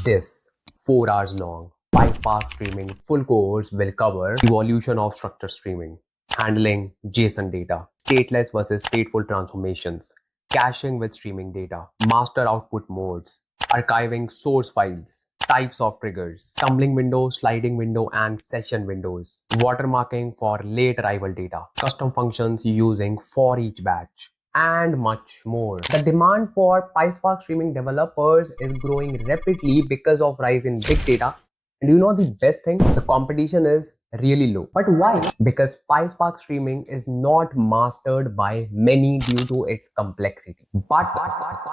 This 4 hours long PySpark Streaming full course will cover evolution of structured streaming, handling JSON data, stateless versus stateful transformations, caching with streaming data, master output modes, archiving source files, types of triggers, tumbling window, sliding window, and session windows, watermarking for late arrival data, custom functions using foreachBatch, and much more. The demand for PySpark streaming developers is growing rapidly because of rise in big data. And you know the best thing? The competition is really low. But why? Because PySpark streaming is not mastered by many due to its complexity. But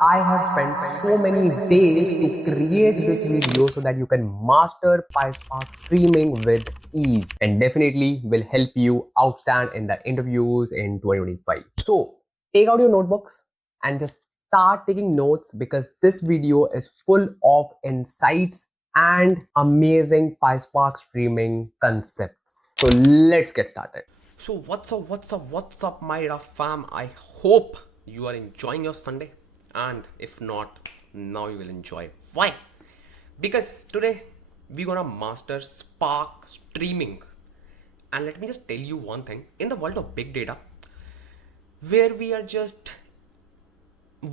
I have spent so many days to create this video so that you can master PySpark streaming with ease and definitely will help you outstand in the interviews in 2025. So take out your notebooks and just start taking notes because this video is full of insights and amazing PySpark streaming concepts. So let's get started. So what's up, my rough fam? I hope you are enjoying your Sunday, and if not, now you will enjoy. Why? Because today we're gonna master Spark streaming. And let me just tell you one thing: in the world of big data, where we are just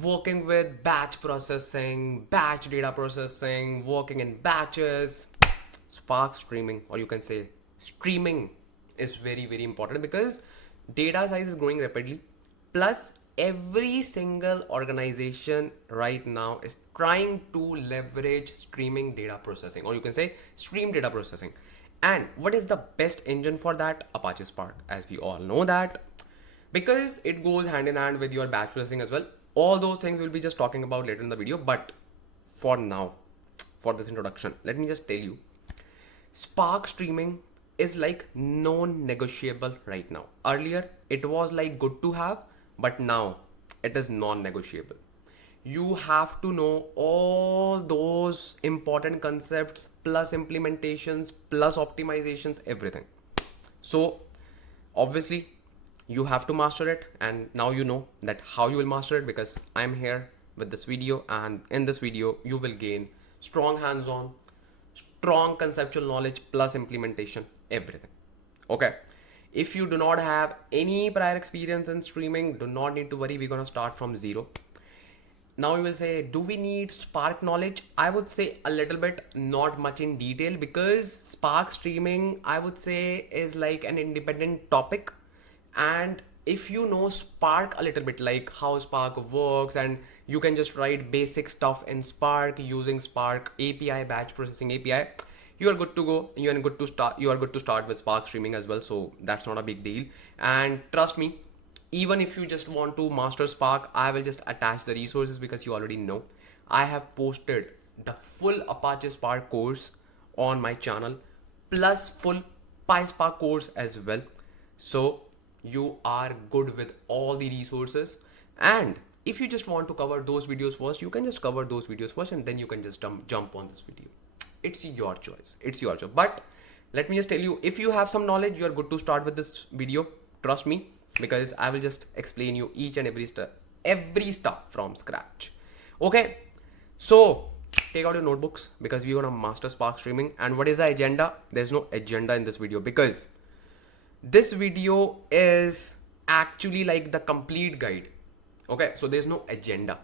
working with batch processing, batch data processing, working in batches, Spark streaming, or you can say streaming, is very important because data size is growing rapidly. Plus, every single organization right now is trying to leverage streaming data processing, or you can say stream data processing. And what is the best engine for that? Apache Spark, as we all know that, because it goes hand in hand with your batch processing as well. All those things we'll be just talking about later in the video, but for now, for this introduction, let me just tell you, Spark streaming is like non-negotiable right now. Earlier it was like good to have, but now it is non-negotiable. You have to know all those important concepts plus implementations plus optimizations, everything. So obviously you have to master it, and now you know that how you will master it, because I'm here with this video, and in this video you will gain strong hands-on, strong conceptual knowledge plus implementation, everything. Okay, if you do not have any prior experience in streaming, do not need to worry, we're gonna start from zero. Now you will say, do we need Spark knowledge? I would say a little bit, not much in detail, because Spark streaming, I would say, is like an independent topic. And if you know Spark a little bit, like how Spark works, and you can just write basic stuff in Spark using Spark API, batch processing API, you are good to go. You are good to start. You are good to start with Spark streaming as well. So that's not a big deal. And trust me, even if you just want to master Spark, I will just attach the resources, because you already know I have posted the full Apache Spark course on my channel, plus full PySpark course as well. So you are good with all the resources. And if you just want to cover those videos first, you can just cover those videos first, and then you can just jump on this video. It's your choice. It's your choice. But let me just tell you, if you have some knowledge, you are good to start with this video. Trust me, because I will just explain you each and every step from scratch. Okay, so take out your notebooks, because we're gonna master Spark streaming. And what is the agenda? There's no agenda in this video, because this video is actually like the complete guide. Okay, so there's no agenda.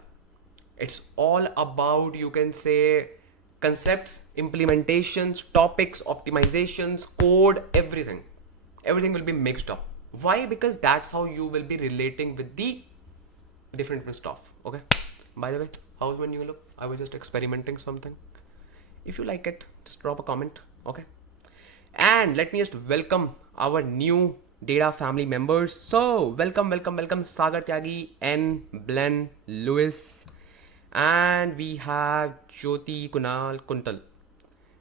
It's all about, you can say, concepts, implementations, topics, optimizations, code, everything. Everything will be mixed up. Why? Because that's how you will be relating with the different stuff. Okay, by the way, how's my new look? I was just experimenting something. If you like it, just drop a comment. Okay, and let me just welcome our new data family members. So welcome Sagar Tyagi, N, Blen, Lewis, and we have Jyoti, Kunal, Kuntal,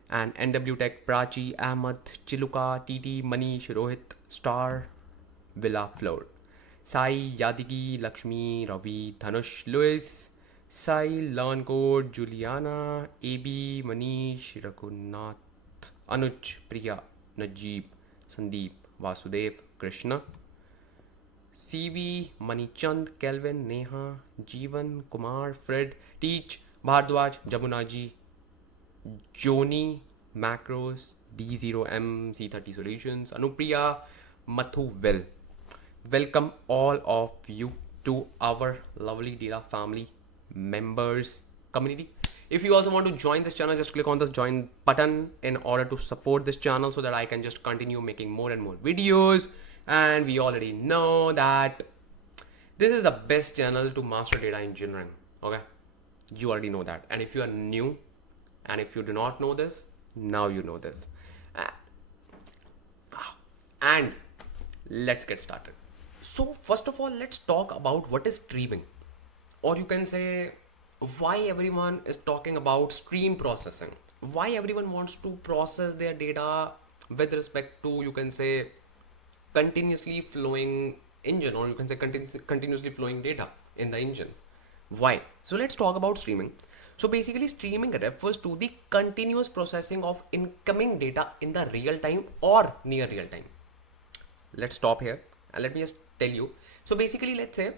and NW Tech, Prachi, Ahmad, Chiluka, TT, Manish, Rohit, Star, Villa, Floor, Sai, Yadigi, Lakshmi, Ravi, Dhanush, Lewis, Sai, Learn Code, Juliana, AB, Manish, Raghunath, Anuj, Priya, Najib, Sandeep, Vasudev, Krishna, CV, Manichand, Kelvin, Neha, Jeevan, Kumar, Fred, Teach, Bhardwaj, Jamunaji, Joni, Macros, D0M, C30 Solutions, Anupriya, Mathu, welcome all of you to our lovely data family members community. If you also want to join this channel, just click on the join button in order to support this channel so that I can just continue making more and more videos. And we already know that this is the best channel to master data engineering. Okay, you already know that. And if you are new and if you do not know this, now you know this. And let's get started. So first of all, let's talk about what is streaming, or you can say why everyone is talking about stream processing, why everyone wants to process their data with respect to, you can say, continuously flowing engine, or you can say continuously flowing data in the engine. Why? So let's talk about streaming. So basically, streaming refers to the continuous processing of incoming data in the real time or near real time. Let's stop here and let me just tell you. So basically, let's say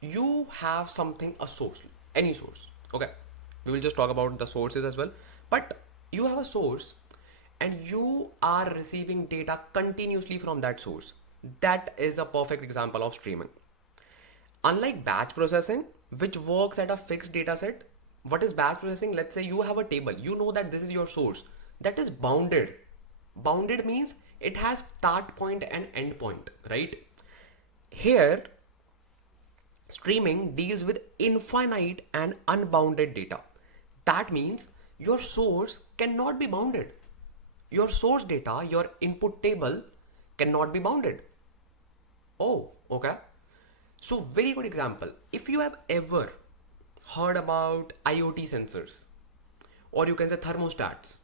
you have something, a source, any source. Okay, we will just talk about the sources as well, but you have a source and you are receiving data continuously from that source. That is a perfect example of streaming. Unlike batch processing, which works at a fixed data set, what is batch processing? Let's say you have a table, you know that this is your source, that is bounded. Bounded means it has start point and end point, right? Here, streaming deals with infinite and unbounded data. That means your source cannot be bounded. Your source data, your input table cannot be bounded. Oh, okay. So very good example. If you have ever heard about IoT sensors, or you can say thermostats,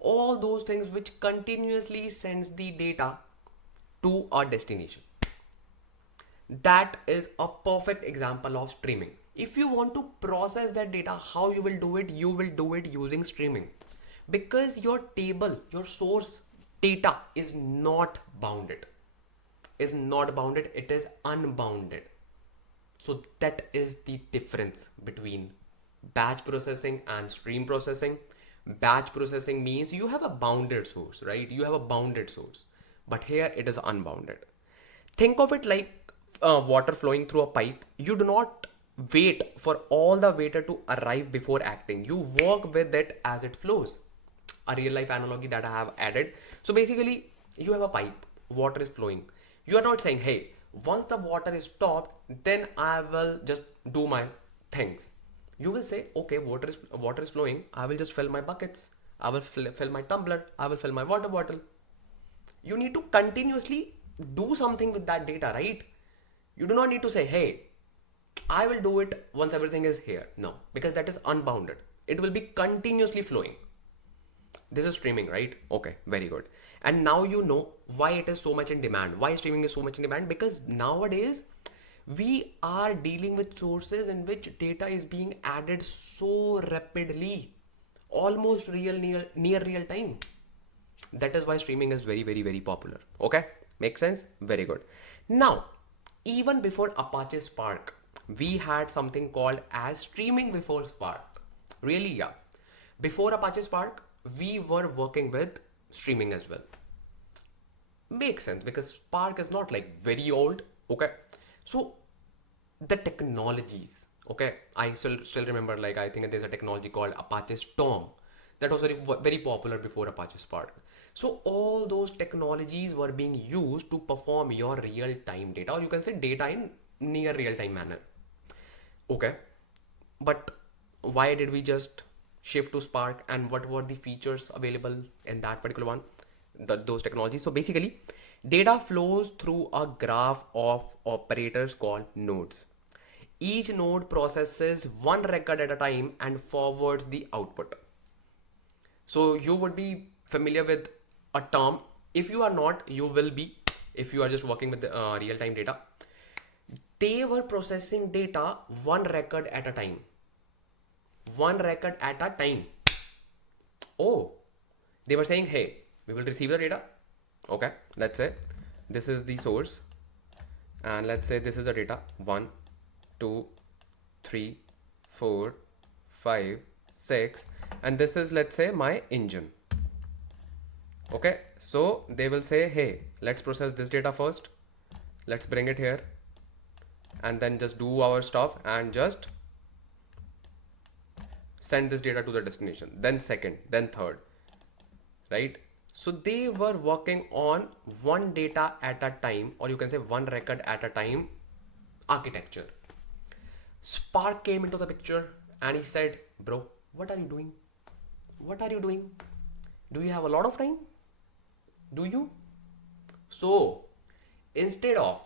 all those things which continuously sends the data to a destination. That is a perfect example of streaming. If you want to process that data, how you will do it? You will do it using streaming, because your table, your source data is not bounded. It is unbounded. So that is the difference between batch processing and stream processing. Batch processing means you have a bounded source, right? You have a bounded source, but here it is unbounded. Think of it like water flowing through a pipe. You do not wait for all the water to arrive before acting. You work with it as it flows. A real life analogy that I have added. So basically, you have a pipe, water is flowing. You are not saying, hey, once the water is stopped, then I will just do my things. You will say, okay, water is flowing. I will just fill my buckets. I will fill my tumbler. I will fill my water bottle. You need to continuously do something with that data, right? You do not need to say, hey, I will do it once everything is here. No, because that is unbounded. It will be continuously flowing. This is streaming, right? Okay, very good. And now you know why it is so much in demand. Why streaming is so much in demand? Because nowadays we are dealing with sources in which data is being added so rapidly, almost near real time. That is why streaming is very popular. Okay, makes sense? Very good. Now, even before Apache Spark, we had something called as streaming before Spark. Really, yeah. Before Apache Spark, we were working with streaming as well. Makes sense, because Spark is not like very old. Okay, so the technologies, okay, I still remember, like, I think there's a technology called Apache Storm that was very popular before Apache Spark. So all those technologies were being used to perform your real time data, or you can say data in near real time manner. Okay, but why did we just shift to Spark, and what were the features available in that particular one, those technologies? So basically, data flows through a graph of operators called nodes. Each node processes one record at a time and forwards the output. So you would be familiar with a term. If you are not, you will be, if you are just working with real-time data. They were processing data one record at a time. One record at a time. Oh, they were saying, hey, we will receive the data. Okay, let's say this is the source, and let's say this is the data 1, 2, 3, 4, 5, 6, and this is, let's say, my engine. Okay, so they will say, hey, let's process this data first, let's bring it here, and then just do our stuff and just send this data to the destination, then second, then third, right? So they were working on one data at a time, or you can say one record at a time architecture. Spark came into the picture and he said, bro, what are you doing? What are you doing? Do you have a lot of time? Do you? So instead of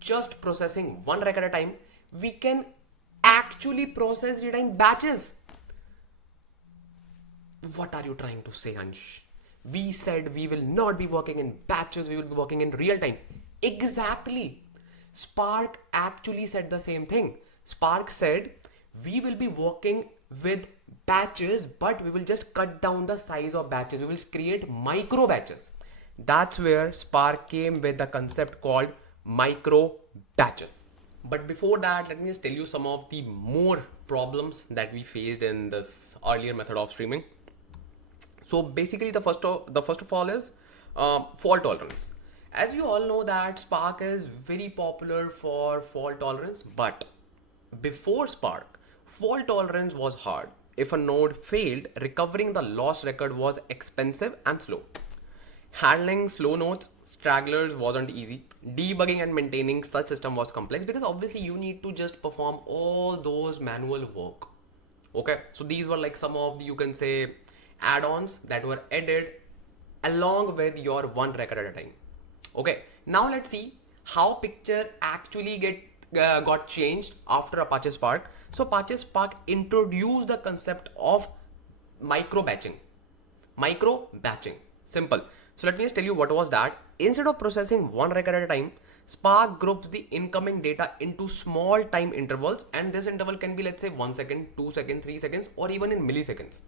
just processing one record at a time, we can actually process data in batches. What are you trying to say, Ansh? We said we will not be working in batches, we will be working in real time. Exactly. Spark actually said the same thing. Spark said we will be working with batches, but we will just cut down the size of batches. We will create micro batches. That's where Spark came with the concept called micro batches. But before that, let me just tell you some of the more problems that we faced in this earlier method of streaming. So basically the first of all is fault tolerance. As you all know that Spark is very popular for fault tolerance, but before Spark, fault tolerance was hard. If a node failed, recovering the lost record was expensive and slow. Handling slow nodes, stragglers wasn't easy. Debugging and maintaining such system was complex because obviously you need to just perform all those manual work. Okay, so these were like some of the, you can say, add-ons that were added along with your one record at a time. Okay, now let's see how picture actually got changed after Apache Spark. So Apache Spark introduced the concept of micro batching. Simple. So let me just tell you what was that. Instead of processing one record at a time, Spark groups the incoming data into small time intervals, and this interval can be, let's say, 1 second, 2 seconds, 3 seconds, or even in milliseconds.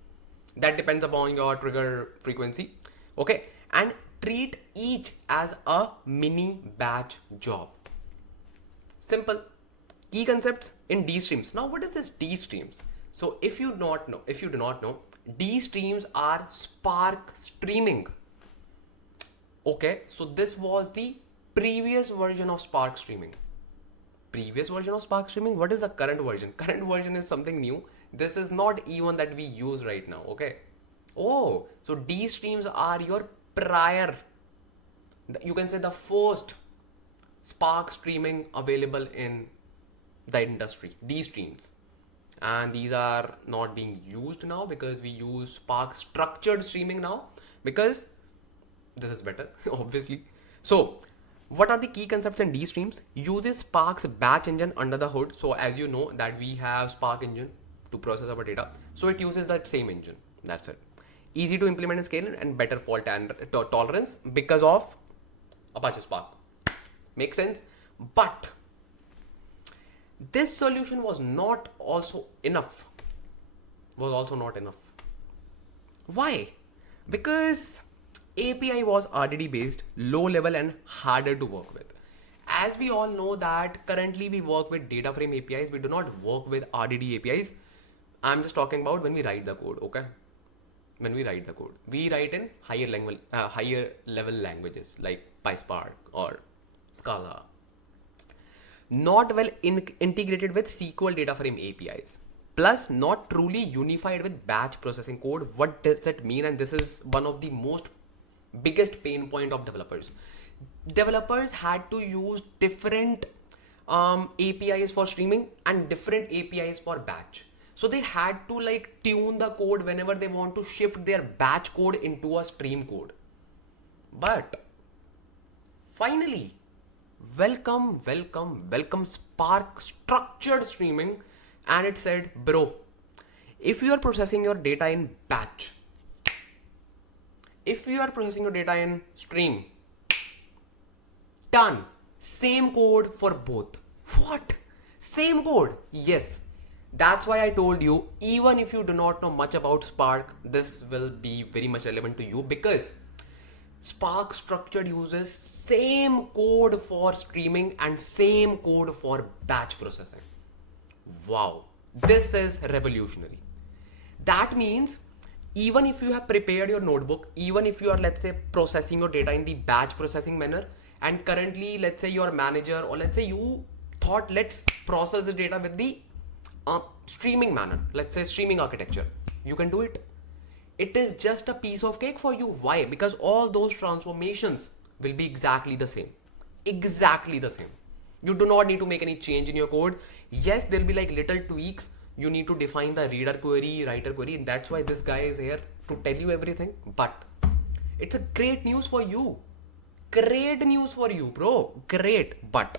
That depends upon your trigger frequency. Okay, and treat each as a mini batch job. Simple. Key concepts in D streams. Now, what is this D streams? So if you do not know, D streams are Spark streaming. Okay, so this was the previous version of Spark streaming. What is the current version? Current version is something new. This is not even that we use right now. Okay. Oh, so D streams are your prior, you can say the first Spark streaming available in the industry, D streams. And these are not being used now because we use Spark structured streaming now because this is better, obviously. So what are the key concepts in D streams? Uses Spark's batch engine under the hood. So as you know that we have Spark engine to process our data. So it uses that same engine. That's it. Easy to implement and scale and better fault and tolerance because of Apache Spark. Makes sense? But this solution was also not enough. Why? Because API was RDD based, low level and harder to work with. As we all know that currently we work with data frame APIs, we do not work with RDD APIs. I'm just talking about when we write the code, okay? When we write the code, we write in higher level languages like PySpark or Scala. Not well integrated with SQL data frame APIs. Plus, not truly unified with batch processing code. What does it mean? And this is one of the biggest pain point of developers. Developers had to use different APIs for streaming and different APIs for batch. So they had to like tune the code whenever they want to shift their batch code into a stream code. But finally, welcome Spark structured streaming, and it said, bro, if you are processing your data in batch, if you are processing your data in stream, done. Same code for both. What? Same code? Yes. That's why I told you, even if you do not know much about Spark, this will be very much relevant to you because Spark structured uses same code for streaming and same code for batch processing. Wow. This is revolutionary. That means even if you have prepared your notebook, even if you are, let's say, processing your data in the batch processing manner, and currently, let's say, your manager, or let's say you thought, let's process the data with the streaming manner, let's say streaming architecture, you can do it. It is just a piece of cake for you. Why? Because all those transformations will be exactly the same. Exactly the same. You do not need to make any change in your code. Yes, there'll be like little tweaks. You need to define the reader query, writer query, and that's why this guy is here to tell you everything. But it's a great news for you. Great news for you, bro. Great. But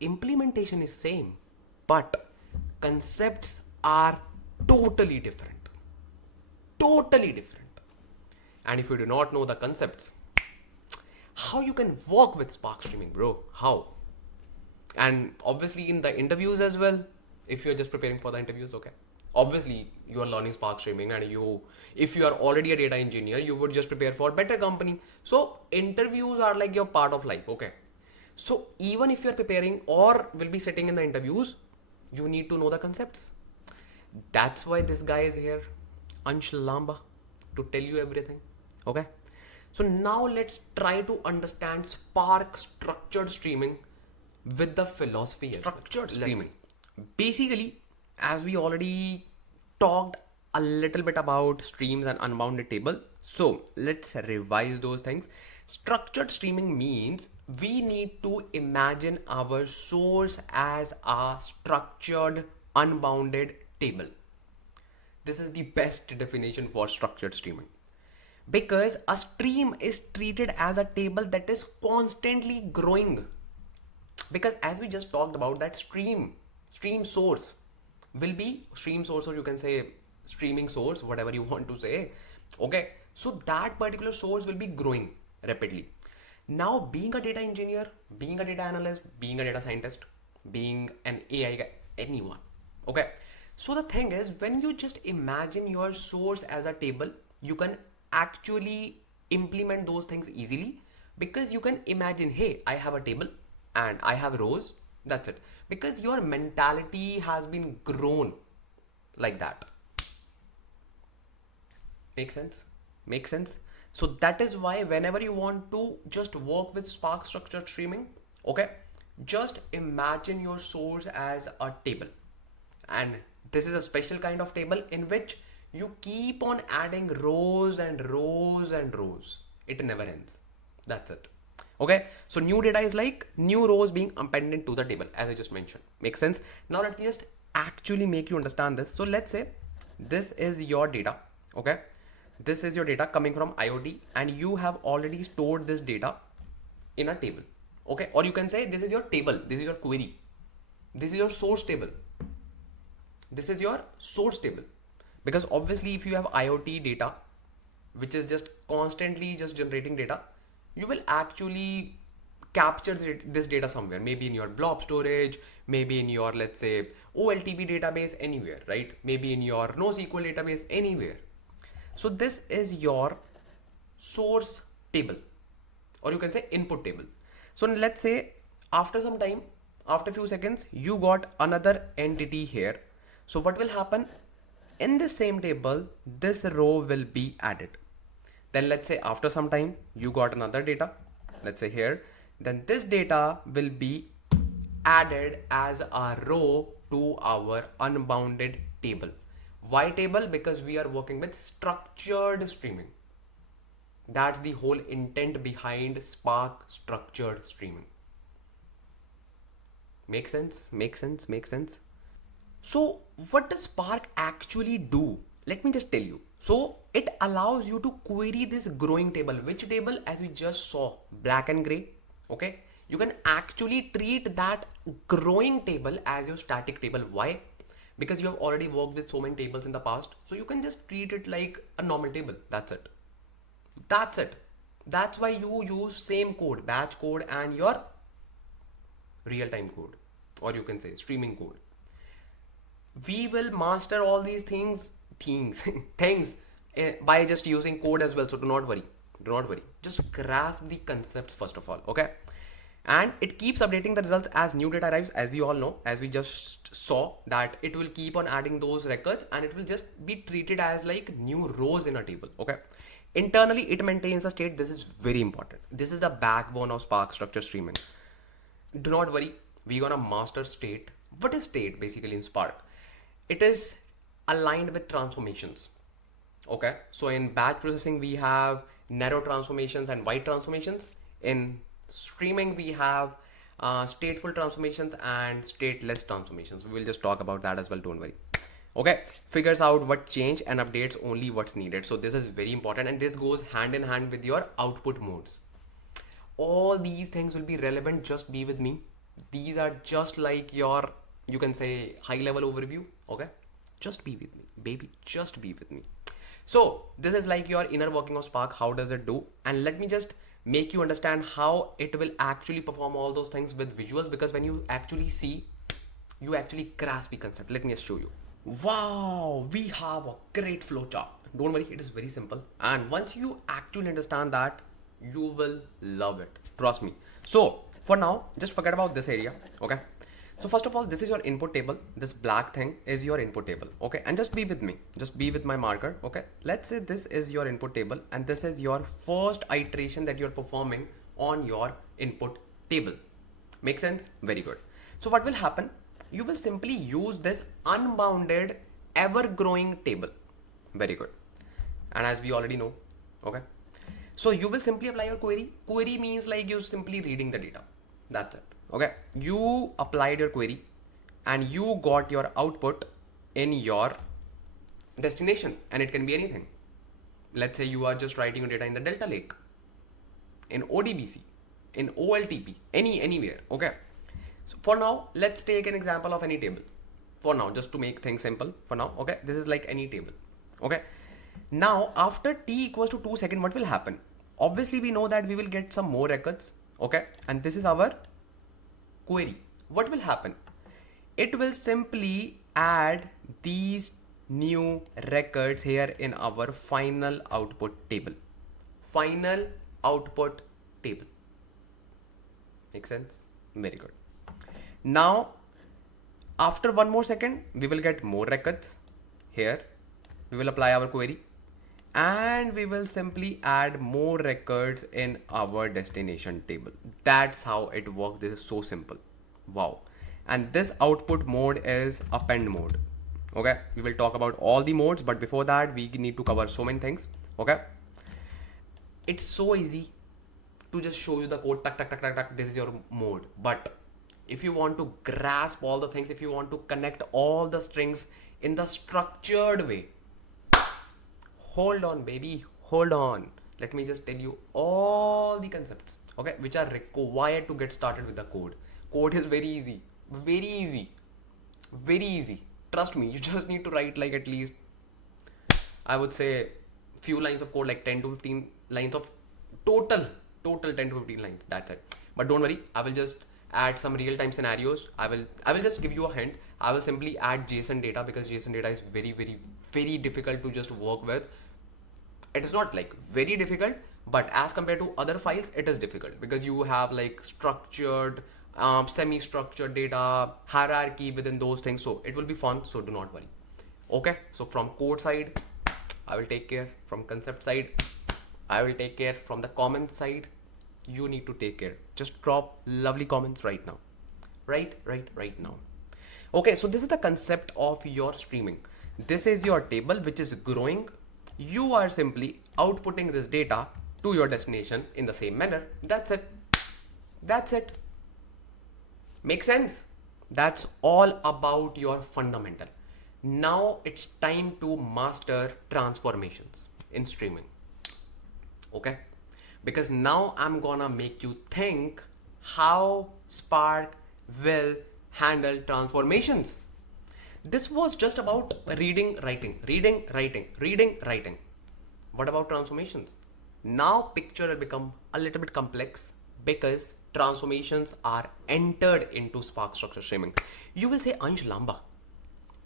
implementation is same, but concepts are totally different. Totally different. And if you do not know the concepts, how you can work with Spark Streaming, bro? How? And obviously in the interviews as well, if you're just preparing for the interviews, okay. Obviously you are learning Spark Streaming, and if you are already a data engineer, you would just prepare for better company. So interviews are like your part of life, okay. So even if you're preparing or will be sitting in the interviews, you need to know the concepts. That's why this guy is here, Ansh Lamba, to tell you everything. Okay. So now let's try to understand Spark structured streaming with the philosophy. Structured streaming. Basically, as we already talked a little bit about streams and unbounded table, so let's revise those things. Structured streaming means we need to imagine our source as a structured unbounded table. This is the best definition for structured streaming, because a stream is treated as a table that is constantly growing. Because as we just talked about, that stream source will be stream source, or you can say streaming source, whatever you want to say. Okay, so that particular source will be growing rapidly. Now, being a data engineer, being a data analyst, being a data scientist, being an AI guy, anyone. Okay, so the thing is, when you just imagine your source as a table, you can actually implement those things easily, because you can imagine, hey, I have a table and I have rows. That's it. Because your mentality has been grown like that. Make sense? Make sense? So that is why whenever you want to just work with Spark structured streaming, okay, just imagine your source as a table. And this is a special kind of table in which you keep on adding rows and rows and rows. It never ends. That's it. Okay, so new data is like new rows being appended to the table, as I just mentioned. Makes sense? Now let me just actually make you understand this. So let's say this is your data. Okay, this is your data coming from IoT, and you have already stored this data in a table. Okay, or you can say this is your table, this is your query, this is your source table, this is your source table. Because obviously if you have IoT data which is just constantly just generating data, you will actually capture this data somewhere, maybe in your blob storage, maybe in your, let's say, OLTP database, anywhere, right? Maybe in your NoSQL database, anywhere. So this is your source table, or you can say input table. So let's say after some time, after a few seconds, you got another entity here. So what will happen? In the same table, this row will be added. Then let's say after some time, you got another data, let's say here, then this data will be added as a row to our unbounded table. Why table? Because we are working with structured streaming. That's the whole intent behind Spark structured streaming. Make sense? Make sense? Make sense? So what does Spark actually do? Let me just tell you. So it allows you to query this growing table. Which table? As we just saw, black and gray. Okay. You can actually treat that growing table as your static table. Why? Because you have already worked with so many tables in the past. So you can just treat it like a normal table. That's it. That's it. That's why you use same code, batch code, and your real-time code, or you can say streaming code. We will master all these things by just using code as well. So do not worry. Do not worry. Just grasp the concepts first of all. Okay. and it keeps updating the results as new data arrives. As we all know, as we just saw, that it will keep on adding those records and it will just be treated as like new rows in a table. Okay, internally it maintains the state. This is very important. This is the backbone of Spark structure streaming. Do not worry, we're gonna master state. What is state basically in Spark? It is aligned with transformations. Okay, so in batch processing we have narrow transformations and wide transformations. In streaming we have stateful transformations and stateless transformations. We will just talk about that as well, don't worry. Okay, figures out what change and updates only what's needed. So this is very important, and this goes hand in hand with your output modes. All these things will be relevant, just be with me. These are just like your, you can say, high level overview. Okay, just be with me, baby, just be with me. So this is like your inner working of Spark. How does it do? And let me just make you understand how it will actually perform all those things with visuals, because when you actually see, you actually grasp the concept. Let me just show you. Wow, we have a great flow chart. Don't worry, it is very simple, and once you actually understand that, you will love it, trust me. So for now, just forget about this area. Okay, so first of all, this is your input table. This black thing is your input table. Okay, and just be with me, just be with my marker. Okay, let's say this is your input table and this is your first iteration that you're performing on your input table. Make sense? Very good. So what will happen? You will simply use this unbounded ever growing table. Very good. And as we already know, okay, so you will simply apply your query. Query means like you're simply reading the data. That's it. Okay, you applied your query and you got your output in your destination, and it can be anything. Let's say you are just writing your data in the Delta Lake, in ODBC, in OLTP, anywhere. Okay, so for now, let's take an example of any table. For now, just to make things simple for now. Okay, this is like any table. Okay, now after t equals to 2 seconds, what will happen? Obviously we know that we will get some more records. Okay, and this is our query. What will happen? It will simply add these new records here in our final output table. Final output table. Make sense? Very good. Now after 1 more second, we will get more records. Here we will apply our query and we will simply add more records in our destination table. That's how it works. This is so simple. Wow. And this output mode is append mode. Okay, we will talk about all the modes, but before that we need to cover so many things. Okay, it's so easy to just show you the code, tuck, tuck, tuck, tuck, tuck. This is your mode. But if you want to grasp all the things, if you want to connect all the strings in the structured way, hold on, baby, hold on. Let me just tell you all the concepts, okay, which are required to get started with the code. Code is very easy, very easy, very easy. Trust me, you just need to write like at least, I would say, few lines of code, like 10 to 15 lines of total 10 to 15 lines. That's it. But don't worry, I will just add some real-time scenarios. I will just give you a hint. I will simply add JSON data, because JSON data is very difficult to just work with. It is not like very difficult, but as compared to other files, it is difficult because you have like structured, semi-structured data, hierarchy within those things. So it will be fun. So do not worry. Okay. So from code side, I will take care. From concept side, I will take care. From the comment side, you need to take care. Just drop lovely comments right now. Right now. Okay. So this is the concept of your streaming. This is your table, which is growing. You are simply outputting this data to your destination in the same manner. That's it. That's it. Make sense? That's all about your fundamental. Now it's time to master transformations in streaming. Okay? Because now I'm gonna make you think how Spark will handle transformations. This was just about reading, writing. What about transformations? Now picture will become a little bit complex because transformations are entered into Spark structure streaming. You will say, Ansh, Lamba.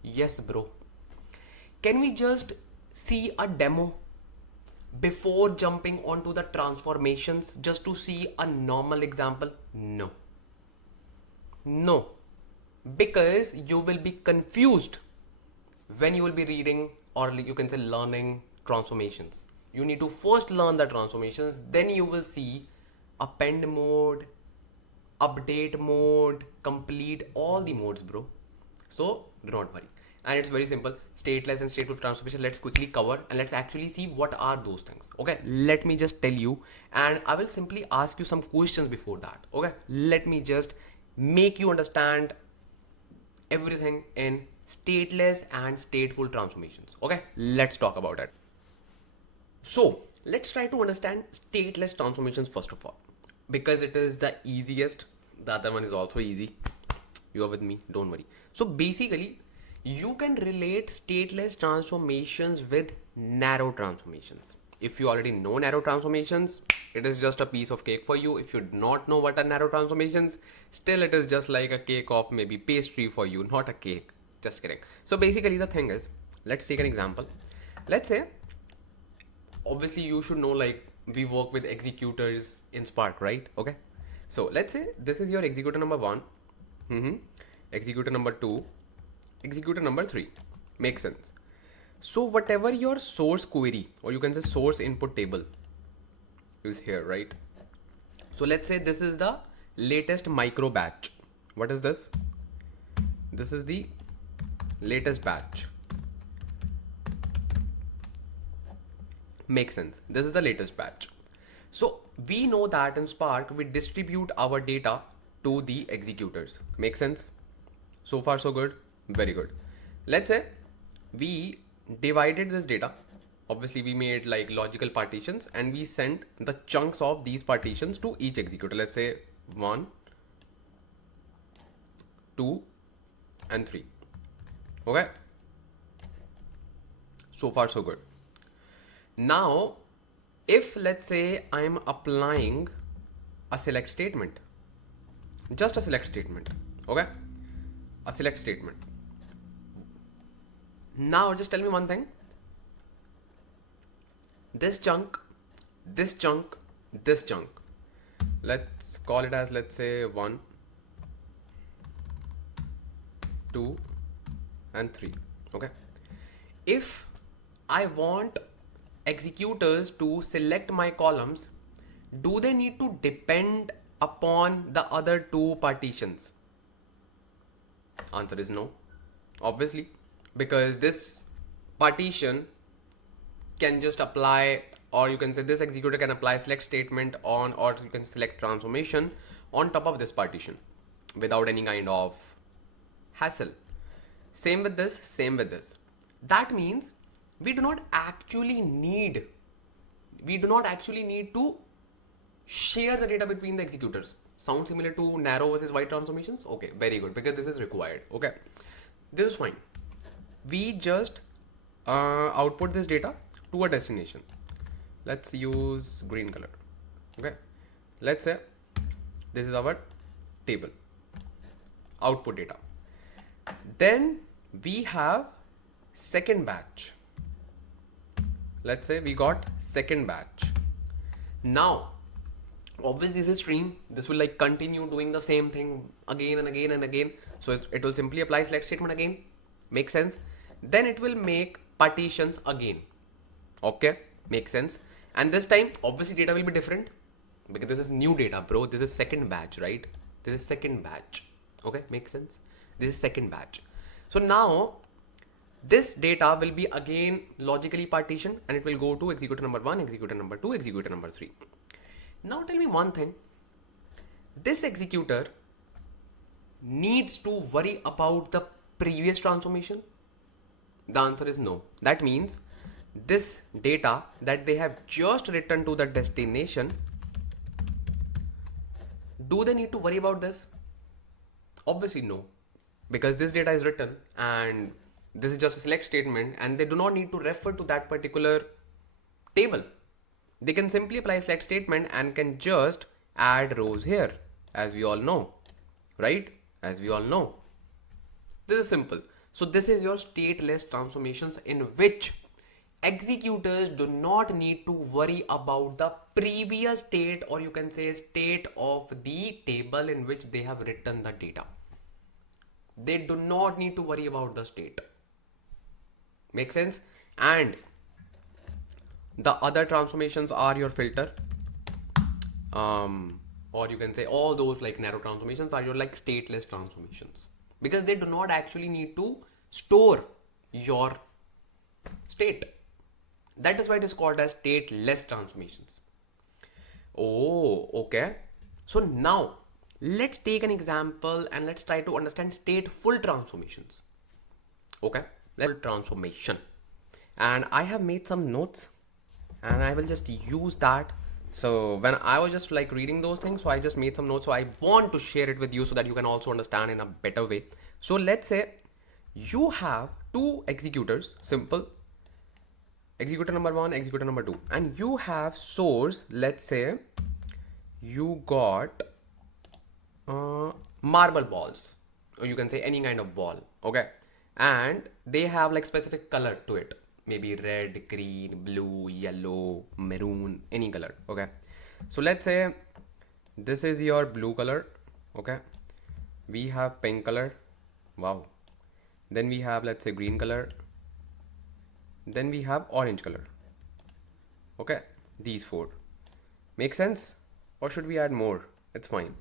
Yes, bro. Can we just see a demo before jumping onto the transformations just to see a normal example? No. No. Because you will be confused when you will be reading, or you can say learning transformations. You need to first learn the transformations, then you will see append mode, update mode, complete, all the modes, bro. So do not worry. And it's very simple. Stateless and stateful transformation, let's quickly cover and let's actually see what are those things. Okay, let me just tell you, and I will simply ask you some questions before that. Okay, let me just make you understand everything in stateless and stateful transformations. Okay, let's talk about it. So let's try to understand stateless transformations first of all, because it is the easiest. The other one is also easy. You are with me, don't worry. So basically, you can relate stateless transformations with narrow transformations. If you already know narrow transformations, it is just a piece of cake for you. If you do not know what are narrow transformations, still it is just like a cake of maybe pastry for you, not a cake. Just kidding. So basically the thing is, let's take an example. Let's say, obviously you should know, like, we work with executors in Spark, right? Okay. So let's say this is your executor number 1, executor number 2, executor number 3. Makes sense. So whatever your source query, or you can say source input table, is here, right? So let's say this is the latest micro batch. What is this? This is the latest batch. Makes sense. This is the latest batch. So we know that in Spark, we distribute our data to the executors. Make sense? So far, so good. Very good. Let's say we divided this data. Obviously, we made like logical partitions and we sent the chunks of these partitions to each executor. Let's say 1, 2, and 3. Okay. So far, so good. Now, if let's say I'm applying a select statement, just a select statement, okay? A select statement. Now, just tell me one thing. This chunk, this chunk, this chunk. Let's call it as, let's say 1, 2, and 3, okay? If I want executors to select my columns, do they need to depend upon the other 2 partitions? Answer is no, obviously, because this partition can just apply, or you can say this executor can apply select statement on, or you can select transformation on top of this partition without any kind of hassle. Same with this, same with this. That means we do not actually need to share the data between the executors. Sound similar to narrow versus wide transformations? Okay, very good, because this is required. Okay, this is fine. We just output this data to a destination. Let's use green color. Okay, let's say this is our table output data. Then we have second batch. Let's say we got second batch. Now, obviously this is stream. This will like continue doing the same thing again and again and again. So it will simply apply select statement again. Makes sense. Then it will make partitions again. Okay, makes sense. And this time, obviously data will be different because this is new data, bro. This is second batch, right? This is second batch. Okay, makes sense. This is second batch. So now this data will be again logically partitioned and it will go to executor number 1, executor number 2, executor number 3. Now tell me one thing. This executor needs to worry about the previous transformation? The answer is no. That means this data that they have just written to the destination, do they need to worry about this? Obviously no, because this data is written and this is just a select statement and they do not need to refer to that particular table. They can simply apply select statement and can just add rows here, as we all know, right? As we all know. This is simple. So this is your stateless transformations in which executors do not need to worry about the previous state, or you can say state of the table in which they have written the data. They do not need to worry about the state. Make sense? And the other transformations are your filter, or you can say all those like narrow transformations are your like stateless transformations, because they do not actually need to store your state. That is why it is called as stateless transformations. Oh, okay. So now let's take an example and let's try to understand stateful transformations. Okay, let's transformation. And I have made some notes and I will just use that. So when I was just like reading those things, so I just made some notes. So I want to share it with you so that you can also understand in a better way. So let's say you have two executors, simple. Executor number one, executor number two, and you have source. Let's say you got marble balls, or you can say any kind of ball. Okay, and they have like specific color to it, maybe red, green, blue, yellow, maroon, any color. Okay, so let's say this is your blue color. Okay, we have pink color. Wow. Then we have, let's say, green color. Then we have orange color. Okay, these four. Make sense? Or should we add more? It's fine.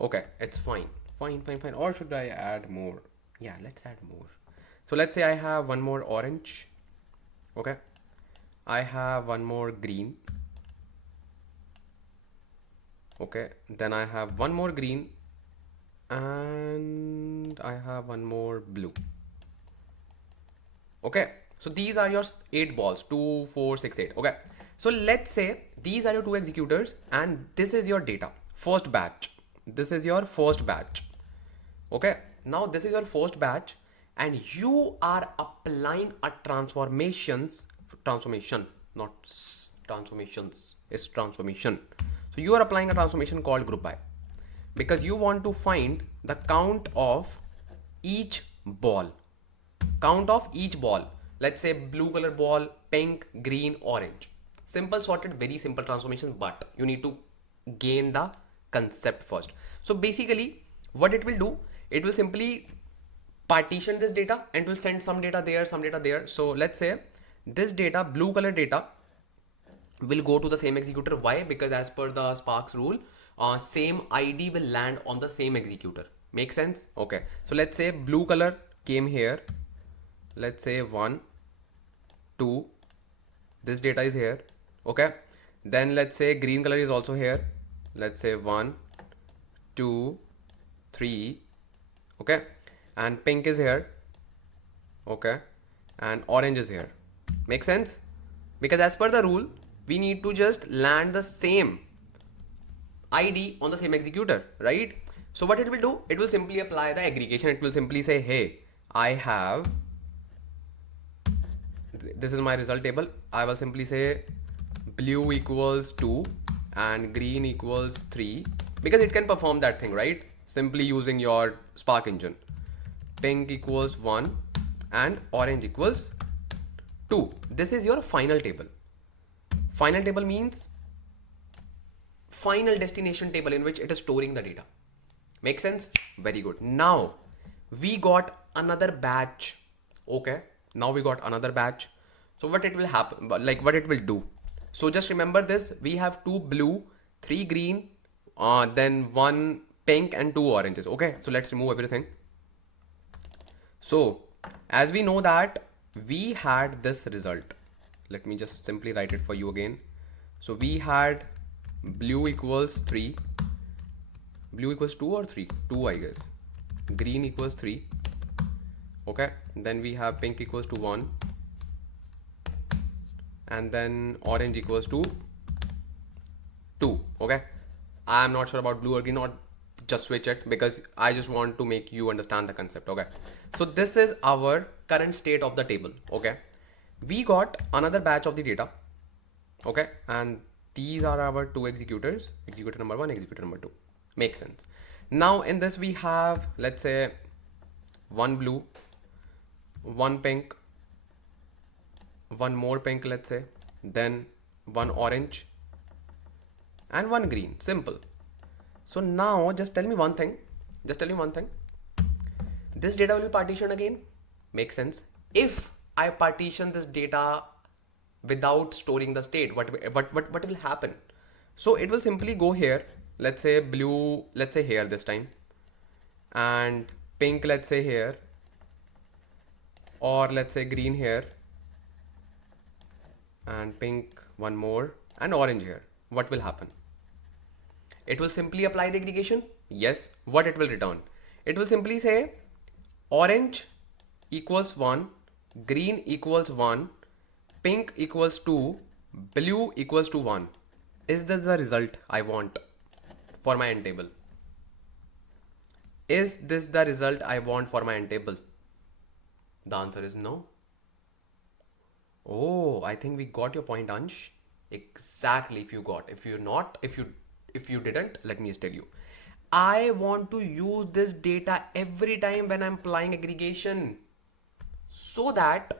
Okay, it's fine. Fine. Or should I add more? Yeah, let's add more. So let's say I have one more orange. Okay. I have one more green. Okay. Then I have one more green. And I have one more blue. Okay. So these are your 8 balls, 2, 4, 6, 8. Okay. So let's say these are your two executors and this is your data. First batch. This is your first batch. Okay. Now this is your first batch and you are applying a transformation, not transformations, it's transformation. So you are applying a transformation called group by, because you want to find the count of each ball. Count of each ball. Let's say blue color ball, pink, green, orange. Simple sorted, very simple transformation, but you need to gain the concept first. So basically what it will do, it will simply partition this data and will send some data there, some data there. So let's say this data, blue color data, will go to the same executor. Why? Because as per the Sparks rule, same ID will land on the same executor. Make sense? Okay. So let's say blue color came here. Let's say 1, 2, this data is here. Okay. Then let's say green color is also here. Let's say 1, 2, 3. Okay. And pink is here. Okay. And orange is here. Make sense? Because as per the rule, we need to just land the same ID on the same executor, right? So what it will do, it will simply apply the aggregation. It will simply say, hey, I have, this is my result table. I will simply say blue equals 2 and green equals 3, because it can perform that thing, right? Simply using your Spark engine. Pink equals 1 and orange equals 2. This is your final table. Final table means final destination table in which it is storing the data. Make sense? Very good. Now we got another batch. Okay. Now we got another batch. So what it will happen, like what it will do. So just remember this, we have 2 blue, 3 green, then 1 pink and 2 oranges. Okay. So let's remove everything. So as we know that we had this result, let me just simply write it for you again. So we had blue equals 3, blue equals 2 or 3, 2 I guess, green equals 3. Okay. Then we have pink equals to 1 and then orange equals to 2. Okay. I'm not sure about blue or green, or just switch it because I just want to make you understand the concept. Okay. So this is our current state of the table. Okay. We got another batch of the data. Okay. And these are our two executors, executor number 1, executor number 2. Makes sense. Now in this we have, let's say 1 blue, 1 pink, one more pink, let's say, then one orange and one green. Simple. So now just tell me one thing. Just tell me one thing. This data will be partitioned again. Makes sense. If I partition this data without storing the state, what will happen? So it will simply go here. Let's say blue, let's say here this time, and pink, let's say here, or let's say green here, and pink one more, and orange here. What will happen? It will simply apply the aggregation. Yes. What it will return? It will simply say orange equals 1, green equals 1, pink equals 2, blue equals to 1. Is this the result I want for my end table? Is this the result I want for my end table? The answer is no. Oh, I think we got your point, Ansh. Exactly. If you got, if you're not, if you didn't, let me just tell you. I want to use this data every time when I'm applying aggregation, so that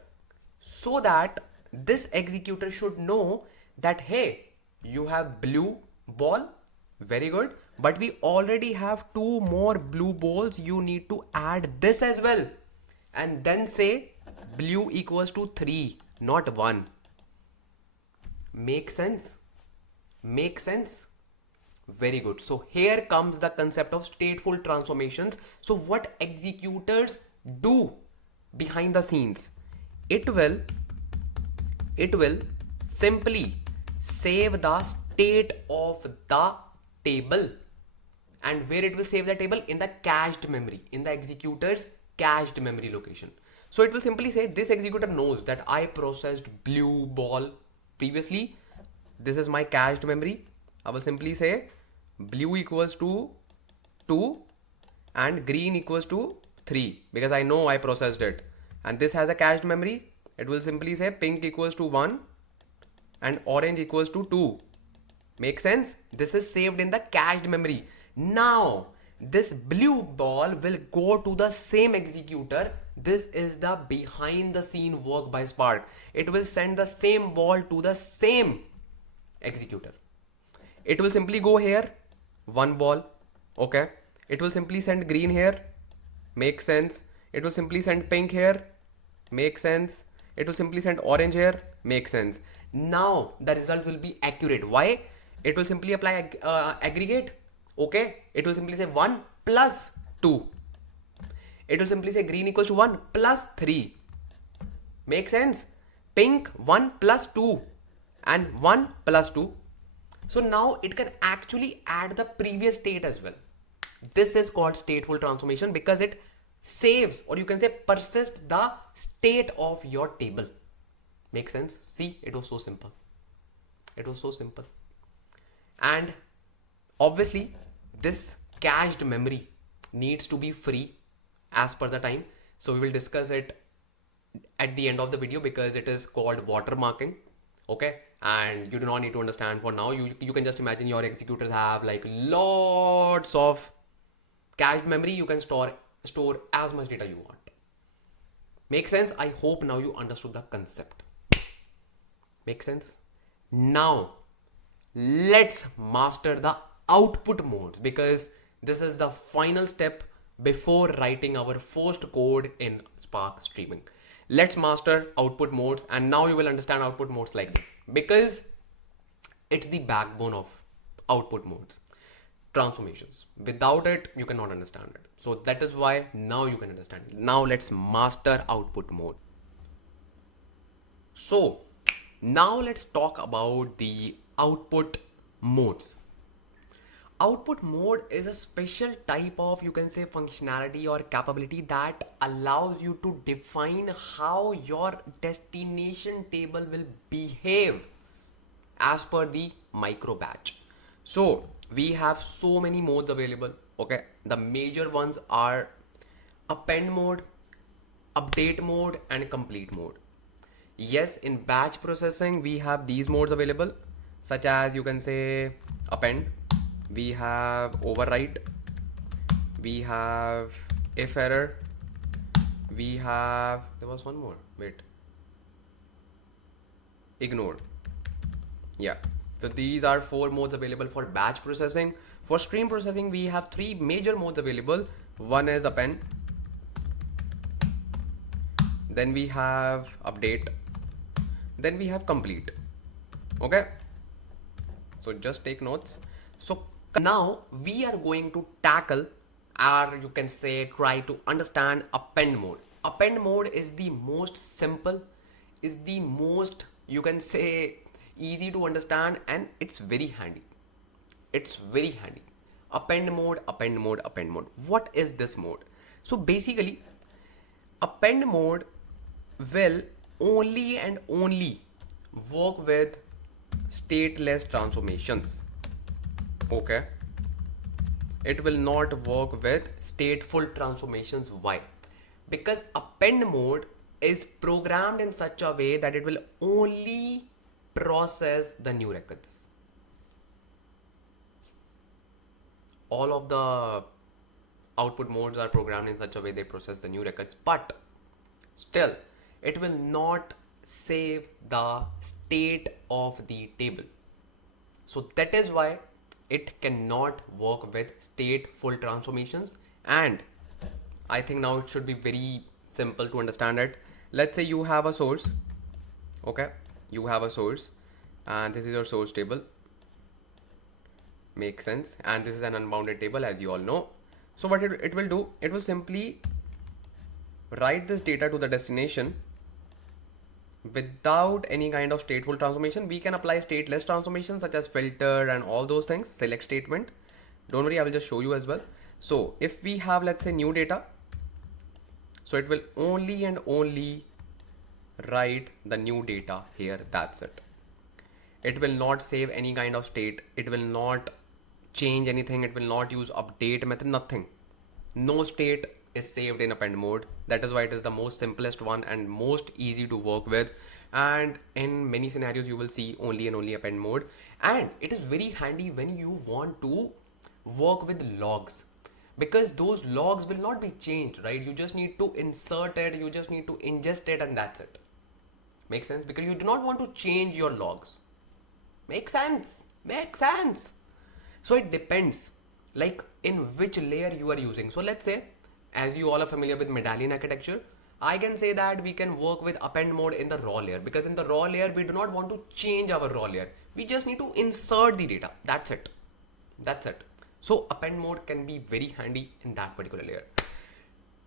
this executor should know that, hey, you have blue ball, very good, but we already have 2 more blue balls. You need to add this as well, and then say blue equals to 3, not 1. Make sense? Make sense? Very good. So here comes the concept of stateful transformations. So what executors do behind the scenes? It will simply save the state of the table. And where it will save the table? In the cached memory, in the executor's cached memory location. So it will simply say this executor knows that I processed blue ball previously. This is my cached memory. I will simply say blue equals to 2 and green equals to 3 because I know I processed it. And this has a cached memory. It will simply say pink equals to 1 and orange equals to 2. Make sense? This is saved in the cached memory. Now this blue ball will go to the same executor. This is the behind the scene work by Spark. It will send the same ball to the same executor. It will simply go here, one ball. Okay. It will simply send green here. Makes sense. It will simply send pink here. Makes sense. It will simply send orange here. Makes sense. Now the result will be accurate. Why? It will simply apply aggregate. Okay. It will simply say 1 plus 2. It will simply say green equals to 1 plus 3. Make sense? Pink 1 plus 2 and 1 plus 2. So now it can actually add the previous state as well. This is called stateful transformation because it saves, or you can say persists, the state of your table. Make sense? See, it was so simple. It was so simple. And obviously this cached memory needs to be free as per the time. So we will discuss it at the end of the video because it is called watermarking. Okay. And you do not need to understand for now. You can just imagine your executors have like lots of cached memory. You can store as much data you want. Make sense? I hope now you understood the concept. Make sense? Now let's master the output modes because this is the final step before writing our first code in Spark Streaming. Let's master output modes, and now you will understand output modes like this because it's the backbone of output modes. Transformations. Without it, you cannot understand it. So that is why now you can understand it. Now let's master output mode. So now let's talk about the output modes. Output mode is a special type of, you can say, functionality or capability that allows you to define how your destination table will behave as per the micro batch. So we have so many modes available. Okay, the major ones are append mode, update mode, and complete mode. Yes, in batch processing we have these modes available, such as you can say append, we have overwrite, we have if error, we have, there was one more, wait, ignored. Yeah. So these are 4 modes available for batch processing. For stream processing, we have 3 major modes available. One is append. Then we have update. Then we have complete. Okay. So just take notes. So now we are going to tackle, or you can say try to understand append mode. Append mode is the most simple, is the most, you can say, easy to understand, and it's very handy. It's very handy. Append mode, append mode, append mode. What is this mode? So basically, append mode will only and only work with stateless transformations. Okay, it will not work with stateful transformations. Why? Because append mode is programmed in such a way that it will only process the new records. All of the output modes are programmed in such a way they process the new records, but still it will not save the state of the table. So that is why it cannot work with stateful transformations. And I think now it should be very simple to understand it. Let's say you have a source. Okay, you have a source and this is your source table. Makes sense. And this is an unbounded table, as you all know. So what it will do, it will simply write this data to the destination without any kind of stateful transformation. We can apply stateless transformations such as filter and all those things, select statement. Don't worry, I will just show you as well. So if we have, let's say, new data, so it will only and only write the new data here. That's it. It will not save any kind of state. It will not change anything. It will not use update method, nothing. No state is saved in append mode. That is why it is the most simplest one and most easy to work with. And in many scenarios, you will see only and only append mode. And it is very handy when you want to work with logs, because those logs will not be changed, right? You just need to insert it, you just need to ingest it, and that's it. Makes sense? Because you do not want to change your logs. Makes sense? Makes sense. So it depends, like in which layer you are using. So let's say, as you all are familiar with medallion architecture, I can say that we can work with append mode in the raw layer, because in the raw layer, we do not want to change our raw layer. We just need to insert the data. That's it. That's it. So append mode can be very handy in that particular layer.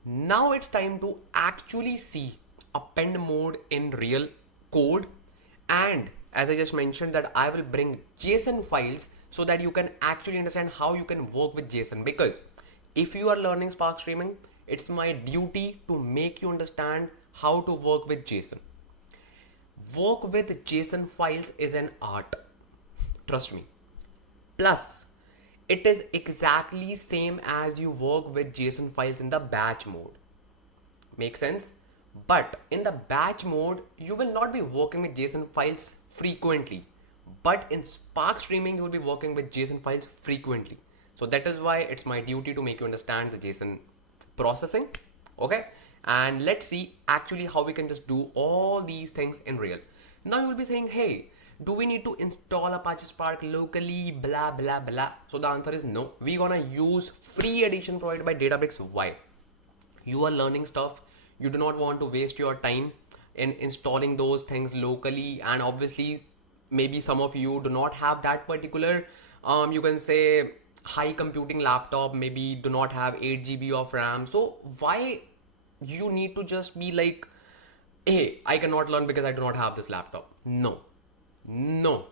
Now it's time to actually see append mode in real code. And as I just mentioned, that I will bring JSON files so that you can actually understand how you can work with JSON. Because if you are learning Spark Streaming, it's my duty to make you understand how to work with JSON. Work with JSON files is an art. Trust me. Plus, it is exactly same as you work with JSON files in the batch mode. Make sense? But in the batch mode, you will not be working with JSON files frequently. But in Spark Streaming, you will be working with JSON files frequently. So that is why it's my duty to make you understand the JSON processing. Okay? And let's see actually how we can just do all these things in real. Now you will be saying, hey, do we need to install Apache Spark locally, blah, blah, blah? So the answer is no. We're gonna use free edition provided by Databricks. Why? You are learning stuff. You do not want to waste your time in installing those things locally. And obviously, maybe some of you do not have that particular, you can say, high computing laptop, maybe do not have 8 GB of RAM. So why you need to just be like, hey, I cannot learn because I do not have this laptop? No. No,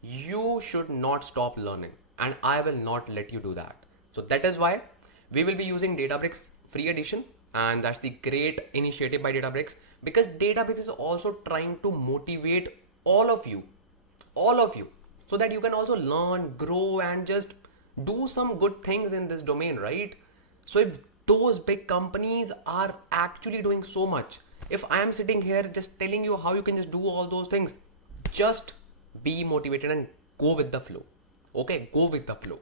you should not stop learning, and I will not let you do that. So that is why we will be using Databricks free edition, and that's the great initiative by Databricks, because Databricks is also trying to motivate all of you, so that you can also learn, grow, and just do some good things in this domain, right? So if those big companies are actually doing so much, if I am sitting here just telling you how you can just do all those things, just be motivated and go with the flow. Okay, go with the flow.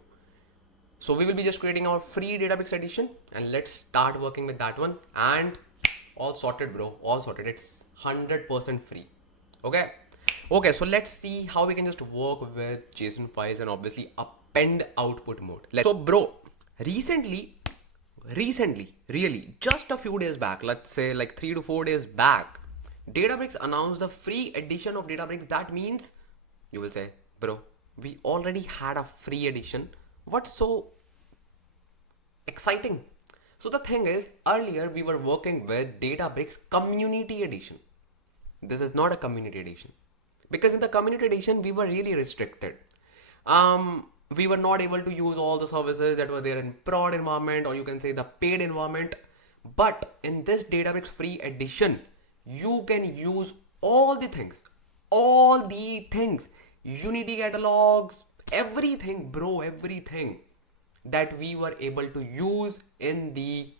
So we will be just creating our free Databricks edition, and let's start working with that one. And all sorted, bro. All sorted. It's 100% free. Okay. Okay, so let's see how we can just work with JSON files and obviously append output mode. So bro, recently, really, just a few days back, let's say like 3 to 4 days back, Databricks announced the free edition of Databricks. That means you will say, bro, we already had a free edition. What's so exciting? So the thing is, earlier we were working with Databricks Community Edition. This is not a Community Edition. Because in the Community Edition, we were really restricted. We were not able to use all the services that were there in prod environment, or you can say the paid environment. But in this Databricks free edition, you can use all the things, Unity catalogs, everything, bro, everything that we were able to use in the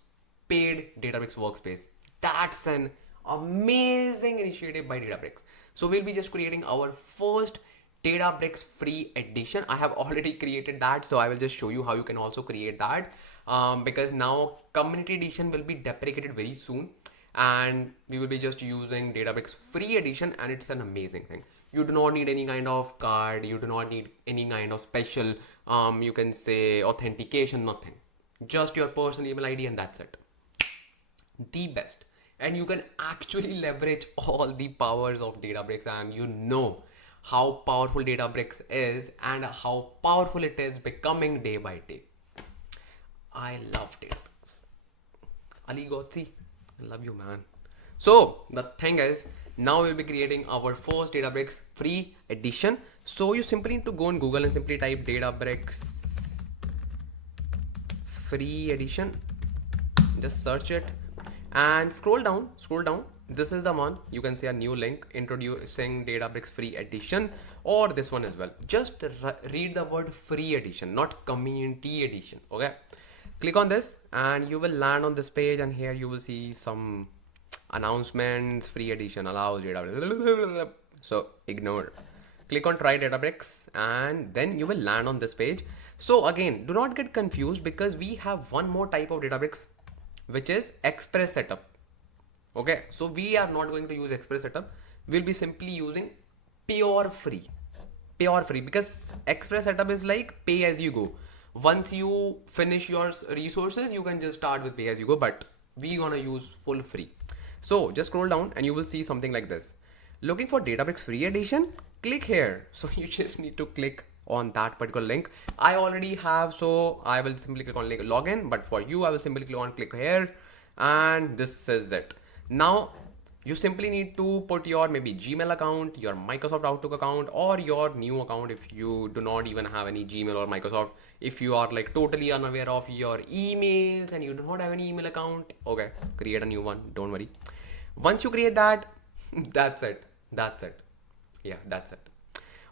paid Databricks workspace. That's an amazing initiative by Databricks. So we'll be just creating our first Databricks free edition. I have already created that, so I will just show you how you can also create that, because now community edition will be deprecated very soon and we will be just using Databricks free edition, and it's an amazing thing. You do not need any kind of card, you do not need any kind of special you can say authentication, nothing, just your personal email ID, and that's it. The best. And you can actually leverage all the powers of Databricks, and you know how powerful Databricks is and how powerful it is becoming day by day. I love Databricks. Ali Gotsi, I love you, man. So the thing is, now we'll be creating our first Databricks free edition. So you simply need to go on Google and simply type Databricks free edition. Just search it and scroll down. This is the one. You can see a new link introducing Databricks free edition, or this one as well. Just read the word free edition, not community edition. Okay, click on this and you will land on this page, and here you will see some announcements. Free edition allows Databricks. So ignore. Click on try Databricks and then you will land on this page. So again, do not get confused, because we have one more type of Databricks, which is Express setup. Okay, so we are not going to use Express setup. We'll be simply using pure free, because Express setup is like pay as you go. Once you finish your resources, you can just start with pay as you go, but we're gonna use full free. So just scroll down and you will see something like this. Looking for Databricks free edition? Click here. So you just need to click on that particular link. I already have, so I will simply click on login, but for you I will simply click here, and this is it. Now you simply need to put your maybe Gmail account, your Microsoft Outlook account, or your new account if you do not even have any Gmail or Microsoft. If you are like totally unaware of your emails and you do not have any email account, okay, create a new one, don't worry. Once you create that, that's it. Yeah, that's it.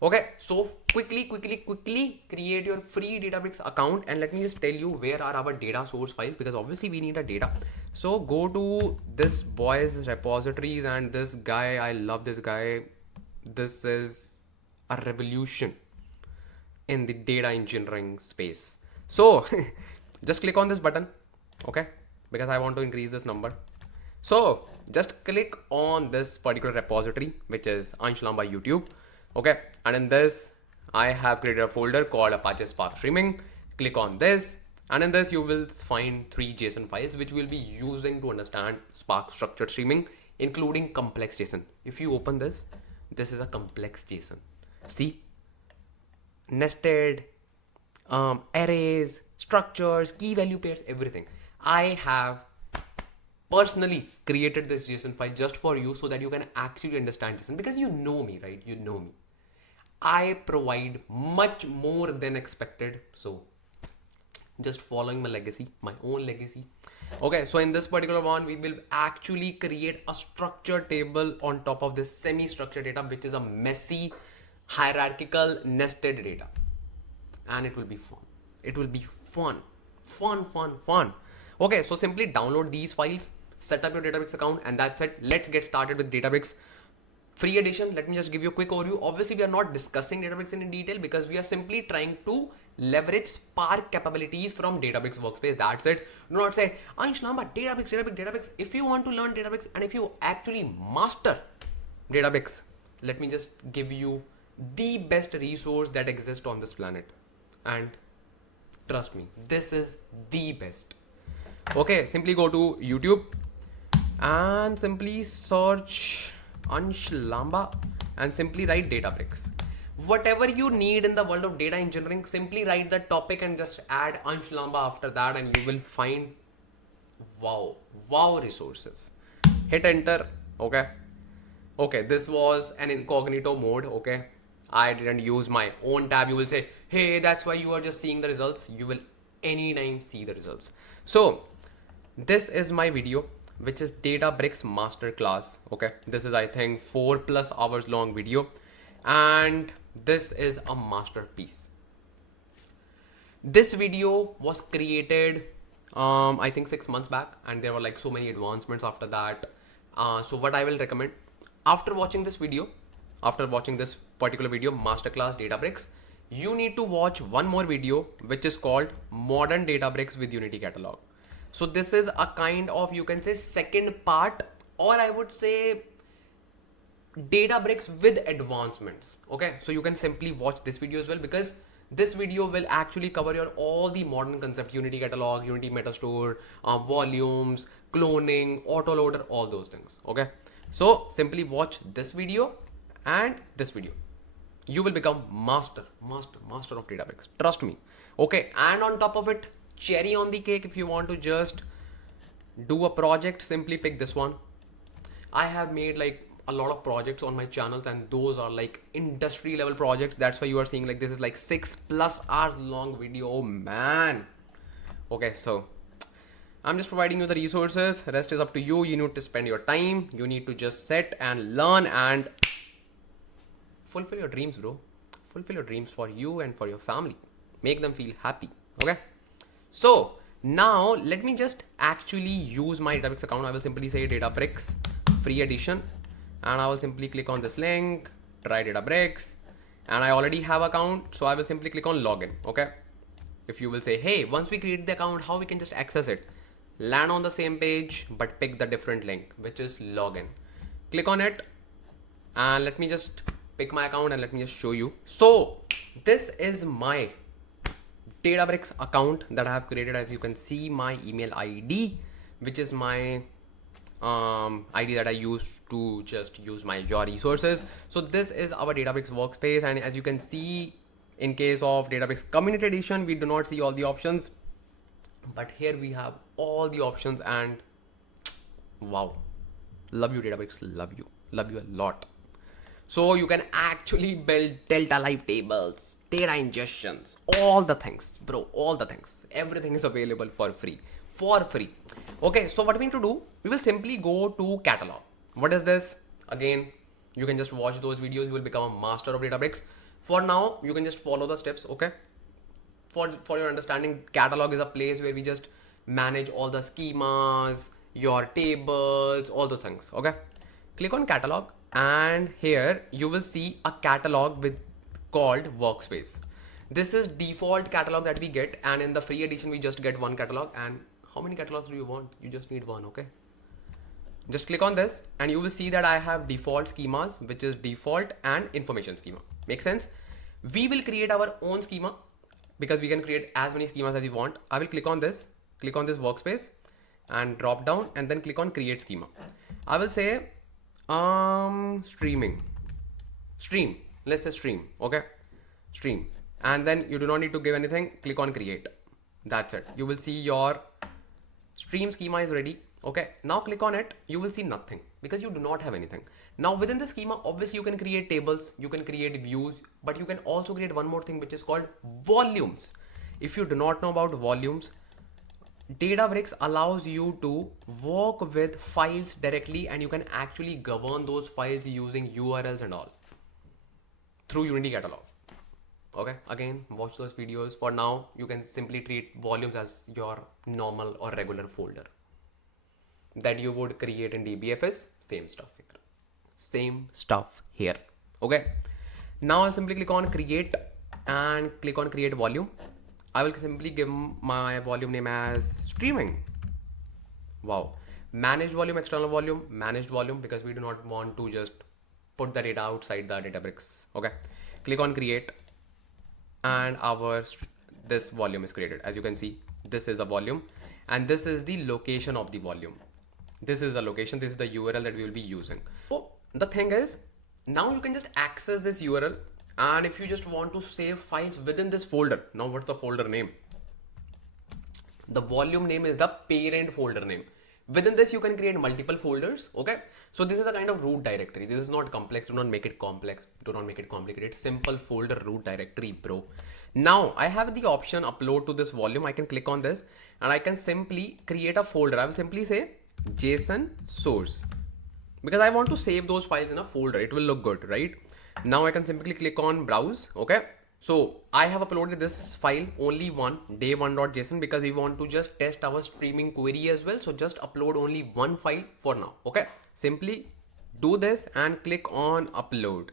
Okay, so quickly create your free Databricks account, and let me just tell you where are our data source files, because obviously we need a data. So go to this boys repositories, and this guy, I love this guy. This is a revolution in the data engineering space. So just click on this button, okay, because I want to increase this number. So just click on this particular repository, which is Ansh Lamba YouTube. Okay, and in this I have created a folder called Apache Spark Streaming. Click on this, and in this you will find 3 JSON files which we'll be using to understand Spark structured streaming, including complex JSON. If you open this, this is a complex JSON. See, nested, arrays, structures, key value pairs, everything. I have personally created this JSON file just for you, so that you can actually understand JSON, because you know me, right? You know me. I provide much more than expected. So just following my legacy, my own legacy. Okay, so in this particular one, we will actually create a structured table on top of this semi-structured data, which is a messy, hierarchical, nested data. And it will be fun. It will be fun. Okay, so simply download these files, set up your Databricks account, and that's it. Let's get started with Databricks free edition. Let me just give you a quick overview. Obviously, we are not discussing Databricks in detail, because we are simply trying to leverage Spark capabilities from Databricks workspace. That's it. Do not say, Ansh Lamba, Databricks. If you want to learn Databricks, and if you actually master Databricks, let me just give you the best resource that exists on this planet. And trust me, this is the best. Okay, simply go to YouTube and simply search Ansh Lamba and simply write Databricks. Whatever you need in the world of data engineering, simply write the topic and just add Ansh Lamba after that, and you will find wow resources. Hit enter. Okay, this was an incognito mode. Okay, I didn't use my own tab. You will say, hey, that's why you are just seeing the results. You will anytime see the results. So this is my video, which is Databricks masterclass. Okay, this is, I think, 4+ hours long video, and this is a masterpiece. This video was created I think 6 months back, and there were like so many advancements after that. So what I will recommend, after watching this video, after watching this particular video, masterclass Databricks, you need to watch one more video which is called Modern Databricks with Unity Catalog. So this is a kind of, you can say, second part, or I would say Databricks with advancements. Okay, so you can simply watch this video as well, because this video will actually cover your all the modern concepts: Unity Catalog, Unity Metastore, volumes, cloning, autoloader, all those things. Okay, so simply watch this video and this video. You will become master of Databricks. Trust me. Okay, and on top of it, cherry on the cake, if you want to just do a project, simply pick this one. I have made like a lot of projects on my channels, and those are like industry level projects. That's why you are seeing like this is like 6+ hours long video. Oh man. Okay, so I'm just providing you the resources. Rest is up to you. You need to spend your time. You need to just sit and learn and fulfill your dreams, bro. Fulfill your dreams for you and for your family. Make them feel happy. Okay, so now let me just actually use my Databricks account. I will simply say Databricks free edition, and I will simply click on this link, try Databricks, and I already have account, so I will simply click on login. Okay, if you will say, hey, once we create the account, how we can just access it? Land on the same page, but pick the different link, which is login. Click on it, and let me just pick my account and let me just show you. So this is my Databricks account that I have created. As you can see, my email ID, which is my ID that I use to just use my Azure resources. So this is our Databricks workspace, and as you can see, in case of Databricks Community Edition, we do not see all the options, but here we have all the options, and wow, love you Databricks, love you a lot. So you can actually build Delta Live tables, data ingestions, all the things, bro, all the things. Everything is available for free. Okay, so what we need to do, we will simply go to catalog. What is this? Again, you can just watch those videos. You will become a master of Databricks. For now, you can just follow the steps. Okay, for your understanding, catalog is a place where we just manage all the schemas, your tables, all the things. Okay, click on catalog, and here you will see a catalog with called workspace. This is default catalog that we get, and in the free edition we just get one catalog. And how many catalogs do you want? You just need one. Okay, just click on this and you will see that I have default schemas, which is default and information schema. Make sense? We will create our own schema because we can create as many schemas as you want. I will click on this workspace and drop down, and then click on create schema. I will say stream, let's say stream. Okay, stream, and then you do not need to give anything. Click on create. That's it. You will see your stream schema is ready. Okay, now click on it. You will see nothing because you do not have anything. Now within the schema, obviously you can create tables, you can create views, but you can also create one more thing, which is called volumes. If you do not know about volumes, Databricks allows you to work with files directly, and you can actually govern those files using URLs and all through Unity Catalog. Okay, again, watch those videos. For now, you can simply treat volumes as your normal or regular folder that you would create in DBFS. Same stuff here. Okay, now I'll simply click on create and click on create volume. I will simply give my volume name as streaming. Wow. Managed volume, external volume, managed volume, because we do not want to just put the data outside the Databricks. Okay, click on create, and this volume is created. As you can see, this is a volume, and this is the location of the volume. This is the location, this is the URL that we will be using. So the thing is, now you can just access this URL, and if you just want to save files within this folder, now what's the folder name? The volume name is the parent folder name. Within this, you can create multiple folders. Okay, so this is a kind of root directory. This is not complex. Do not make it complex. Do not make it complicated. Simple folder root directory, bro. Now I have the option upload to this volume. I can click on this and I can simply create a folder. I will simply say JSON source, because I want to save those files in a folder. It will look good, right? Now I can simply click on browse. Okay, so I have uploaded this file only one, day1.json, because we want to just test our streaming query as well. So just upload only one file for now. Okay, simply do this and click on upload.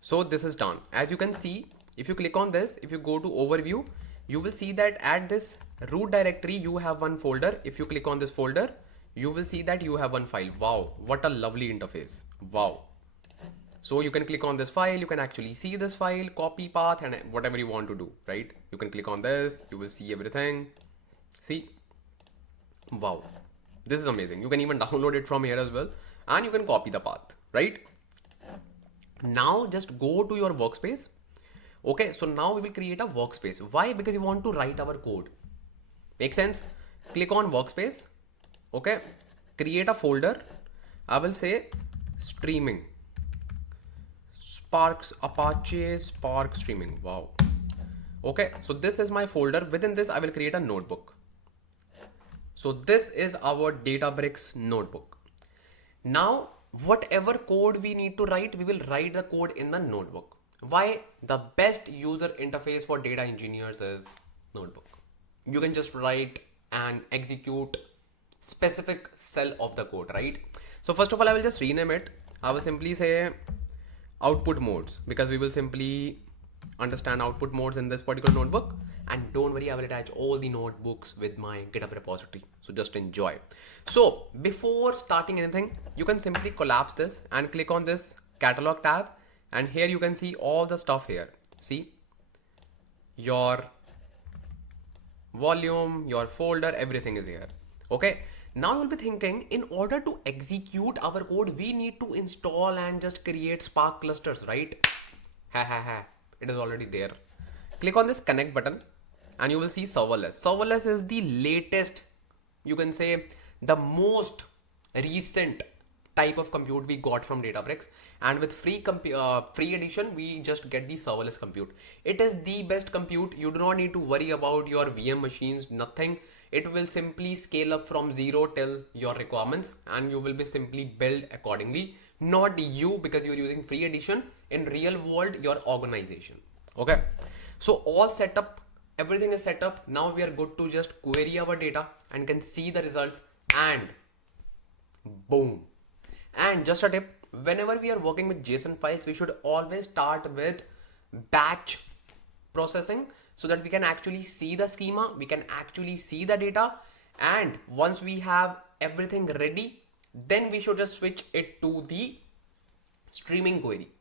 So this is done. As you can see, if you click on this, if you go to overview, you will see that at this root directory, you have one folder. If you click on this folder, you will see that you have one file. Wow, what a lovely interface. Wow. So you can click on this file, you can actually see this file, copy path, and whatever you want to do, right? You can click on this, you will see everything. See, wow, this is amazing. You can even download it from here as well, and you can copy the path, right? Now just go to your workspace. Okay, so now we will create a workspace. Why? Because you want to write our code. Make sense? Click on workspace. Okay, create a folder. I will say streaming. Apache Spark Streaming. Wow. Okay, so this is my folder. Within this, I will create a notebook. So this is our Databricks notebook. Now, whatever code we need to write, we will write the code in the notebook. Why? The best user interface for data engineers is notebook. You can just write and execute specific cell of the code, right? So first of all, I will just rename it. I will simply say output modes, because we will simply understand output modes in this particular notebook. And don't worry, I will attach all the notebooks with my GitHub repository. So just enjoy. So before starting anything, you can simply collapse this and click on this catalog tab. And here you can see all the stuff here. See your volume, your folder, everything is here. Okay. Now you'll be thinking, in order to execute our code, we need to install and just create Spark clusters, right? It is already there. Click on this connect button and you will see serverless. Serverless is the latest, you can say the most recent type of compute we got from Databricks, and with free edition, we just get the serverless compute. It is the best compute. You do not need to worry about your VM machines, nothing. It will simply scale up from 0 till your requirements, and you will be simply build accordingly. Not you, because you're using free edition. In real world, your organization. Okay. So all set up, everything is set up. Now we are good to just query our data and can see the results, and boom. And just a tip, whenever we are working with JSON files, we should always start with batch processing, so that we can actually see the schema, we can actually see the data. And once we have everything ready, then we should just switch it to the streaming query.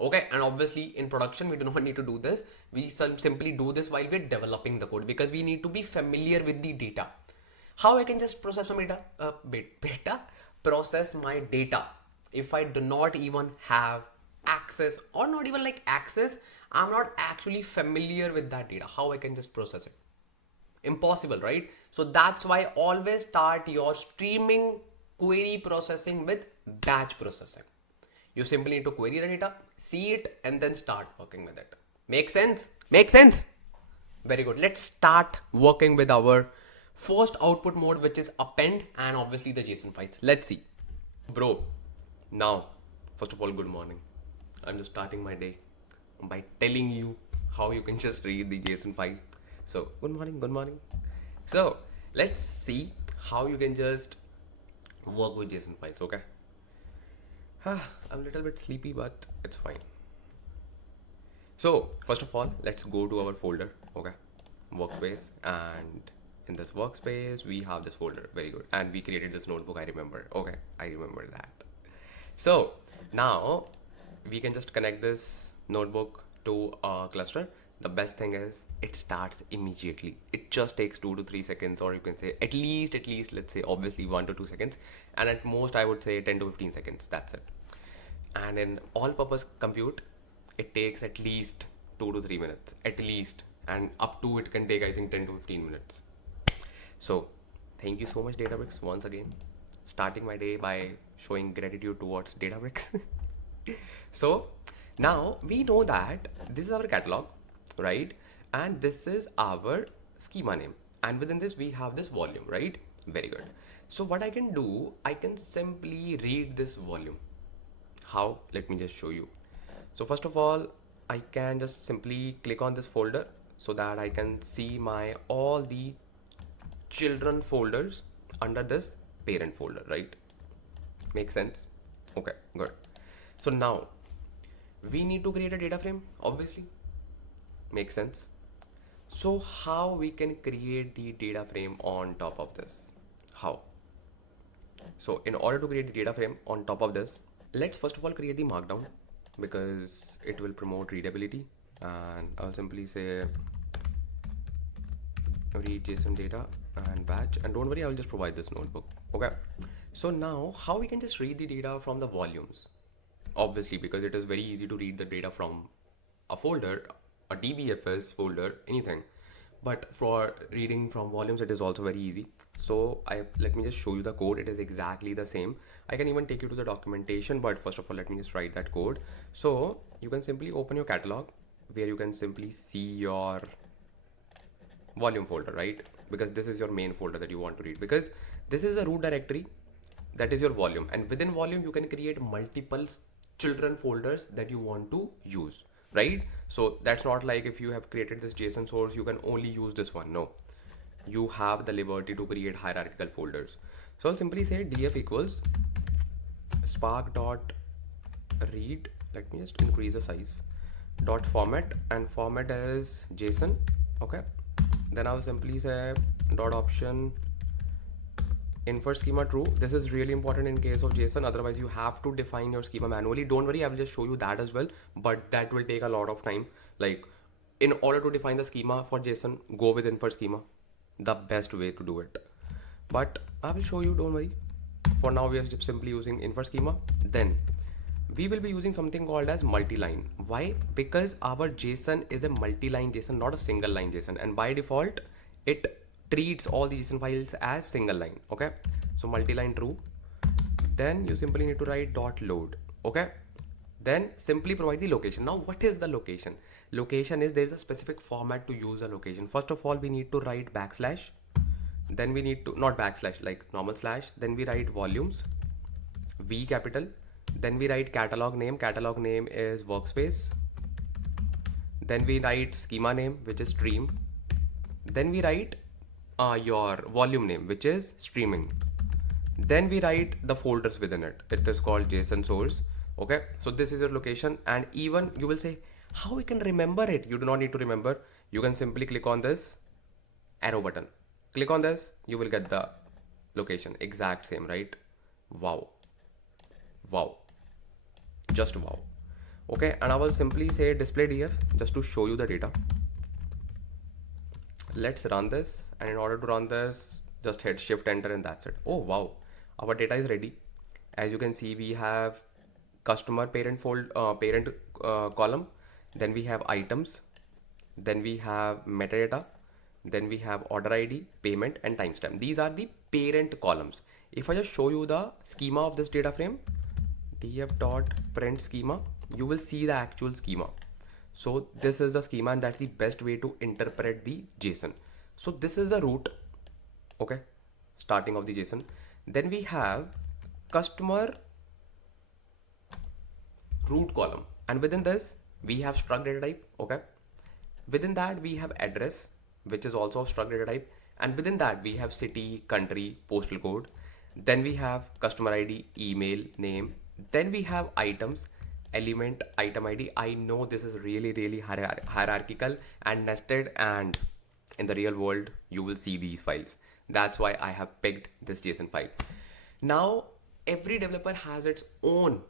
Okay, and obviously in production, we do not need to do this. We simply do this while we're developing the code, because we need to be familiar with the data. How I can just process my data, process my data if I do not even have access, or not even like access, I'm not actually familiar with that data. How I can just process it? Impossible, right? So that's why always start your streaming query processing with batch processing. You simply need to query the data, see it, and then start working with it. Make sense? Make sense? Very good. Let's start working with our first output mode, which is append, and obviously the JSON files. Let's see. Bro, now, first of all, good morning. I'm just starting my day by telling you how you can just read the JSON file. So good morning, good morning. So let's see how you can just work with JSON files. Okay. I'm a little bit sleepy, but it's fine. So first of all, let's go to our folder. Okay. Workspace, and in this workspace, we have this folder. Very good. And we created this notebook. I remember. Okay. I remember that. So Now we can just connect this notebook to a cluster. The best thing is it starts immediately. It just takes 2 to 3 seconds, or you can say at least let's say obviously 1 to 2 seconds, and at most I would say 10 to 15 seconds. That's it. And in all-purpose compute, it takes at least 2 to 3 minutes, at least, and up to it can take I think 10 to 15 minutes. So thank you so much Databricks once again, starting my day by showing gratitude towards Databricks. So now we know that this is our catalog, right? And this is our schema name. And within this, we have this volume, right? Very good. So what I can do, I can simply read this volume. How? Let me just show you. So first of all, I can just simply click on this folder so that I can see my all the children folders under this parent folder, right? Makes sense? Okay, good. So now we need to create a data frame, obviously. Makes sense. So how we can create the data frame on top of this? How? So in order to create the data frame on top of this, let's first of all create the markdown, because it will promote readability. And I'll simply say read JSON data and batch, and don't worry, I will just provide this notebook. Okay, so now how we can just read the data from the volumes? Obviously, because it is very easy to read the data from a folder, a DBFS folder, anything. But for reading from volumes, it is also very easy. So let me just show you the code. It is exactly the same. I can even take you to the documentation, but first of all, let me just write that code. So you can simply open your catalog, where you can simply see your volume folder, right? Because this is your main folder that you want to read, because this is a root directory, that is your volume, and within volume you can create multiple children folders that you want to use, right? So that's not like if you have created this JSON source, you can only use this one. No, you have the liberty to create hierarchical folders. So I'll simply say df equals spark dot read, let me just increase the size, dot format, and format is JSON. Okay, then I'll simply say dot option infer schema true. This is really important in case of JSON, otherwise you have to define your schema manually. Don't worry, I will just show you that as well, but that will take a lot of time. Like, in order to define the schema for JSON, go with infer schema, the best way to do it. But I will show you, don't worry. For now we are just simply using infer schema. Then we will be using something called as multi-line. Why? Because our JSON is a multi-line JSON, not a single line JSON, and by default it treats all the JSON files as single line. Okay, so multi-line true. Then you simply need to write dot load. Okay, then simply provide the location. Now what is the location? Location is, there is a specific format to use a location. First of all, we need to write backslash, then we need to, not backslash, like normal slash, then we write volumes, V capital, then we write catalog name is workspace, then we write schema name, which is stream, then we write your volume name, which is streaming, then we write the folders within it. It is called JSON source. Okay, so this is your location. And even you will say, how we can remember it? You do not need to remember. You can simply click on this arrow button, click on this, you will get the location, exact same, right? Wow, just wow. Okay, and I will simply say display df just to show you the data. Let's run this, and in order to run this, just hit shift enter, and that's it. Oh wow, our data is ready. As you can see, we have customer parent column, then we have items, then we have metadata, then we have order ID, payment, and timestamp. These are the parent columns. If I just show you the schema of this data frame, df.print schema, you will see the actual schema. So this is the schema, and that's the best way to interpret the JSON. So this is the root, okay, starting of the JSON. Then we have customer root column, and within this we have struct data type. Okay, within that we have address, which is also of struct data type, and within that we have city, country, postal code. Then we have customer ID, email, name. Then we have items, element, item ID. I know this is really hierarchical and nested, and in the real world you will see these files. That's why I have picked this JSON file. Now every developer has its own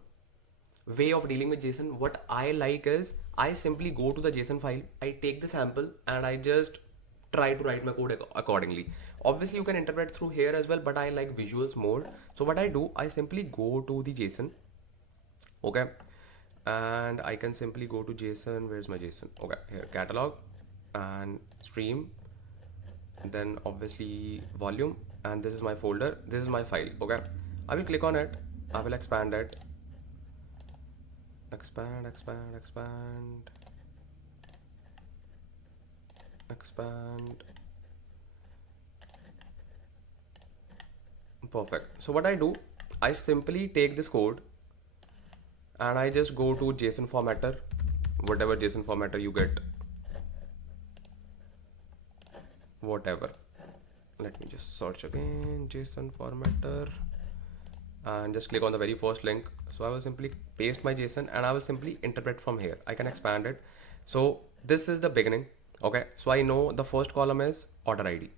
way of dealing with JSON, what I like is I simply go to the JSON file, I take the sample and I just try to write my code accordingly. Obviously you can interpret through here as well, but I like visuals more. So what I do, I simply go to the JSON, okay, and I can simply go to JSON. Where's my JSON? Okay, here, catalog and stream, then obviously volume, and this is my folder, this is my file. Okay, I will click on it, I will expand it, expand, perfect. So what I do, I simply take this code and I just go to JSON formatter, whatever JSON formatter you get, whatever. Let me just search again, JSON formatter, and just click on the very first link. So I will simply paste my JSON and I will simply interpret from here. I can expand it. So this is the beginning. Okay, so I know the first column is order ID.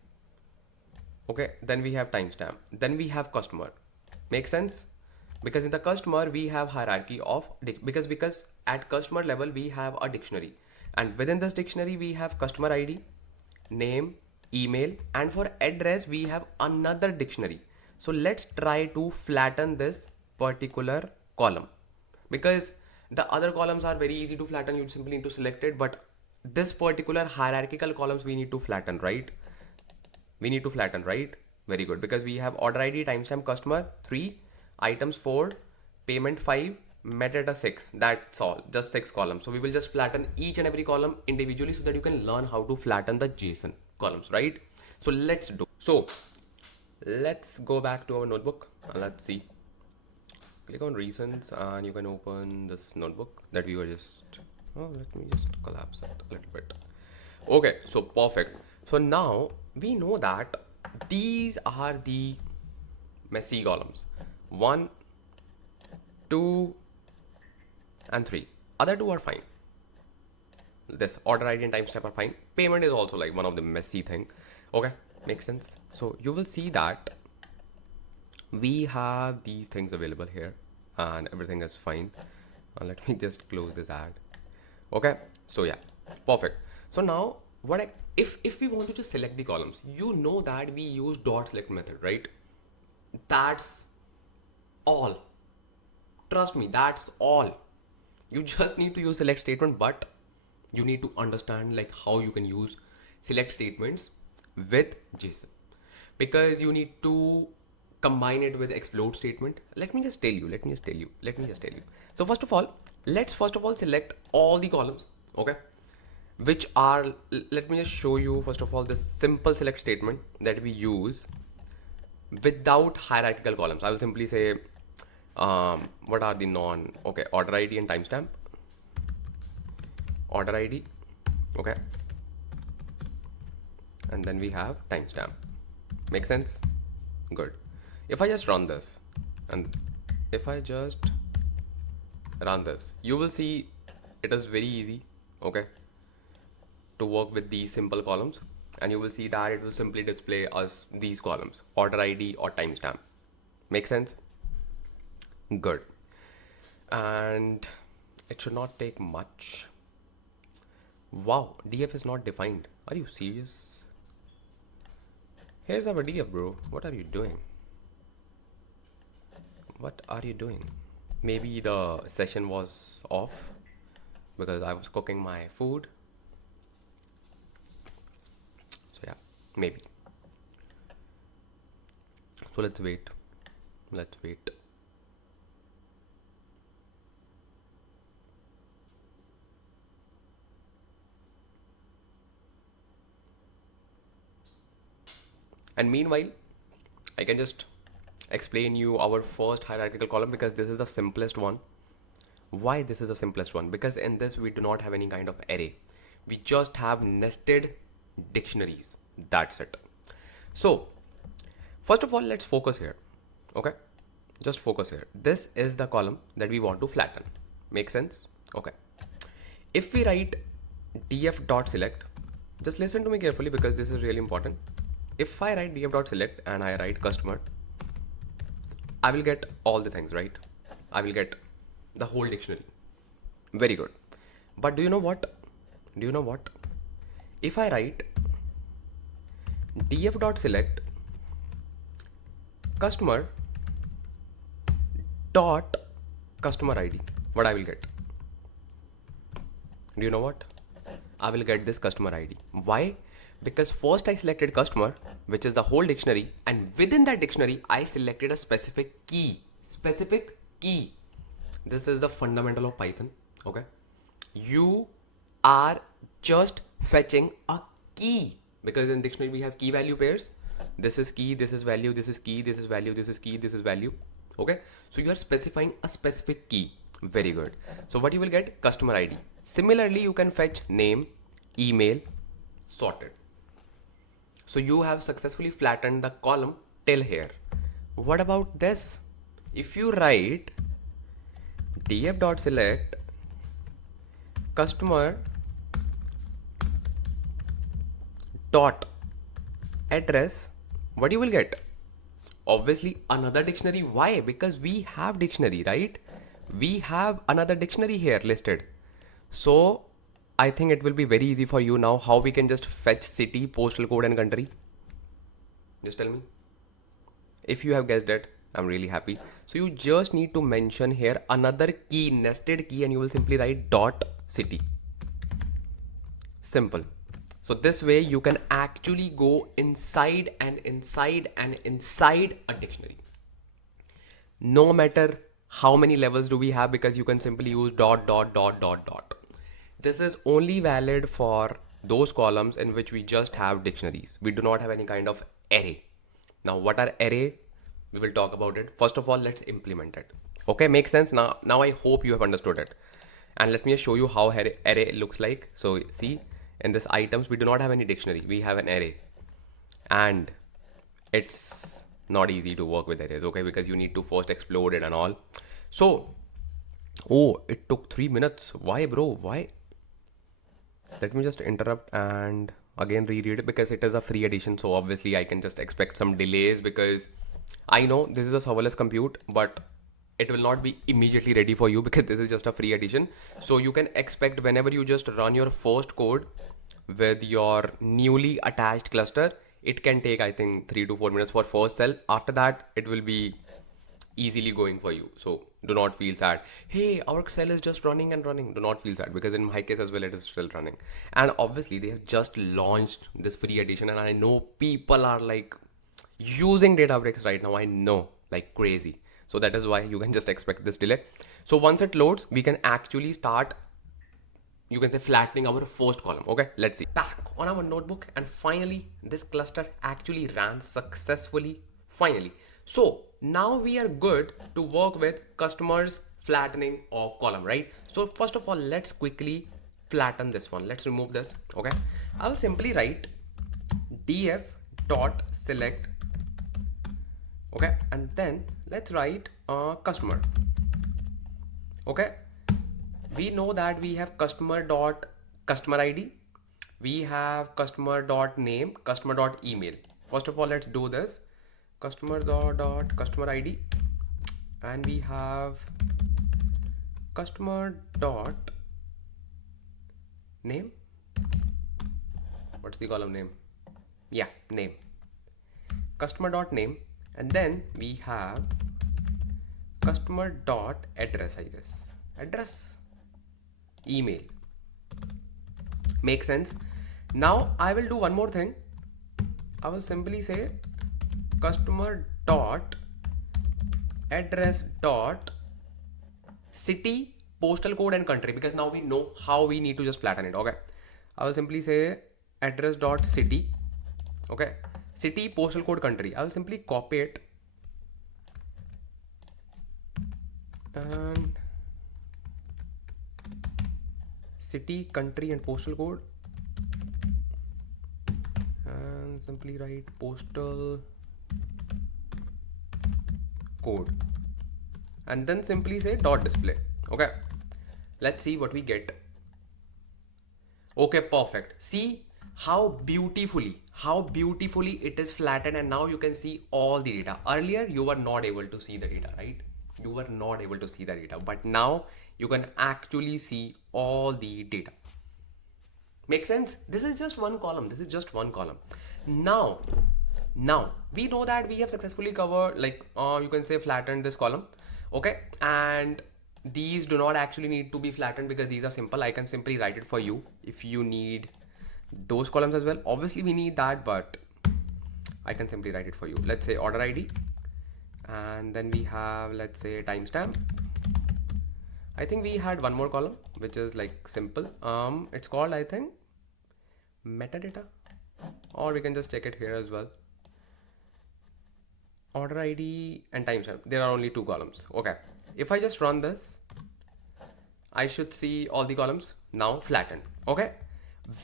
Okay, then we have timestamp, then we have customer. Make sense? Because in the customer we have hierarchy of because at customer level we have a dictionary, and within this dictionary we have customer ID, name, email, and for address we have another dictionary. So let's try to flatten this particular column, because the other columns are very easy to flatten. You simply need to select it, but this particular hierarchical columns we need to flatten, right? We need to flatten, right? Very good, because we have order ID, timestamp, customer 3, items 4, payment 5, metadata 6. That's all, just 6 columns. So we will just flatten each and every column individually so that you can learn how to flatten the JSON columns, right? So let's go back to our notebook and let's see. Click on reasons and you can open this notebook that we were just, let me just collapse it a little bit. Okay, so perfect. So now we know that these are the messy columns, 1, 2, and 3. Other two are fine. This order ID and timestamp are fine. Payment is also like one of the messy thing. Okay, makes sense. So you will see that we have these things available here and everything is fine. Let me just close this ad. Okay, so yeah, perfect. So now if we want to just select the columns, you know that we use dot select method, right? That's all. Trust me, that's all. You just need to use select statement, but you need to understand like how you can use select statements with JSON, because you need to combine it with explode statement. Let me just tell you. So first of all, let's select all the columns, okay? Which are, let me just show you first of all the simple select statement that we use without hierarchical columns. I will simply say, what are the order ID and timestamp, order ID, okay, and then we have timestamp. Make sense? Good. If I just run this, and if I just run this, you will see it is very easy, okay, to work with these simple columns, and you will see that it will simply display us these columns, order ID or timestamp. Make sense? Good. And it should not take much. Wow, DF is not defined. Are you serious? Here's our DF, bro. What are you doing? What are you doing? Maybe the session was off because I was cooking my food. So yeah, maybe. So let's wait. And meanwhile, I can just explain you our first hierarchical column, because this is the simplest one. Why this is the simplest one? Because in this we do not have any kind of array. We just have nested dictionaries. That's it. So first of all, let's focus here. Okay, just focus here. This is the column that we want to flatten. Make sense? Okay. If we write df.select, just listen to me carefully because this is really important. If I write df.select and I write customer, I will get all the things, right? I will get the whole dictionary. Very good. But do you know what? If I write df.select customer dot customer ID, what I will get? Do you know what? I will get this customer ID. Why? Because first I selected customer, which is the whole dictionary, and within that dictionary I selected a specific key. This is the fundamental of Python. Okay, you are just fetching a key, because in dictionary we have key value pairs. This is key, this is value, this is key, this is value, this is key, this is value. Okay, so you are specifying a specific key. Very good. So what you will get? Customer ID. Similarly, you can fetch name, email, sorted. So you have successfully flattened the column till here. What about this? If you write df.select customer dot address, what you will get? Obviously another dictionary. Why? Because we have dictionary, right? We have another dictionary here listed. So I think it will be very easy for you now how we can just fetch city, postal code and country. Just tell me. If you have guessed it, I'm really happy. So you just need to mention here another key, nested key, and you will simply write dot city. Simple. So this way you can actually go inside and inside and inside a dictionary. No matter how many levels do we have, because you can simply use dot. This is only valid for those columns in which we just have dictionaries. We do not have any kind of array. Now what are array? We will talk about it. First of all, let's implement it. Okay, makes sense. Now I hope you have understood it. And let me just show you how array looks like. So see, in this items, we do not have any dictionary. We have an array. And it's not easy to work with arrays, okay? Because you need to first explode it and all. So, oh, it took 3 minutes. Why, bro? Why? Let me just interrupt and again reread it, because it is a free edition. So obviously I can just expect some delays, because I know this is a serverless compute, but it will not be immediately ready for you because this is just a free edition. So you can expect whenever you just run your first code with your newly attached cluster, it can take, I think, 3 to 4 minutes for first cell. After that, it will be easily going for you. So do not feel sad. Hey, our cell is just running and running. Do not feel sad, because in my case as well, it is still running. And obviously they have just launched this free edition, and I know people are like using Databricks right now. I know, like crazy. So that is why you can just expect this delay. So once it loads, we can actually start, you can say, flattening our first column. Okay, let's see. Back on our notebook, and finally this cluster actually ran successfully, finally. So now we are good to work with customers flattening of column, right? So first of all, let's quickly flatten this one. Let's remove this. Okay, I will simply write df dot select. Okay, and then let's write customer. Okay, we know that we have customer dot customer ID, we have customer dot name, customer dot email. First of all, let's do this. Customer dot customer ID, and we have customer dot name. What's the column name? Yeah, name. Customer dot name, and then we have customer dot address, I guess. Address, email. Makes sense. Now I will do one more thing. I will simply say customer dot address dot city, postal code and country, because now we know how we need to just flatten it. Okay, I will simply say address dot city. Okay, city, postal code, country. I will simply copy it and city, country and postal code, and simply write postal code, and then simply say dot display. Okay, let's see what we get. Okay, perfect. See how beautifully it is flattened, and now you can see all the data. Earlier you were not able to see the data, right? you were not able to see the data, but now you can actually see all the data. Make sense? This is just one column. This is just one column. Now we know that we have successfully covered, like you can say flattened this column. Okay, and these do not actually need to be flattened because these are simple. I can simply write it for you if you need those columns as well. Obviously we need that, but I can simply write it for you. Let's say order ID, and then we have, let's say, timestamp. I think we had one more column which is like simple. It's called, I think, metadata, or we can just check it here as well. Order ID and timestamp. There are only two columns. Okay, if I just run this, I should see all the columns now flattened. Okay,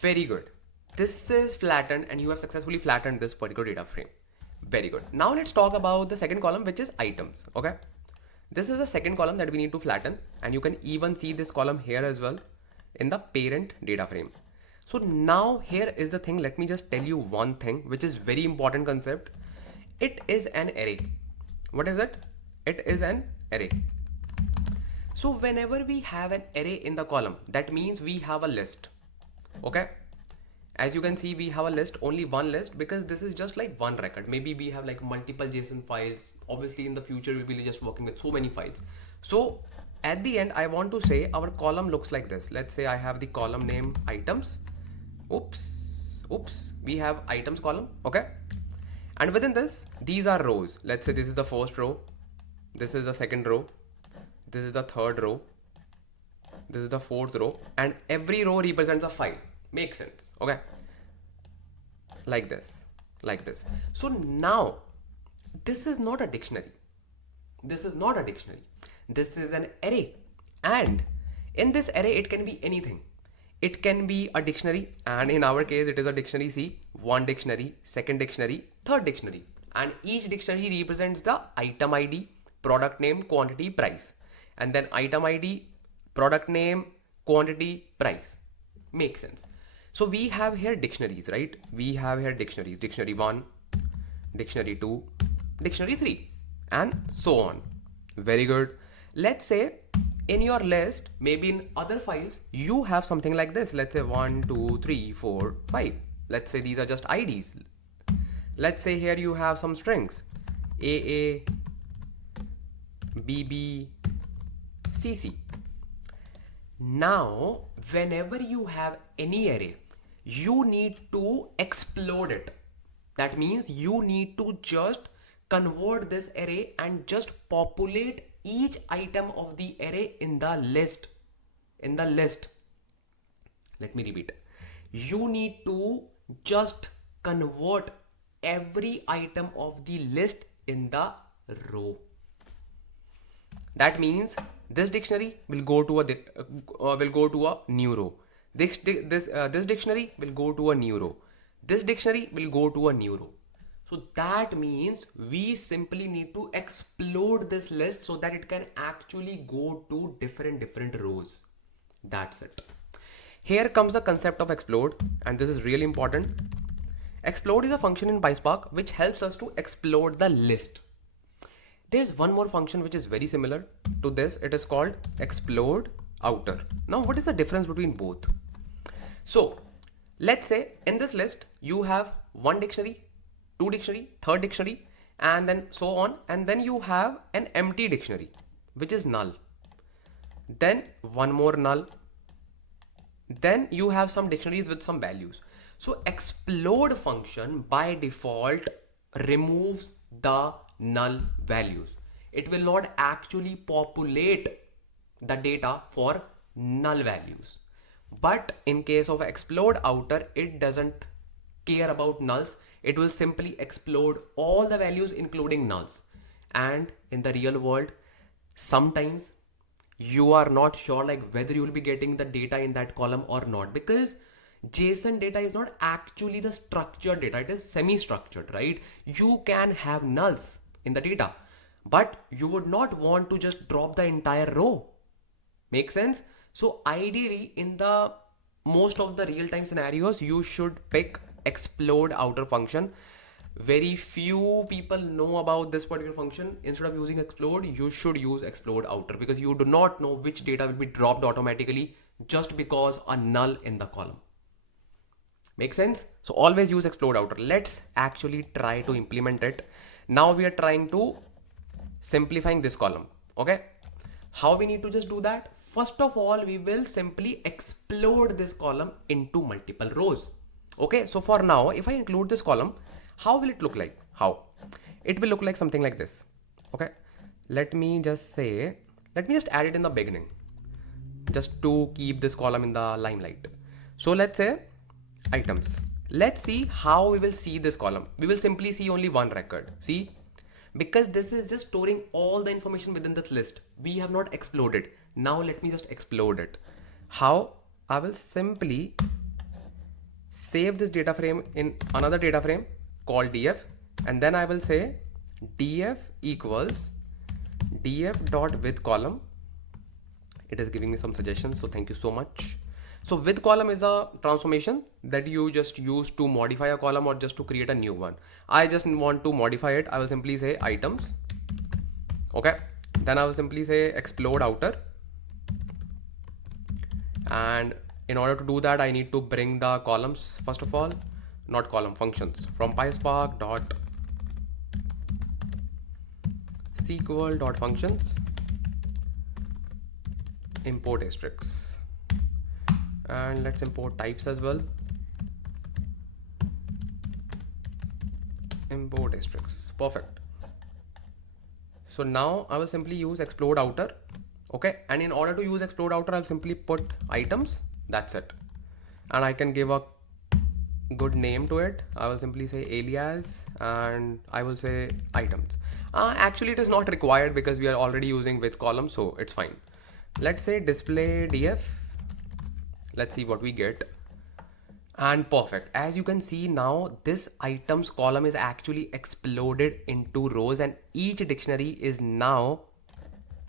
very good. This is flattened, and you have successfully flattened this particular data frame. Very good. Now let's talk about the second column, which is items. Okay, this is the second column that we need to flatten, and you can even see this column here as well in the parent data frame. So now here is the thing. Let me just tell you one thing, which is very important concept. It is an array. What is it? It is an array. So whenever we have an array in the column, that means we have a list. Okay, as you can see, we have a list, only one list, because this is just like one record. Maybe we have like multiple JSON files. Obviously in the future we'll be just working with so many files. So at the end, I want to say our column looks like this. Let's say I have the column name items. Oops, we have items column. Okay, and within this, these are rows. Let's say this is the first row, this is the second row, this is the third row, this is the fourth row, and every row represents a file. Makes sense? Okay, like this. So now this is not a dictionary. This is not a dictionary. This is an array, and in this array it can be anything. It can be a dictionary, and in our case it is a dictionary. See, one dictionary, second dictionary, third dictionary, and each dictionary represents the item ID, product name, quantity, price, and then item ID, product name, quantity, price. Makes sense? So we have here dictionaries, right? We have here dictionaries, dictionary 1, dictionary 2, dictionary 3, and so on. Very good. Let's say in your list, maybe in other files, you have something like this. Let's say 1, 2, 3, 4, 5. Let's say these are just IDs. Let's say here you have some strings, AA, BB, CC. Now, whenever you have any array, you need to explode it. That means you need to just convert this array and just populate each item of the array in the list. Let me repeat. You need to just convert every item of the list in the row. That means this dictionary will go to a new row. This dictionary will go to a new row. This dictionary will go to a new row. So that means we simply need to explode this list so that it can actually go to different rows. That's it. Here comes the concept of explode, and this is really important. Explode is a function in PySpark which helps us to explode the list. There's one more function which is very similar to this. It is called explode outer. Now, what is the difference between both? So let's say in this list you have one dictionary, two dictionary, third dictionary, and then so on, and then you have an empty dictionary which is null, then one more null, then you have some dictionaries with some values. So explode function by default removes the null values. It will not actually populate the data for null values. But in case of explode outer, it doesn't care about nulls. It will simply explode all the values including nulls. And in the real world, sometimes you are not sure like whether you will be getting the data in that column or not, because JSON data is not actually the structured data. It is semi-structured, right? You can have nulls in the data, but you would not want to just drop the entire row. Make sense? So ideally in the most of the real-time scenarios, you should pick explode outer function. Very few people know about this particular function. Instead of using explode, you should use explode outer, because you do not know which data will be dropped automatically just because a null in the column. Make sense? So always use explode outer. Let's actually try to implement it. Now we are trying to simplifying this column. Okay, how we need to just do that? First of all, we will simply explode this column into multiple rows. Okay, so for now, if I include this column, how will it look like? How it will look like something like this. Okay, let me just add it in the beginning just to keep this column in the limelight. So let's say items. Let's see how we will see this column. We will simply see only one record. See, because this is just storing all the information within this list. We have not exploded. Now let me just explode it. How? I will simply save this data frame in another data frame called df, and then I will say df equals df dot with column. It is giving me some suggestions, so thank you so much. So with column is a transformation that you just use to modify a column or just to create a new one. I just want to modify it. I will simply say items. Okay, then I will simply say explode outer, and in order to do that I need to bring the columns first of all, not column, functions from PySpark dot SQL dot functions import asterisk, and let's import types as well. Import asterisk, perfect. So now I will simply use explode outer. Okay, and in order to use explode outer, I'll simply put items. That's it, and I can give a good name to it. I will simply say alias, and I will say items. Actually, it is not required because we are already using with column, so it's fine. Let's say display df. Let's see what we get. And perfect. As you can see now, this items column is actually exploded into rows, and each dictionary is now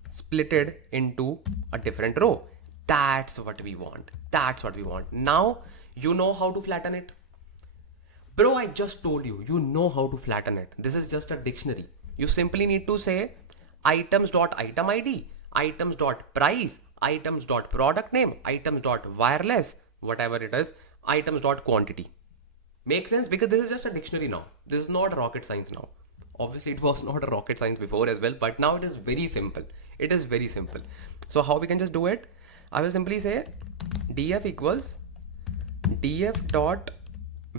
splitted into a different row. That's what we want. That's what we want. Now you know how to flatten it. Bro, I just told you, you know how to flatten it. This is just a dictionary. You simply need to say items.item ID, items.price, items.product name, items.wireless, whatever it is, items.quantity. Make sense? Because this is just a dictionary now. This is not rocket science now. Obviously, it was not a rocket science before as well, but now it is very simple. It is very simple. So how we can just do it? I will simply say df equals df dot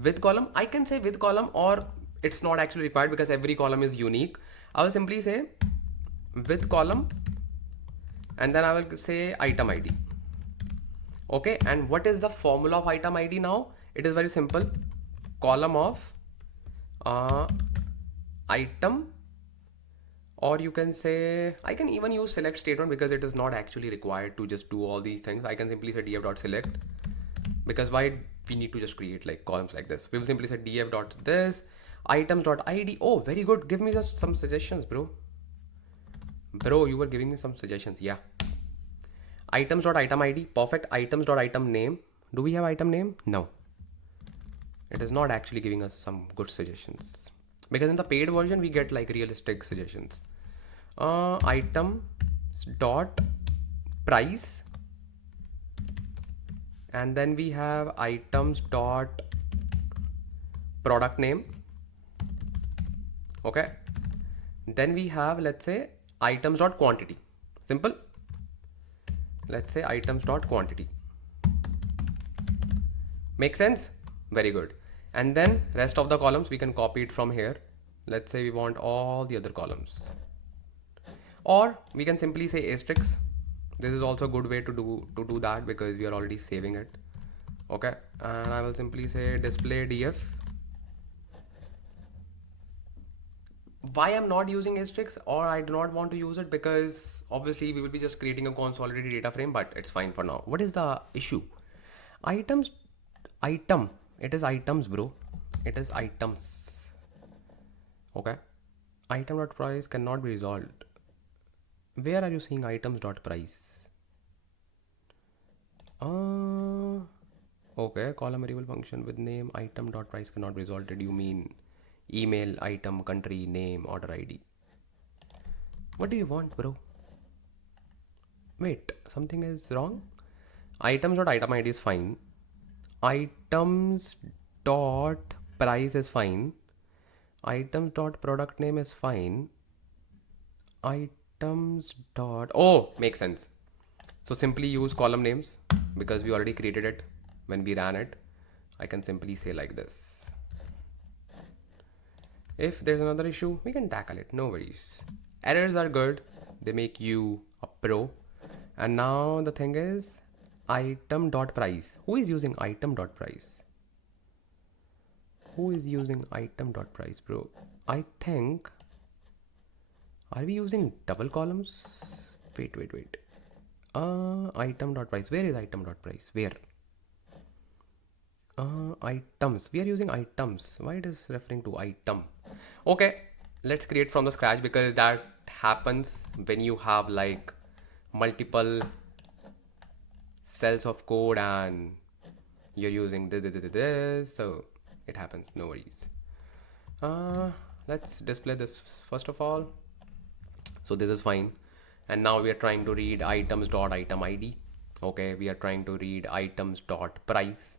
with column. I can say with column, or it's not actually required because every column is unique. I will simply say with column, and then I will say item ID. Okay, and what is the formula of item ID now? It is very simple. Column of item, or you can say, I can even use select statement because it is not actually required to just do all these things. I can simply say df.select, because why we need to just create like columns like this. We will simply say df.this items.id. Oh, very good. Give me just some suggestions, bro. Bro, you were giving me some suggestions. Yeah. Items.item ID. Perfect. Items.item name. Do we have item name? No. It is not actually giving us some good suggestions, because in the paid version we get like realistic suggestions. Items dot price, and then we have items dot product name. Okay, then we have, let's say, items dot quantity. Simple. Let's say items dot quantity. Make sense? Very good. And then rest of the columns we can copy it from here. Let's say we want all the other columns, or we can simply say asterisk. This is also a good way to do that because we are already saving it. Okay, and I will simply say display df. Why I'm not using asterisk, or I do not want to use it, because obviously we will be just creating a consolidated data frame, but it's fine for now. What is the issue? Items, item. It is items, bro. It is items. Okay. Item.price cannot be resolved. Where are you seeing items.price? Okay, column variable function with name item.price cannot be resolved. Did you mean email, item, country, name, order ID. What do you want, bro? Wait, something is wrong. Items.item ID is fine. Items dot price is fine. Items dot product name is fine. Items dot, oh, makes sense. So simply use column names because we already created it when we ran it. I can simply say like this. If there's another issue, we can tackle it, no worries. Errors are good, they make you a pro. And now the thing is item.price. Who is using item.price? Who is using item.price, bro? I think, are we using double columns? Wait. Item.price. Where is item.price? Where? Items. We are using items. Why it is referring to item? Okay, let's create from the scratch because that happens when you have like multiple cells of code and you're using this, so it happens, no worries. Let's display this first of all. So this is fine. And now we are trying to read items.item ID. Okay, we are trying to read items.price,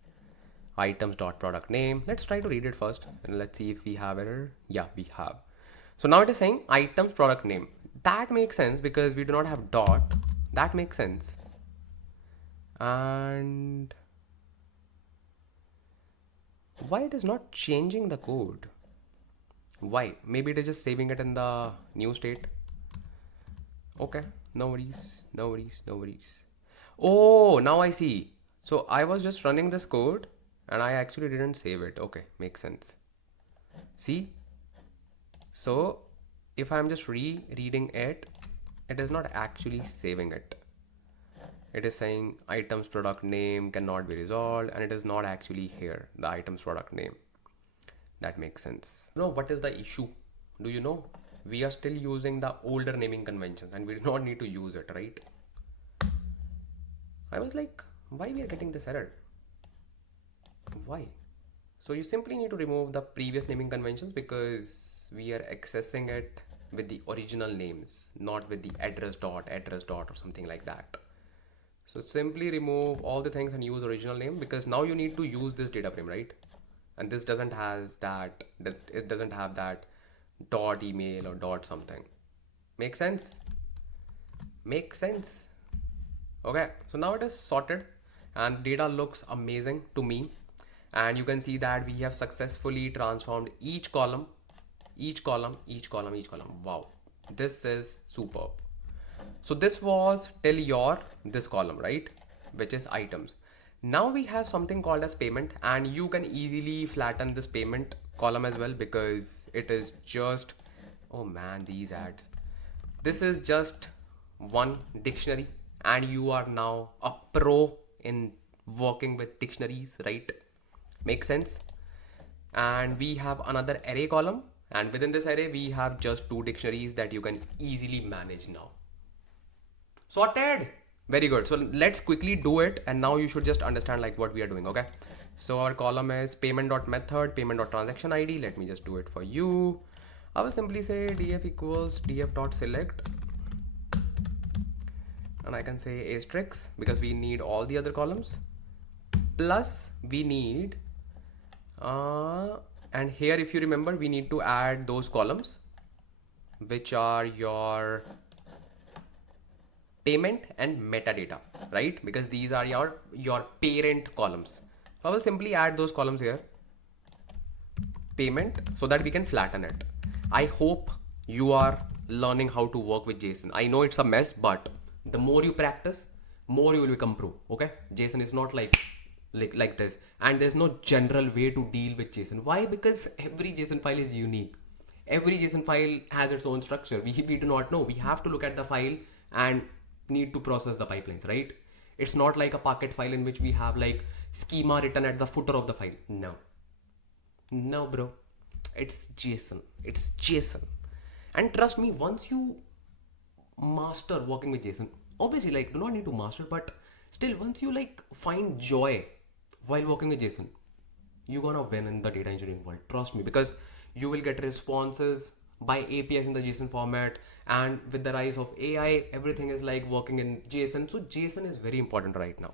items.product name. Let's try to read it first and let's see if we have error. Yeah, we have. So now it is saying items product name. That makes sense because we do not have dot. That makes sense. And why it is not changing the code? Why? Maybe it is just saving it in the new state. Okay, no worries. Oh, now I see. So I was just running this code and I actually didn't save it. Okay, makes sense. See? So if I'm just rereading it, it is not actually saving it. It is saying items product name cannot be resolved and it is not actually here, the items product name. That makes sense. You know what is the issue? Do you know? We are still using the older naming conventions and we do not need to use it, right? I was like, why we are getting this error? Why? So you simply need to remove the previous naming conventions because we are accessing it with the original names, not with the address dot or something like that. So simply remove all the things and use original name because now you need to use this data frame, right? And this doesn't has that it doesn't have that dot email or dot something. Make sense? Makes sense. Okay, so now it is sorted and data looks amazing to me. And you can see that we have successfully transformed each column. Wow, this is superb. So this was till your this column, right? Which is items. Now we have something called as payment and you can easily flatten this payment column as well because it is just, oh man, these ads. This is just one dictionary and you are now a pro in working with dictionaries, right? Makes sense. And we have another array column and within this array we have just two dictionaries that you can easily manage now. Sorted. Very good. So let's quickly do it and now you should just understand like what we are doing. Okay, so our column is payment.method, payment.transaction ID. Let me just do it for you. I will simply say df equals df.select and I can say asterisk because we need all the other columns plus we need and here if you remember we need to add those columns which are your payment and metadata, right? Because these are your parent columns. So I will simply add those columns here, payment, so that we can flatten it. I hope you are learning how to work with JSON. I know it's a mess, but the more you practice, more you will become pro. Okay, JSON is not like this, and there's no general way to deal with JSON. Why? Because every JSON file is unique. Every JSON file has its own structure. We do not know. We have to look at the file and need to process the pipelines, right? It's not like a Parquet file in which we have like schema written at the footer of the file. No, bro. It's JSON. And trust me, once you master working with JSON, obviously like do not need to master, but still once you like find joy while working with JSON, you're gonna win in the data engineering world. Trust me, because You will get responses by APIs in the JSON format, and with the rise of AI, everything is like working in JSON. So JSON is very important right now.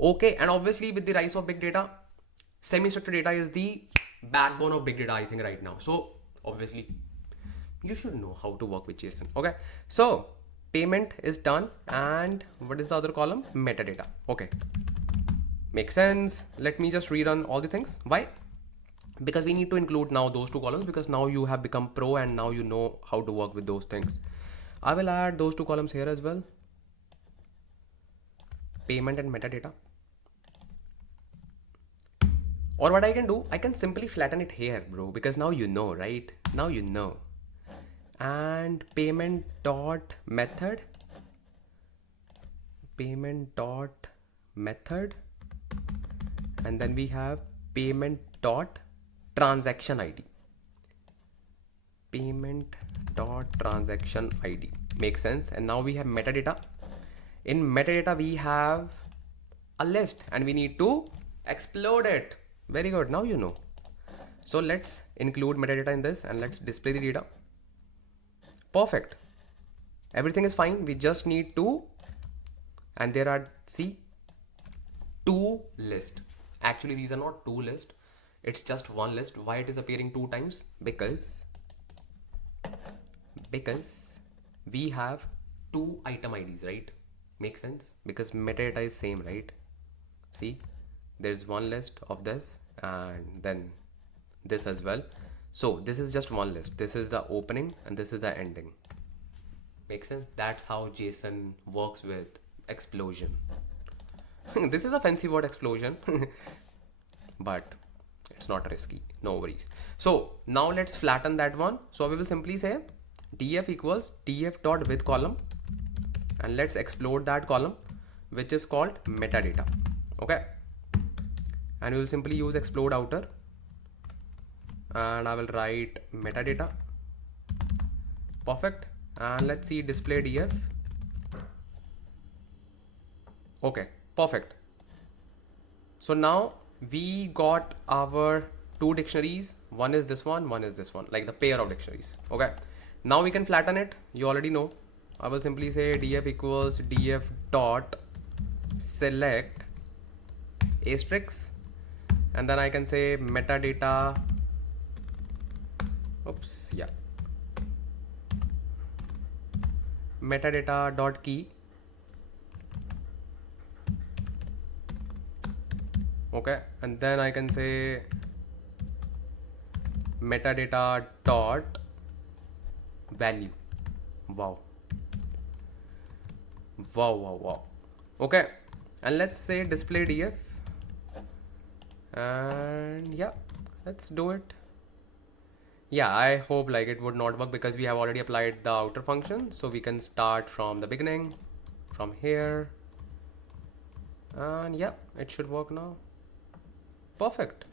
Okay, and obviously with the rise of big data, semi-structured data is the backbone of big data, I think, right now. So obviously you should know how to work with JSON. Okay, so payment is done, and what is the other column? Metadata. Okay, makes sense. Let me just rerun all the things. Why? Because we need to include now those two columns, because now you have become pro and now you know how to work with those things. I will add those two columns here as well, payment and metadata. Or what I can do, I can simply flatten it here, bro, because now you know, right? Now you know. And payment dot method, and then we have payment dot transaction ID. Makes sense. And now we have metadata. In metadata we have a list and we need to explode it. Very good, now you know. So let's include metadata in this and let's display the data. Perfect, everything is fine. We just need to, and there are, see, two lists. Actually these are not two lists, it's just one list. Why it is appearing two times? Because we have two item IDs, right? Makes sense, because metadata is same, right? See, there's one list of this and then this as well. So this is just one list. This is the opening and this is the ending. Makes sense? That's how JSON works with explosion. This is a fancy word, explosion, but it's not risky, no worries. So now let's flatten that one. So we will simply say df equals df.with column, and let's explode that column, which is called metadata. Okay, and we will simply use explode outer, and I will write metadata. Perfect. And let's see display df. Okay, perfect. So now we got our two dictionaries. One is this one is this one, like the pair of dictionaries. Okay, now we can flatten it. You already know. I will simply say df equals df dot select asterisk, and then I can say metadata. Oops, yeah. Metadata dot key. Okay, and then I can say metadata dot value. Wow. Okay, and let's say display df, and yeah, let's do it. Yeah, I hope like it would not work because we have already applied the outer function. So we can start from the beginning, from here, and yeah, it should work now. Perfect.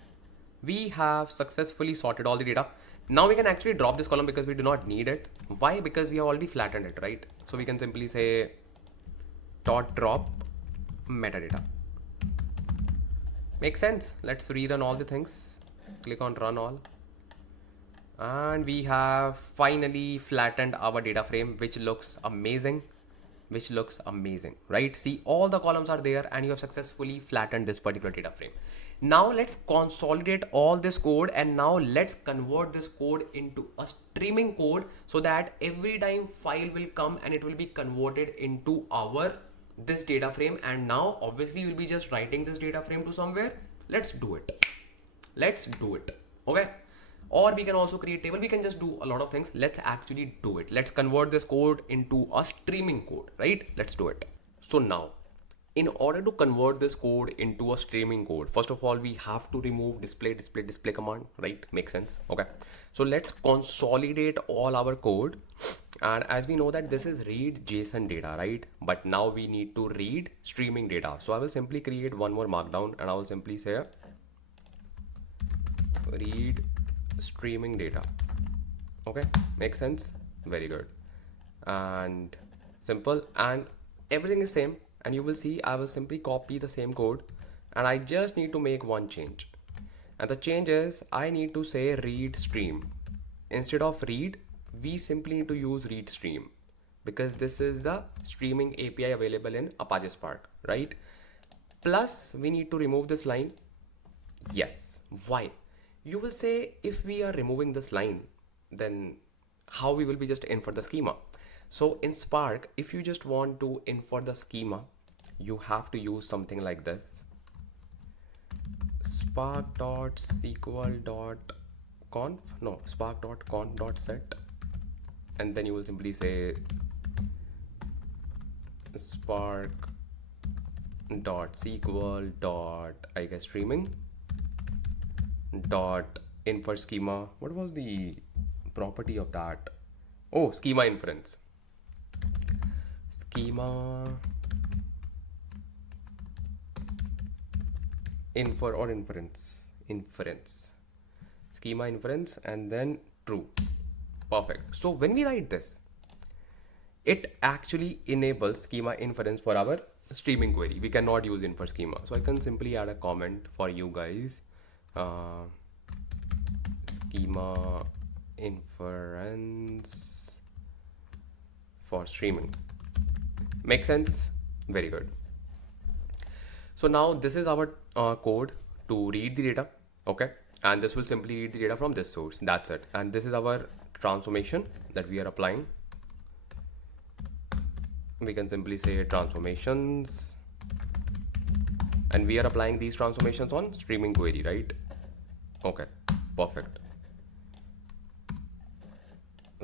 We have successfully sorted all the data. Now we can actually drop this column because we do not need it. Why? Because we have already flattened it, right? So we can simply say dot drop metadata. Makes sense. Let's rerun all the things. Click on run all. And we have finally flattened our data frame, which looks amazing, right? See, all the columns are there and you have successfully flattened this particular data frame. Now let's consolidate all this code, and now let's convert this code into a streaming code so that every time file will come and it will be converted into our this data frame. And now obviously you'll be just writing this data frame to somewhere. Let's do it. Okay, or we can also create table. We can just do a lot of things. Let's actually do it. Let's convert this code into a streaming code, right? Let's do it. So now, in order to convert this code into a streaming code, first of all, we have to remove display command, right? Makes sense. Okay, so let's consolidate all our code. And as we know that this is read JSON data, right? But now we need to read streaming data. So I will simply create one more markdown and I will simply say read streaming data. Okay, makes sense. Very good. And simple, and everything is same. And you will see I will simply copy the same code and I just need to make one change. And the change is I need to say read stream. Instead of read, we simply need to use read stream because this is the streaming API available in Apache Spark, right? Plus, we need to remove this line. Yes. Why? You will say if we are removing this line, then how we will be just infer the schema. So in Spark, if you just want to infer the schema, you have to use something like this. spark.sql.conf, spark.conf.set, and then you will simply say spark.sql.streaming dot infer schema. What was the property of that? Oh, schema inference. Schema infer or inference schema inference, and then true. Perfect. So when we write this, it actually enables schema inference for our streaming query. We cannot use infer schema, so I can simply add a comment for you guys. Schema inference for streaming. Make sense? Very good. So now this is our code to read the data, okay? And this will simply read the data from this source. That's it. And this is our transformation that we are applying. We can simply say transformations, and we are applying these transformations on streaming query, right? Okay, perfect.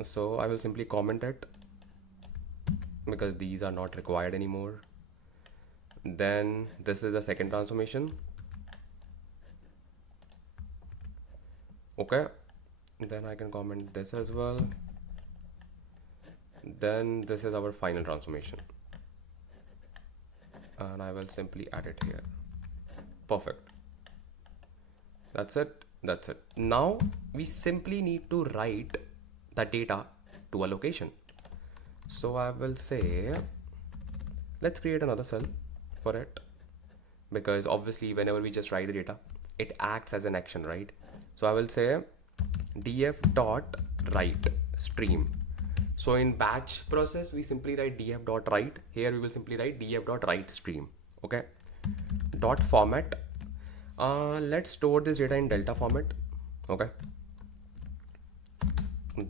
So I will simply comment it because these are not required anymore. Then this is the second transformation. Okay, then I can comment this as well. Then this is our final transformation, and I will simply add it here. Perfect. That's it. That's it. Now we simply need to write the data to a location. So I will say, let's create another cell for it, because obviously whenever we just write the data, it acts as an action, right? So I will say df.write stream. So in batch process, we simply write df.write. Here we will simply write df.write stream. Okay. Dot format. Let's store this data in delta format. Okay.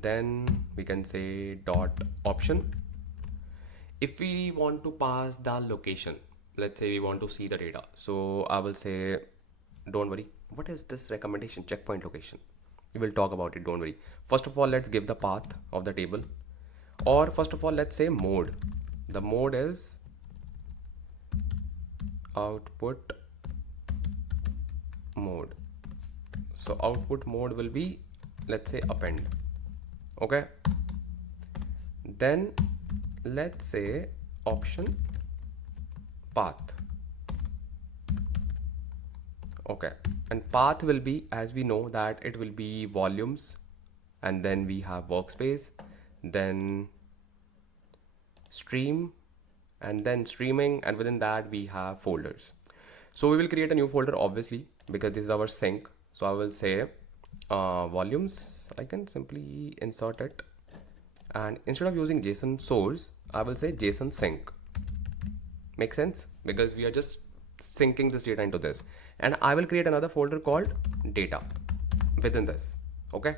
Then we can say dot option. If we want to pass the location, let's say we want to see the data. So I will say, don't worry. What is this recommendation? Checkpoint location. We will talk about it. Don't worry. First of all, let's give the path of the table. Or first of all, let's say mode. The mode is output mode. So output mode will be, let's say, append. Okay. Then let's say option path. Okay. And path will be, as we know that it will be volumes, and then we have workspace, then stream, and then streaming, and within that we have folders. So we will create a new folder, obviously, because this is our sync. So I will say volumes. I can simply insert it, and instead of using JSON source, I will say JSON sync. Make sense? Because we are just syncing this data into this, and I will create another folder called data within this. Okay,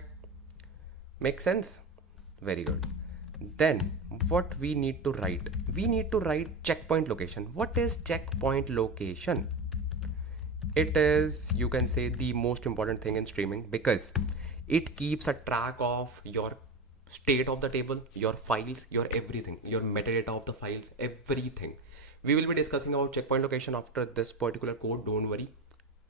make sense? Very good. Then what we need to write? We need to write checkpoint location. What is checkpoint location? It is, you can say, the most important thing in streaming, because it keeps a track of your state of the table, your files, your everything, your metadata of the files, everything. We will be discussing about checkpoint location after this particular code. Don't worry,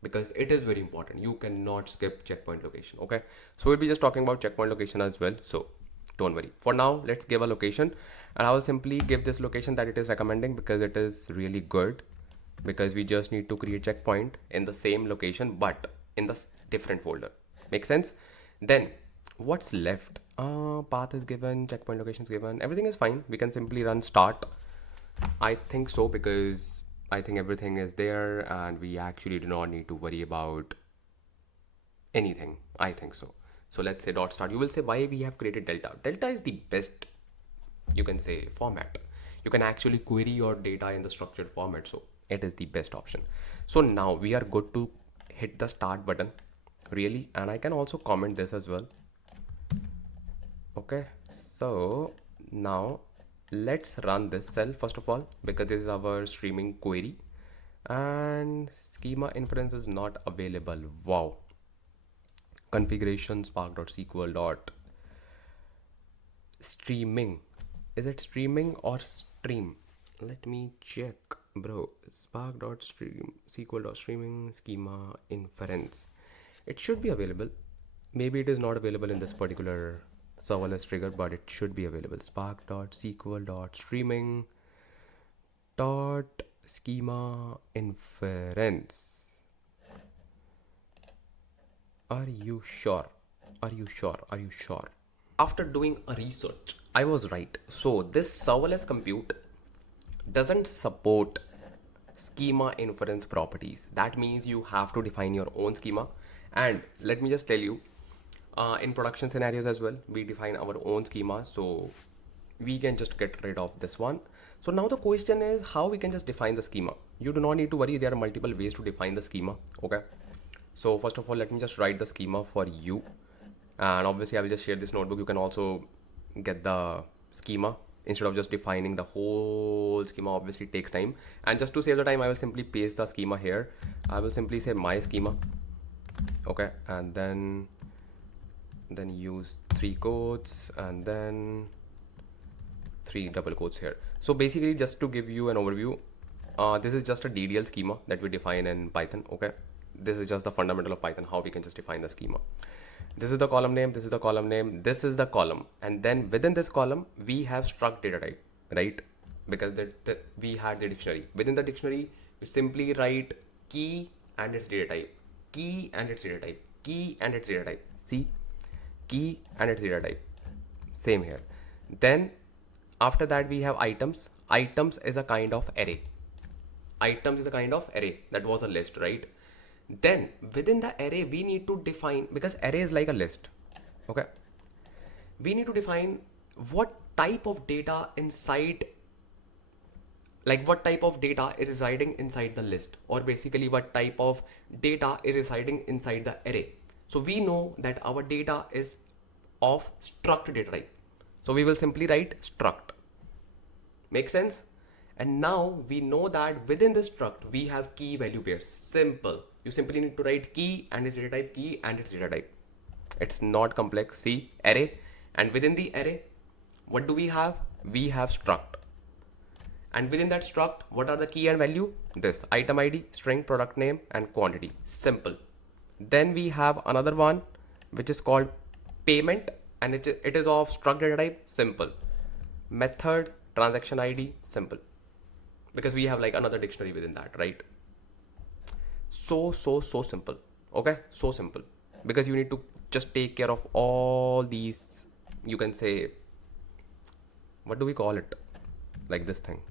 because it is very important. You cannot skip checkpoint location. Okay, so we'll be just talking about checkpoint location as well, so don't worry. For now, let's give a location, and I will simply give this location that it is recommending, because it is really good, because we just need to create checkpoint in the same location but in the different folder. Make sense? Then what's left? Path is given, checkpoint location is given, everything is fine. We can simply run start. I think so, because I think everything is there, and we actually do not need to worry about anything. I think so. So let's say dot start. You will say why we have created delta. Delta is the best, you can say, format. You can actually query your data in the structured format. So it is the best option. So now we are good to hit the start button, really. And I can also comment this as well. Okay, so now let's run this cell first of all, because this is our streaming query, and schema inference is not available. Wow. Configuration spark.sql dot streaming. Is it streaming or stream? Let me check, bro. Spark.stream sql.streaming schema inference. It should be available. Maybe it is not available in this particular serverless trigger, but it should be available. Spark.sql.streaming dot schema inference. Are you sure? Are you sure? Are you sure? After doing a research, I was right. So this serverless compute doesn't support schema inference properties. That means you have to define your own schema. And let me just tell you, in production scenarios as well, we define our own schema. So we can just get rid of this one. So now the question is how we can just define the schema. You do not need to worry. There are multiple ways to define the schema. Okay. So first of all, let me just write the schema for you. And obviously I will just share this notebook. You can also get the schema instead of just defining the whole schema. Obviously it takes time. And just to save the time, I will simply paste the schema here. I will simply say my schema. Okay. And then use 3 quotes and then 3 double quotes here. So basically just to give you an overview, this is just a DDL schema that we define in Python. Okay. This is just the fundamental of Python, how we can just define the schema. This is the column name, this is the column name, this is the column. And then within this column, we have struct data type, right? Because we had the dictionary. Within the dictionary, we simply write key and its data type, key and its data type, key and its data type. See, key and its data type. Same here. Then after that, we have items. Items is a kind of array. Items is a kind of array. That was a list, right? Then within the array, we need to define, because array is like a list. Okay. We need to define what type of data inside, like what type of data is residing inside the list, or basically what type of data is residing inside the array. So we know that our data is of struct data type. So we will simply write struct. Make sense? And now we know that within this struct, we have key value pairs. Simple. You simply need to write key and its data type, key and its data type. It's not complex. See, array. And within the array, what do we have? We have struct. And within that struct, what are the key and value? This item ID, string, product name, and quantity. Simple. Then we have another one, which is called payment. And it is of struct data type. Simple. Method, transaction ID. Simple. Because we have like another dictionary within that, right? So simple. Okay, so simple. Because you need to just take care of all these, you can say, what do we call it? Like this thing.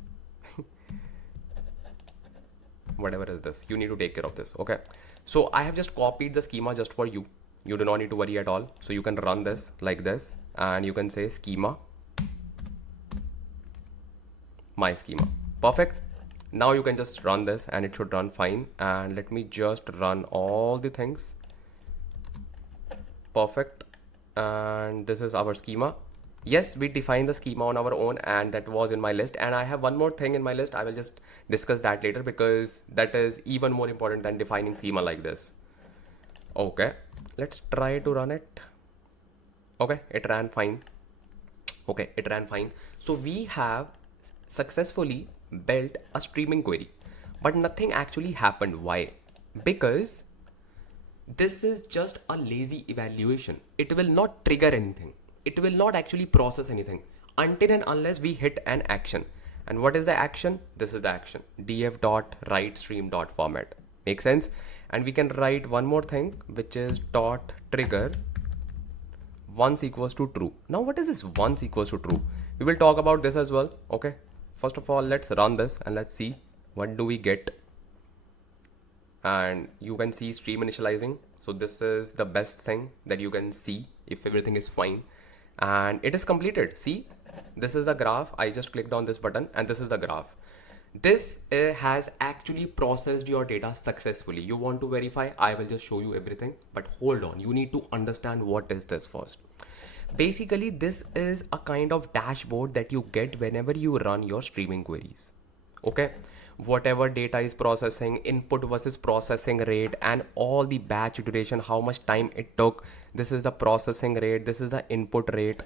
Whatever is this, you need to take care of this. Okay. So I have just copied the schema just for you. You do not need to worry at all. So you can run this like this and you can say schema, my schema. Perfect. Now you can just run this and it should run fine. And let me just run all the things. Perfect. And this is our schema. Yes, we defined the schema on our own and that was in my list. And I have one more thing in my list. I will just discuss that later because that is even more important than defining schema like this. Okay, let's try to run it. Okay, it ran fine. Okay, it ran fine. So we have successfully built a streaming query, but nothing actually happened. Why? Because this is just a lazy evaluation. It will not trigger anything. It will not actually process anything until and unless we hit an action. And what is the action? This is the action. df.writeStream.format. Make sense? And we can write one more thing, which is dot trigger once equals to true. Now what is this once equals to true? We will talk about this as well. Okay. First of all, let's run this and let's see what do we get. and you can see stream initializing. So this is the best thing that you can see if everything is fine, and it is completed. See, this is the graph. I just clicked on this button and this is the graph. This has actually processed your data successfully. You want to verify? I will just show you everything, but hold on, you need to understand what is this first. Basically, this is a kind of dashboard that you get whenever you run your streaming queries. Okay, whatever data is processing, input versus processing rate, and all the batch duration, how much time it took. This is the processing rate, this is the input rate,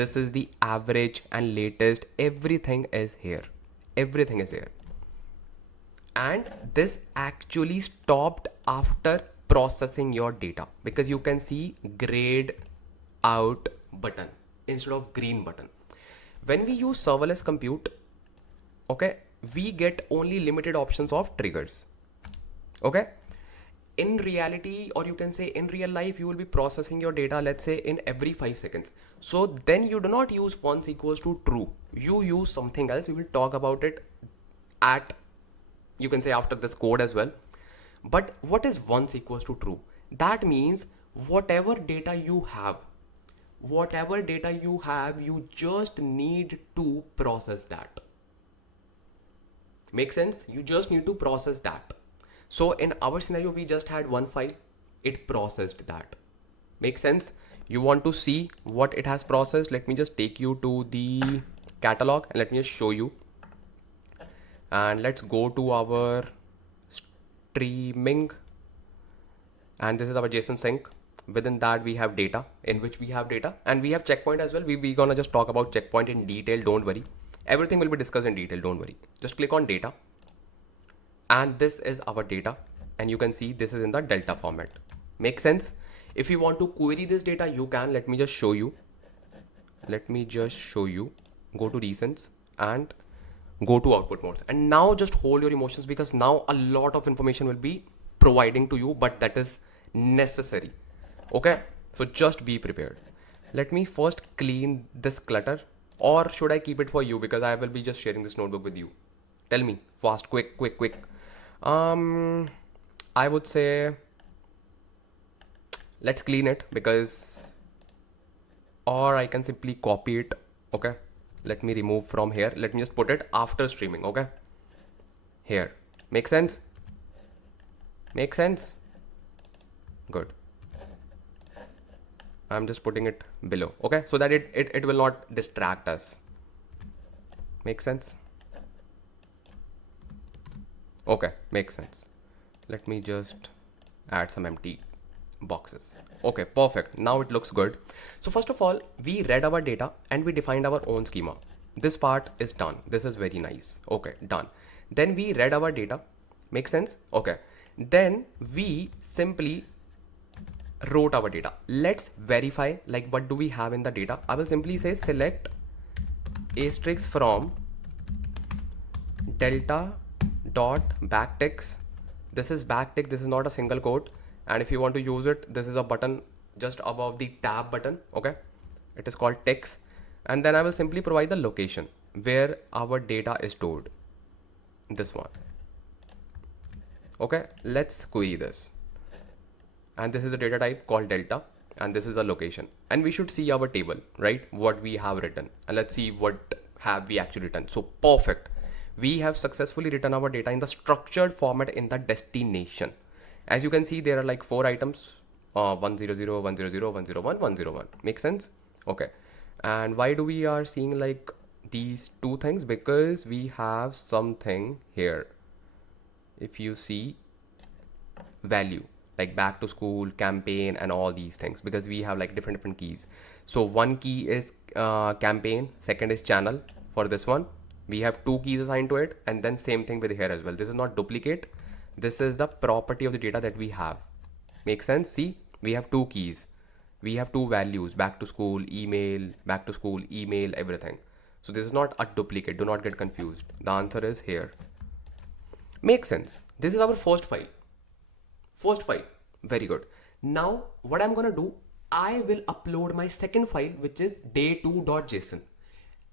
this is the average and latest. Everything is here. Everything is here. And this actually stopped after processing your data, because you can see grayed out button instead of green button. When we use serverless compute, okay, we get only limited options of triggers. Okay, in reality, or you can say in real life, you will be processing your data, let's say in every 5 seconds. So then you do not use once equals to true, you use something else. We will talk about it at, you can say, after this code as well. But what is once equals to true? That means whatever data you have, you just need to process that. Make sense? You just need to process that. So in our scenario, we just had one file, it processed that. Make sense? You want to see what it has processed? Let me just take you to the catalog and let me just show you. And let's go to our streaming, and this is our JSON sync. Within that we have data, in which we have data, and we have checkpoint as well. We gonna just talk about checkpoint in detail, don't worry. Everything will be discussed in detail, don't worry. Just click on data, and this is our data, and you can see this is in the delta format. Make sense? If you want to query this data, you can. Let me just show you. Go to recents and go to output mode, and now just hold your emotions, because now a lot of information will be providing to you, but that is necessary. Okay, so just be prepared. Let me first clean this clutter, or should I keep it for you, because I will be just sharing this notebook with you. Tell me fast, quick. I would say let's clean it, because, or I can simply copy it. Okay, let me remove from here. Let me just put it after streaming. Okay, here. Make sense? Good. I'm just putting it below, okay, so that it will not distract us. Make sense? Okay, makes sense. Let me just add some empty boxes. Okay, perfect. Now it looks good. So first of all, we read our data and we defined our own schema. This part is done. This is very nice. Okay, done. Then we read our data. Make sense? Okay. Then we simply wrote our data. Let's verify, like, what do we have in the data. I will simply say select asterisk from delta dot backticks. This is backtick. This is not a single quote. And if you want to use it, this is a button just above the tab button. Okay, it is called ticks. And then I will simply provide the location where our data is stored. This one. Okay, let's query this. And this is a data type called delta, and this is a location, and we should see our table, right? What we have written, and let's see what have we actually written. So perfect. We have successfully written our data in the structured format in the destination. As you can see, there are like 4 items, 100, 100, 101, 101. Make sense? Okay. And why do we are seeing like these 2 things? Because we have something here. If you see value, like back to school, campaign, and all these things, because we have like different keys. So one key is campaign, second is channel. For this one, we have 2 keys assigned to it, and then same thing with here as well. This is not duplicate. This is the property of the data that we have. Make sense? See, we have 2 keys. We have 2 values, back to school, email, everything. So this is not a duplicate. Do not get confused. The answer is here. Makes sense. This is our first file. Very good. Now what I'm gonna do, I will upload my second file, which is day2.json,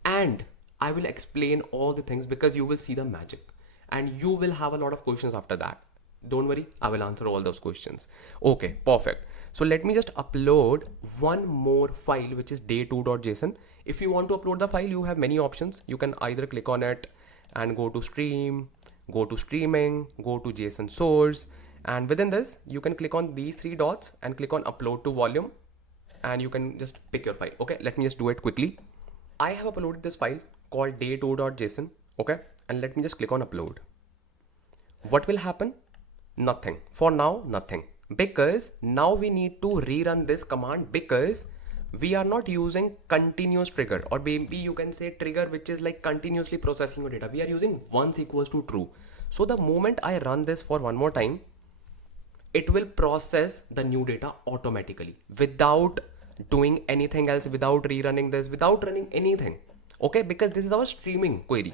and I will explain all the things, because you will see the magic and you will have a lot of questions after that. Don't worry, I will answer all those questions. Okay, perfect. So let me just upload one more file, which is day2.json. If you want to upload the file, you have many options. You can either click on it and go to stream, go to streaming, go to JSON source. And within this, you can click on these three dots and click on upload to volume. And you can just pick your file. Okay, let me just do it quickly. I have uploaded this file called day2.json. Okay, and let me just click on upload. What will happen? Nothing. For now, nothing. Because now we need to rerun this command because we are not using continuous trigger, or maybe you can say trigger which is like continuously processing your data. We are using once equals to true. So the moment I run this for one more time, it will process the new data automatically without doing anything else, without rerunning this, without running anything. Okay, because this is our streaming query.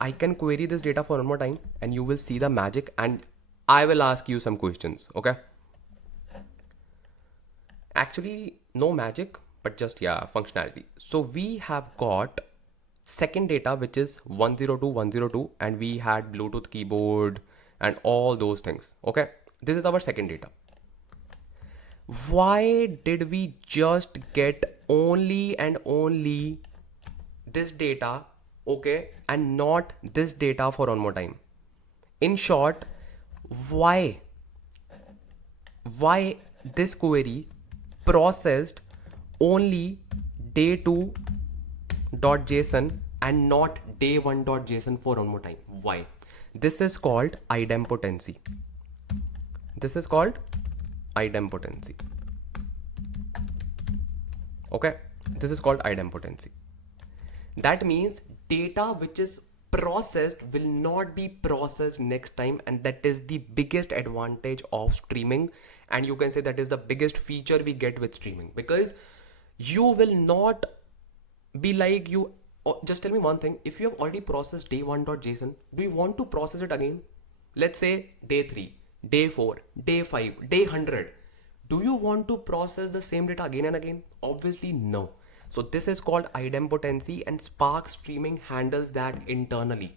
I can query this data for one more time and you will see the magic, and I will ask you some questions. Okay. Actually, no magic, but just functionality. So we have got second data, which is 102.102, and we had Bluetooth keyboard and all those things. Okay. This is our second data. Why did we just get only and only this data, okay, and not this data for one more time? In short, why this query processed only day2.json and not day1.json for one more time? Why? This is called idempotency. This is called idempotency. Okay, this is called idempotency. That means data which is processed will not be processed next time, and that is the biggest advantage of streaming, and you can say that is the biggest feature we get with streaming, because you will not be like you. Just tell me one thing: if you have already processed day1.json, do you want to process it again? Let's say day 3, day 4, day 5, day 100. Do you want to process the same data again and again? Obviously no. So this is called idempotency, and Spark Streaming handles that internally.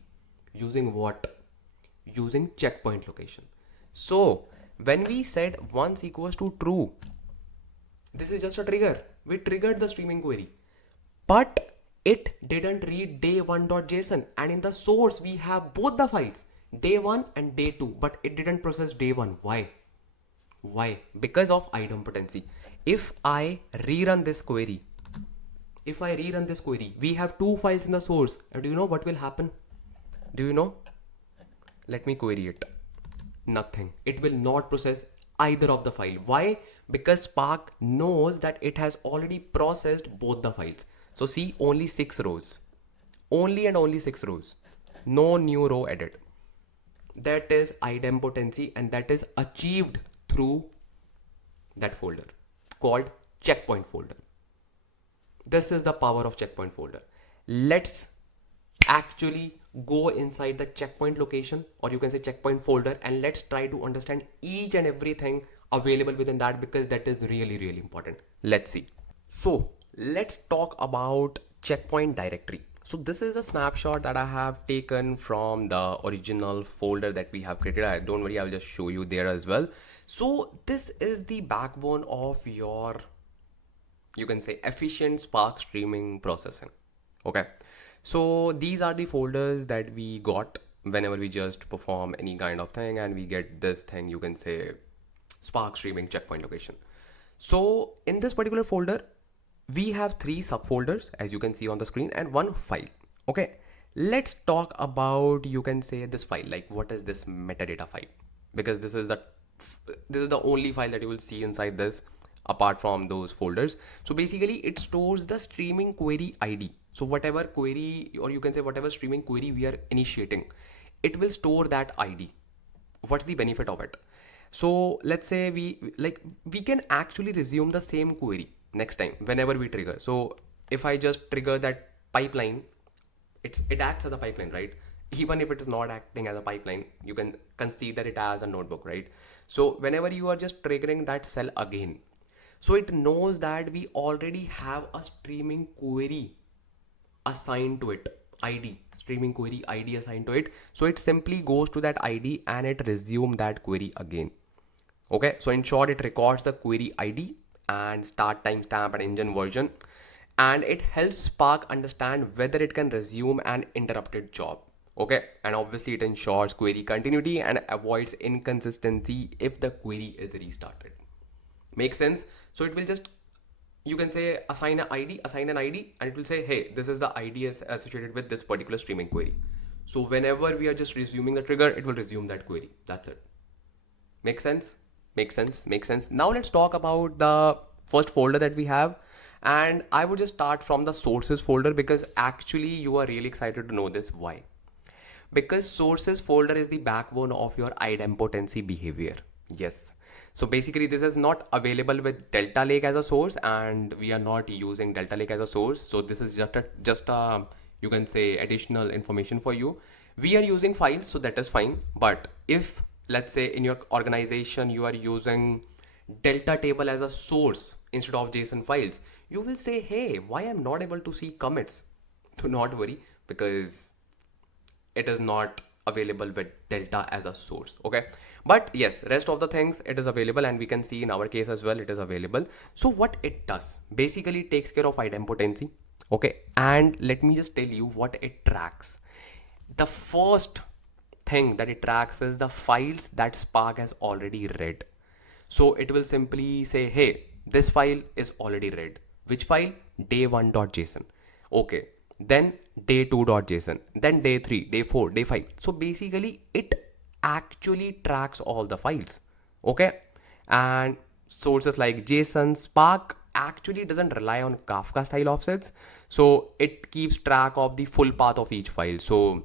Using what? Using checkpoint location. So when we said once equals to true, this is just a trigger. We triggered the streaming query, but it didn't read day1.json, and in the source we have both the files, day 1 and day 2, but it didn't process day 1. Why? Because of idempotency. If I rerun this query, we have two files in the source, and do you know what will happen? Do you know? Let me query it. Nothing. It will not process either of the file. Why? Because Spark knows that it has already processed both the files. So see, only 6 rows. Only and only 6 rows. No new row added. That is idempotency, and that is achieved through that folder called checkpoint folder. This is the power of checkpoint folder. Let's actually go inside the checkpoint location, or you can say checkpoint folder, and let's try to understand each and everything available within that, because that is really, really important. Let's see. So let's talk about checkpoint directory. So this is a snapshot that I have taken from the original folder that we have created. Don't worry, I'll just show you there as well. So this is the backbone of your, you can say, efficient Spark streaming processing. Okay. So these are the folders that we got whenever we just perform any kind of thing, and we get this thing, you can say, Spark streaming checkpoint location. So in this particular folder, we have 3 subfolders, as you can see on the screen, and 1 file. Okay. Let's talk about, you can say, this file. Like, what is this metadata file? Because this is the only file that you will see inside this, apart from those folders. So basically it stores the streaming query ID. So whatever query, or you can say whatever streaming query we are initiating, it will store that ID. What's the benefit of it? So let's say we can actually resume the same query next time whenever we trigger. So if I just trigger that pipeline, it acts as a pipeline, right? Even if it is not acting as a pipeline, you can consider it as a notebook, right? So whenever you are just triggering that cell again, so it knows that we already have a streaming query assigned to it. ID, streaming query ID assigned to it. So it simply goes to that ID and it resume that query again. Okay, so in short, it records the query ID and start timestamp and engine version, and it helps Spark understand whether it can resume an interrupted job. Okay, and obviously it ensures query continuity and avoids inconsistency if the query is restarted. Makes sense? So it will just, you can say assign an ID, and it will say, hey, this is the ID associated with this particular streaming query. So whenever we are just resuming the trigger, it will resume that query. That's it. Make sense? Makes sense. Makes sense. Now let's talk about the first folder that we have. And I would just start from the sources folder because actually you are really excited to know this. Why? Because sources folder is the backbone of your idempotency behavior. Yes. So basically this is not available with Delta Lake as a source, and we are not using Delta Lake as a source. So this is just a you can say additional information for you. We are using files, so that is fine. But if let's say in your organization you are using Delta table as a source instead of JSON files, you will say, hey, why I'm not able to see commits? Do not worry, because it is not available with Delta as a source. Okay, but yes, rest of the things it is available, and we can see in our case as well it is available. So what it does, basically it takes care of idempotency. Okay, and let me just tell you what it tracks. The first thing that it tracks is the files that Spark has already read. So it will simply say, hey, this file is already read. Which file? day1.json. Okay, then day2.json, then day3, day4, day5. So basically it actually tracks all the files. Okay, and sources like JSON, Spark actually doesn't rely on Kafka style offsets. So it keeps track of the full path of each file. So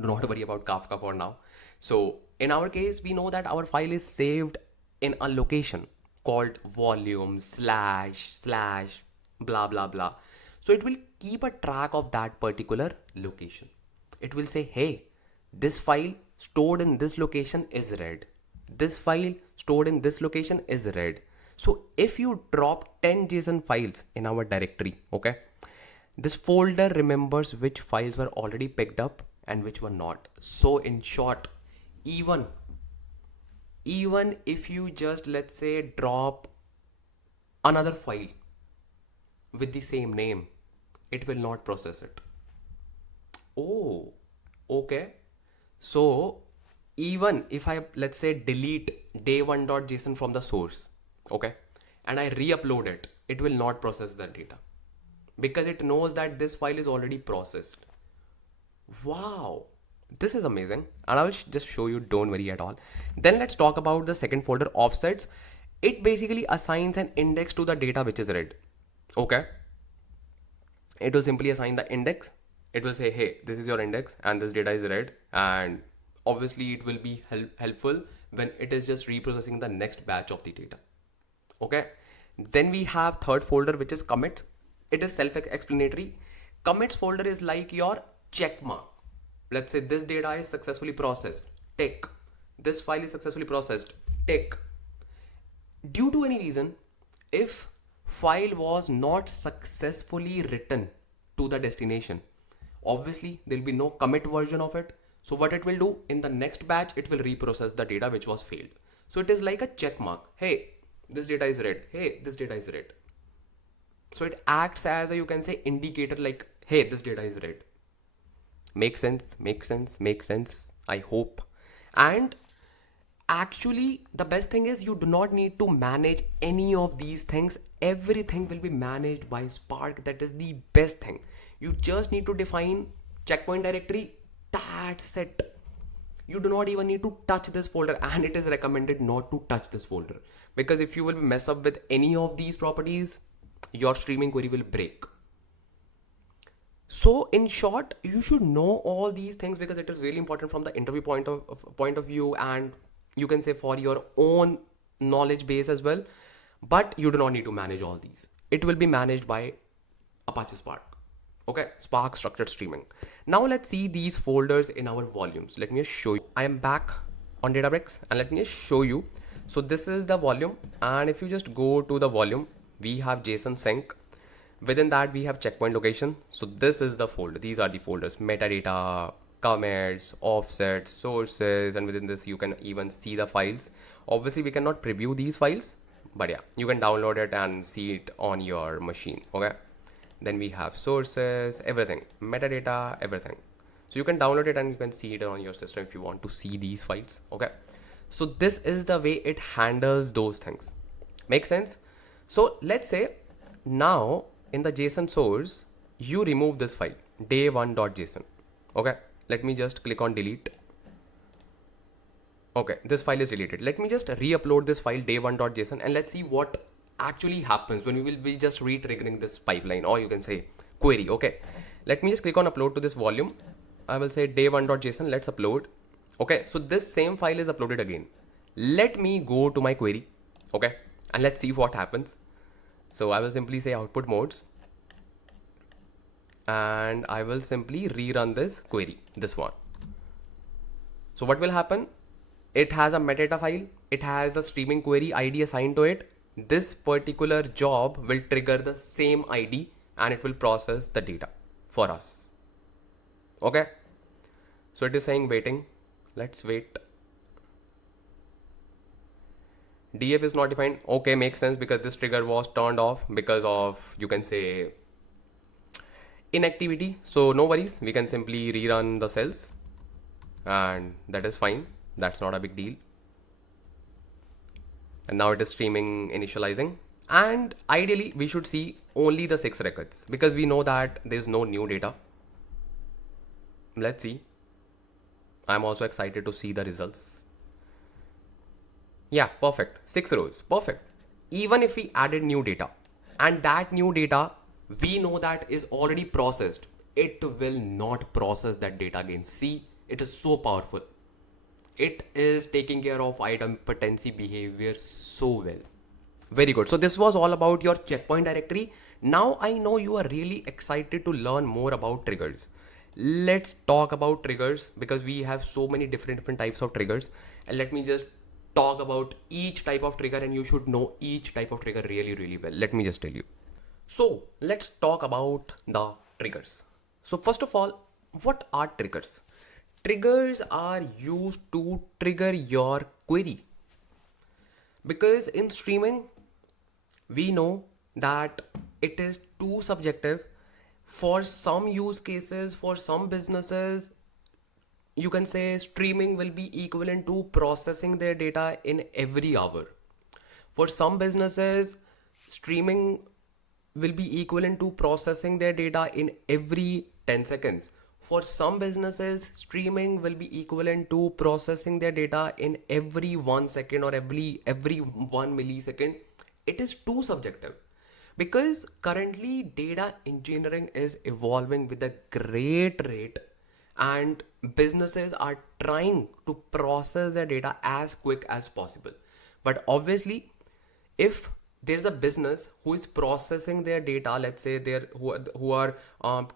do not worry about Kafka for now. So in our case, we know that our file is saved in a location called volume // blah blah blah. So it will keep a track of that particular location. It will say, hey, this file stored in this location is read. This file stored in this location is read. So if you drop 10 JSON files in our directory, okay, this folder remembers which files were already picked up and which were not. So in short, even if you just, let's say, drop another file with the same name, it will not process it. Oh, okay. So even if I, let's say, delete day1.json from the source, okay, and I re-upload it, it will not process that data because it knows that this file is already processed. Wow, this is amazing, and I will just show you, don't worry at all. Then let's talk about the second folder, offsets. It basically assigns an index to the data which is read. Okay, it will simply assign the index. It will say, hey, this is your index and this data is read, and obviously it will be helpful when it is just reprocessing the next batch of the data. Okay, then we have third folder, which is commits. It is self-explanatory. Commits folder is like your check mark. Let's say this data is successfully processed, tick. This file is successfully processed, tick. Due to any reason, if file was not successfully written to the destination, obviously there will be no commit version of it. So what it will do, in the next batch, it will reprocess the data which was failed. So it is like a check mark. Hey, this data is read. Hey, this data is read. So it acts as a, you can say, indicator, like, hey, this data is read. Make sense, make sense, make sense, I hope. And actually the best thing is you do not need to manage any of these things. Everything will be managed by Spark. That is the best thing. You just need to define checkpoint directory. That's it. You do not even need to touch this folder, and it is recommended not to touch this folder, because if you will mess up with any of these properties, your streaming query will break. So in short, you should know all these things because it is really important from the interview point of view, and you can say for your own knowledge base as well. But you do not need to manage all these. It will be managed by Apache Spark. Okay, Spark structured streaming. Now let's see these folders in our volumes. Let me just show you. I am back on Databricks, and let me just show you. So this is the volume, and if you just go to the volume, we have JSON sync. Within that, we have checkpoint location. So this is the folder. These are the folders: metadata, commits, offsets, sources, and within this you can even see the files. Obviously, we cannot preview these files, but yeah, you can download it and see it on your machine. Okay. Then we have sources, everything, metadata, everything. So you can download it and you can see it on your system if you want to see these files. Okay. So this is the way it handles those things. Make sense? So let's say now in the JSON source, you remove this file, day1.json. Okay. Let me just click on delete. Okay. This file is deleted. Let me just re-upload this file, day1.json, and let's see what actually happens when we will be just re-triggering this pipeline, or you can say query. Okay. Let me just click on upload to this volume. I will say day1.json. Let's upload. Okay. So this same file is uploaded again. Let me go to my query. Okay. And let's see what happens. So I will simply say output modes, and I will simply rerun this query, this one. So what will happen? It has a metadata file. It has a streaming query ID assigned to it. This particular job will trigger the same ID and it will process the data for us. Okay. So it is saying waiting. Let's wait. DF is not defined. Okay, makes sense because this trigger was turned off because of, you can say, inactivity. So no worries, we can simply rerun the cells and that is fine. That's not a big deal. And now it is streaming, initializing, and ideally we should see only the 6 records because we know that there's no new data. Let's see. I'm also excited to see the results. Yeah, perfect. 6 rows. Perfect. Even if we added new data and that new data we know that is already processed, it will not process that data again. See, it is so powerful. It is taking care of idempotency behavior so well. Very good. So this was all about your checkpoint directory. Now I know you are really excited to learn more about triggers. Let's talk about triggers because we have so many different types of triggers, and let me just talk about each type of trigger, and you should know each type of trigger really well. Let me just tell you. So let's talk about the triggers. So first of all, what are triggers? Triggers are used to trigger your query, because in streaming we know that it is too subjective. For some use cases, for some businesses, you can say streaming will be equivalent to processing their data in every hour. For some businesses, streaming will be equivalent to processing their data in every 10 seconds. For some businesses, streaming will be equivalent to processing their data in every 1 second or every 1 millisecond. It is too subjective because currently data engineering is evolving with a great rate, and businesses are trying to process their data as quick as possible. But obviously, if there's a business who is processing their data, let's say they're who are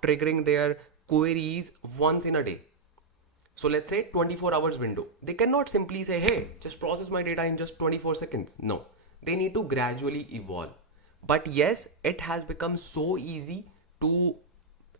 triggering their queries once in a day, so let's say 24 hours window, they cannot simply say, hey, just process my data in just 24 seconds. No, they need to gradually evolve. But yes, it has become so easy to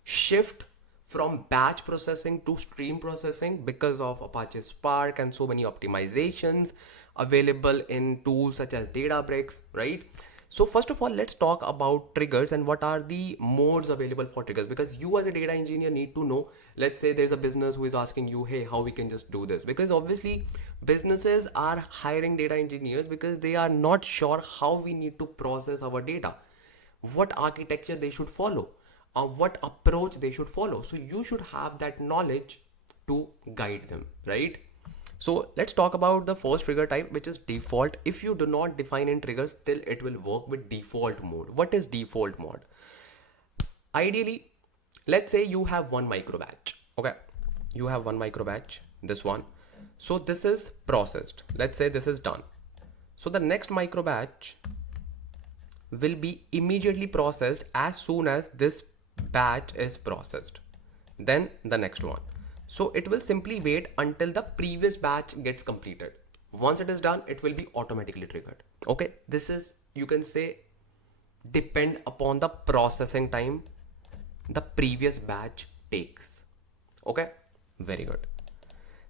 shift from batch processing to stream processing because of Apache Spark and so many optimizations available in tools such as Databricks, right? So first of all, let's talk about triggers and what are the modes available for triggers, because you as a data engineer need to know. Let's say there's a business who is asking you, hey, how we can just do this, because obviously businesses are hiring data engineers because they are not sure how we need to process our data, what architecture they should follow, what approach they should follow. So you should have that knowledge to guide them, right? So let's talk about the first trigger type, which is default. If you do not define in triggers, still it will work with default mode. What is default mode? Ideally, let's say you have one micro batch. Okay, you have one micro batch, this one. So this is processed. Let's say this is done. So the next micro batch will be immediately processed as soon as this batch is processed. Then the next one. So it will simply wait until the previous batch gets completed. Once it is done, it will be automatically triggered. Okay, this is, you can say, depend upon the processing time the previous batch takes. Okay, very good.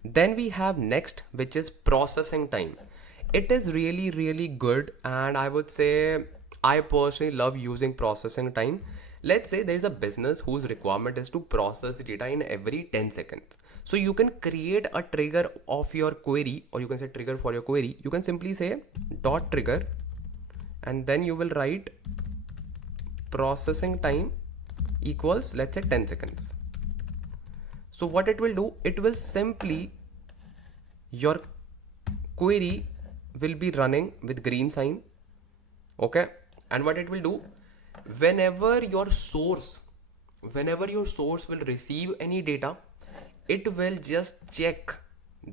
Then we have next, which is processing time. It is really good, and I would say I personally love using processing time. Let's say there's a business whose requirement is to process data in every 10 seconds. So you can create a trigger of your query, or you can say trigger for your query. You can simply say dot trigger, and then you will write processing time equals, let's say, 10 seconds. So what it will do, it will simply, your query will be running with green sign. Okay, and what it will do, whenever your source will receive any data, it will just check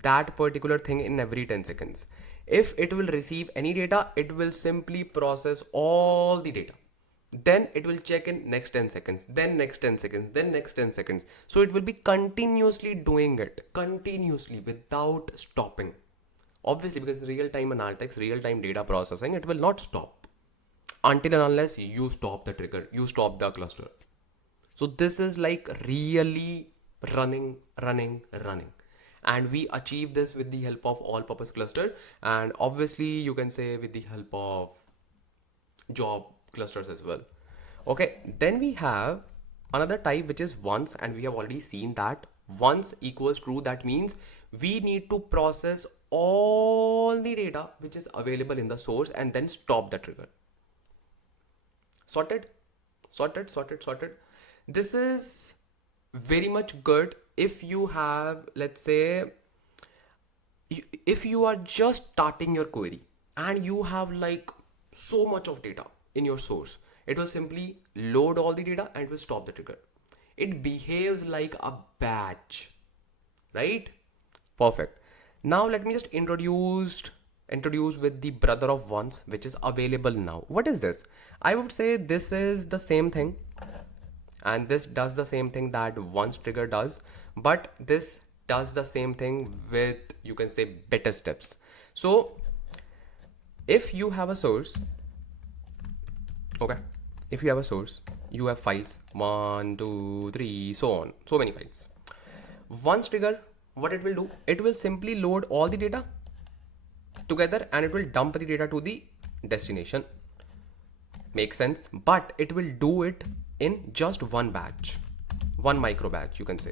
that particular thing in every 10 seconds. If it will receive any data, it will simply process all the data. Then it will check in next 10 seconds, then next 10 seconds, then next 10 seconds. So it will be continuously doing it, continuously, without stopping. Obviously, because real-time analytics, real-time data processing, it will not stop until and unless you stop the trigger, you stop the cluster. So this is like really running. And we achieve this with the help of all-purpose cluster, and obviously you can say with the help of job clusters as well. Okay, then we have another type, which is once, and we have already seen that once equals true. That means we need to process all the data which is available in the source and then stop the trigger. Sorted. This is very much good if you have, let's say, if you are just starting your query and you have like so much of data in your source. It will simply load all the data and will stop the trigger. It behaves like a batch, right? Perfect. Now let me just introduce with the brother of once, which is available now. What is this? I would say this is the same thing, and this does the same thing that once trigger does, but this does the same thing with, you can say, better steps. So if you have a source, okay, if you have a source, you have files 1 2 3, so on, so many files. Once trigger, what it will do, it will simply load all the data together and it will dump the data to the destination. Makes sense? But it will do it in just one batch, one micro batch, you can say.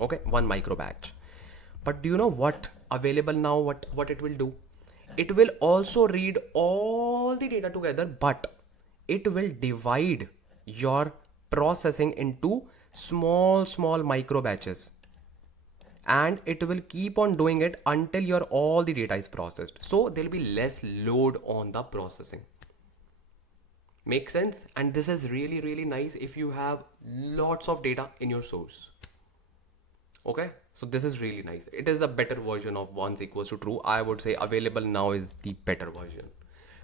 Okay, one micro batch. But do you know what available now, what it will do? It will also read all the data together, but it will divide your processing into small micro batches, and it will keep on doing it until your all the data is processed. So there'll be less load on the processing. Make sense? And this is really nice if you have lots of data in your source. Okay, so this is really nice. It is a better version of once equals to true. I would say available now is the better version,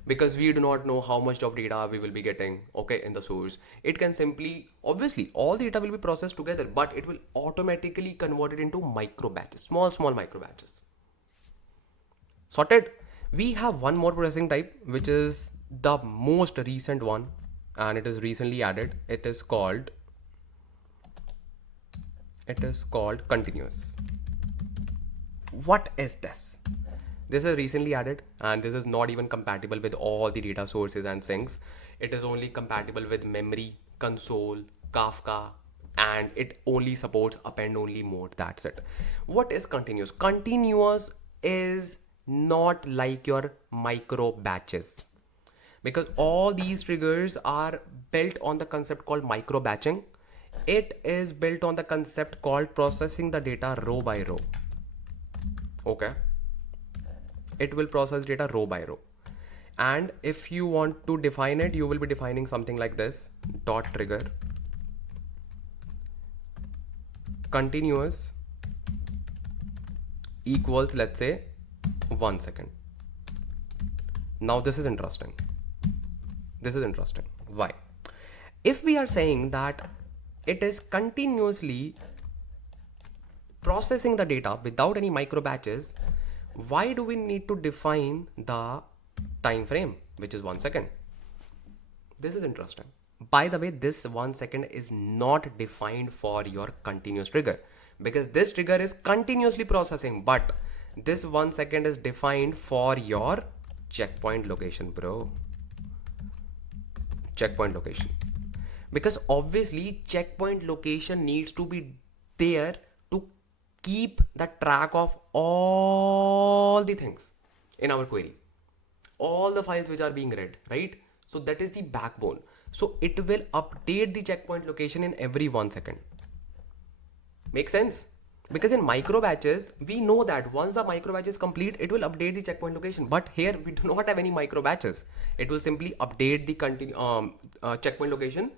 because we do not know how much of data we will be getting, okay, in the source. It can simply, obviously all the data will be processed together, but it will automatically convert it into micro batches, small micro batches. Sorted. We have one more processing type, which is the most recent one, and it is recently added. It is called continuous. What is this? This is recently added, and this is not even compatible with all the data sources and sinks. It is only compatible with memory, console, Kafka, and it only supports append only mode. That's it. What is continuous? Continuous is not like your micro batches, because all these triggers are built on the concept called micro batching. It is built on the concept called processing the data row by row. Okay, it will process data row by row, and if you want to define it, you will be defining something like this: dot trigger continuous equals, let's say, 1 second. Now this is interesting. Why? If we are saying that it is continuously processing the data without any micro batches, why do we need to define the time frame, which is 1 second? This is interesting. By the way, this 1 second is not defined for your continuous trigger because this trigger is continuously processing, but this 1 second is defined for your checkpoint location, bro. Checkpoint location. Because obviously checkpoint location needs to be there to keep the track of all the things in our query, all the files which are being read, right? So that is the backbone. So it will update the checkpoint location in every 1 second. Make sense? Because in micro batches, we know that once the micro batch is complete, it will update the checkpoint location. But here we do not have any micro batches. It will simply update the checkpoint location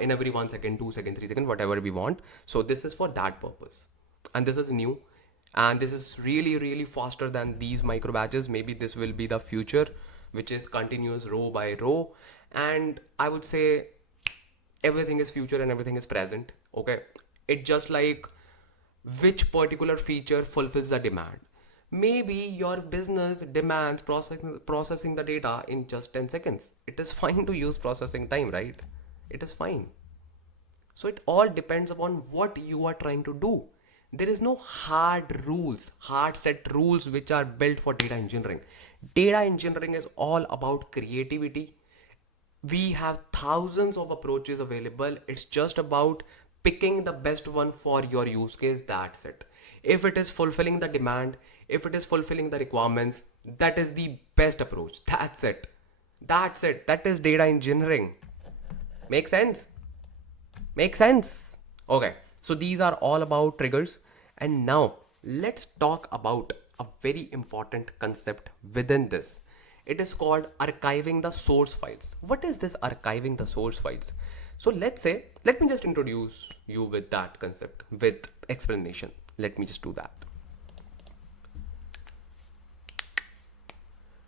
in every 1 second, 2 second, 3 second, whatever we want. So this is for that purpose. And this is new. And this is really, really faster than these micro batches. Maybe this will be the future, which is continuous row by row. And I would say everything is future and everything is present. Okay. It's just like which particular feature fulfills the demand. Maybe your business demands processing the data in just 10 seconds. It is fine to use processing time, right? It is fine. So it all depends upon what you are trying to do. There is no hard rules, hard set rules which are built for data engineering. Data engineering is all about creativity. We have thousands of approaches available. It's just about picking the best one for your use case. That's it. If it is fulfilling the demand, if it is fulfilling the requirements, that is the best approach. That's it. That's it. That is data engineering. Make sense? Make sense? Okay. So these are all about triggers. And now let's talk about a very important concept within this. It is called archiving the source files. What is this archiving the source files? So let me just introduce you with that concept with explanation. Let me just do that.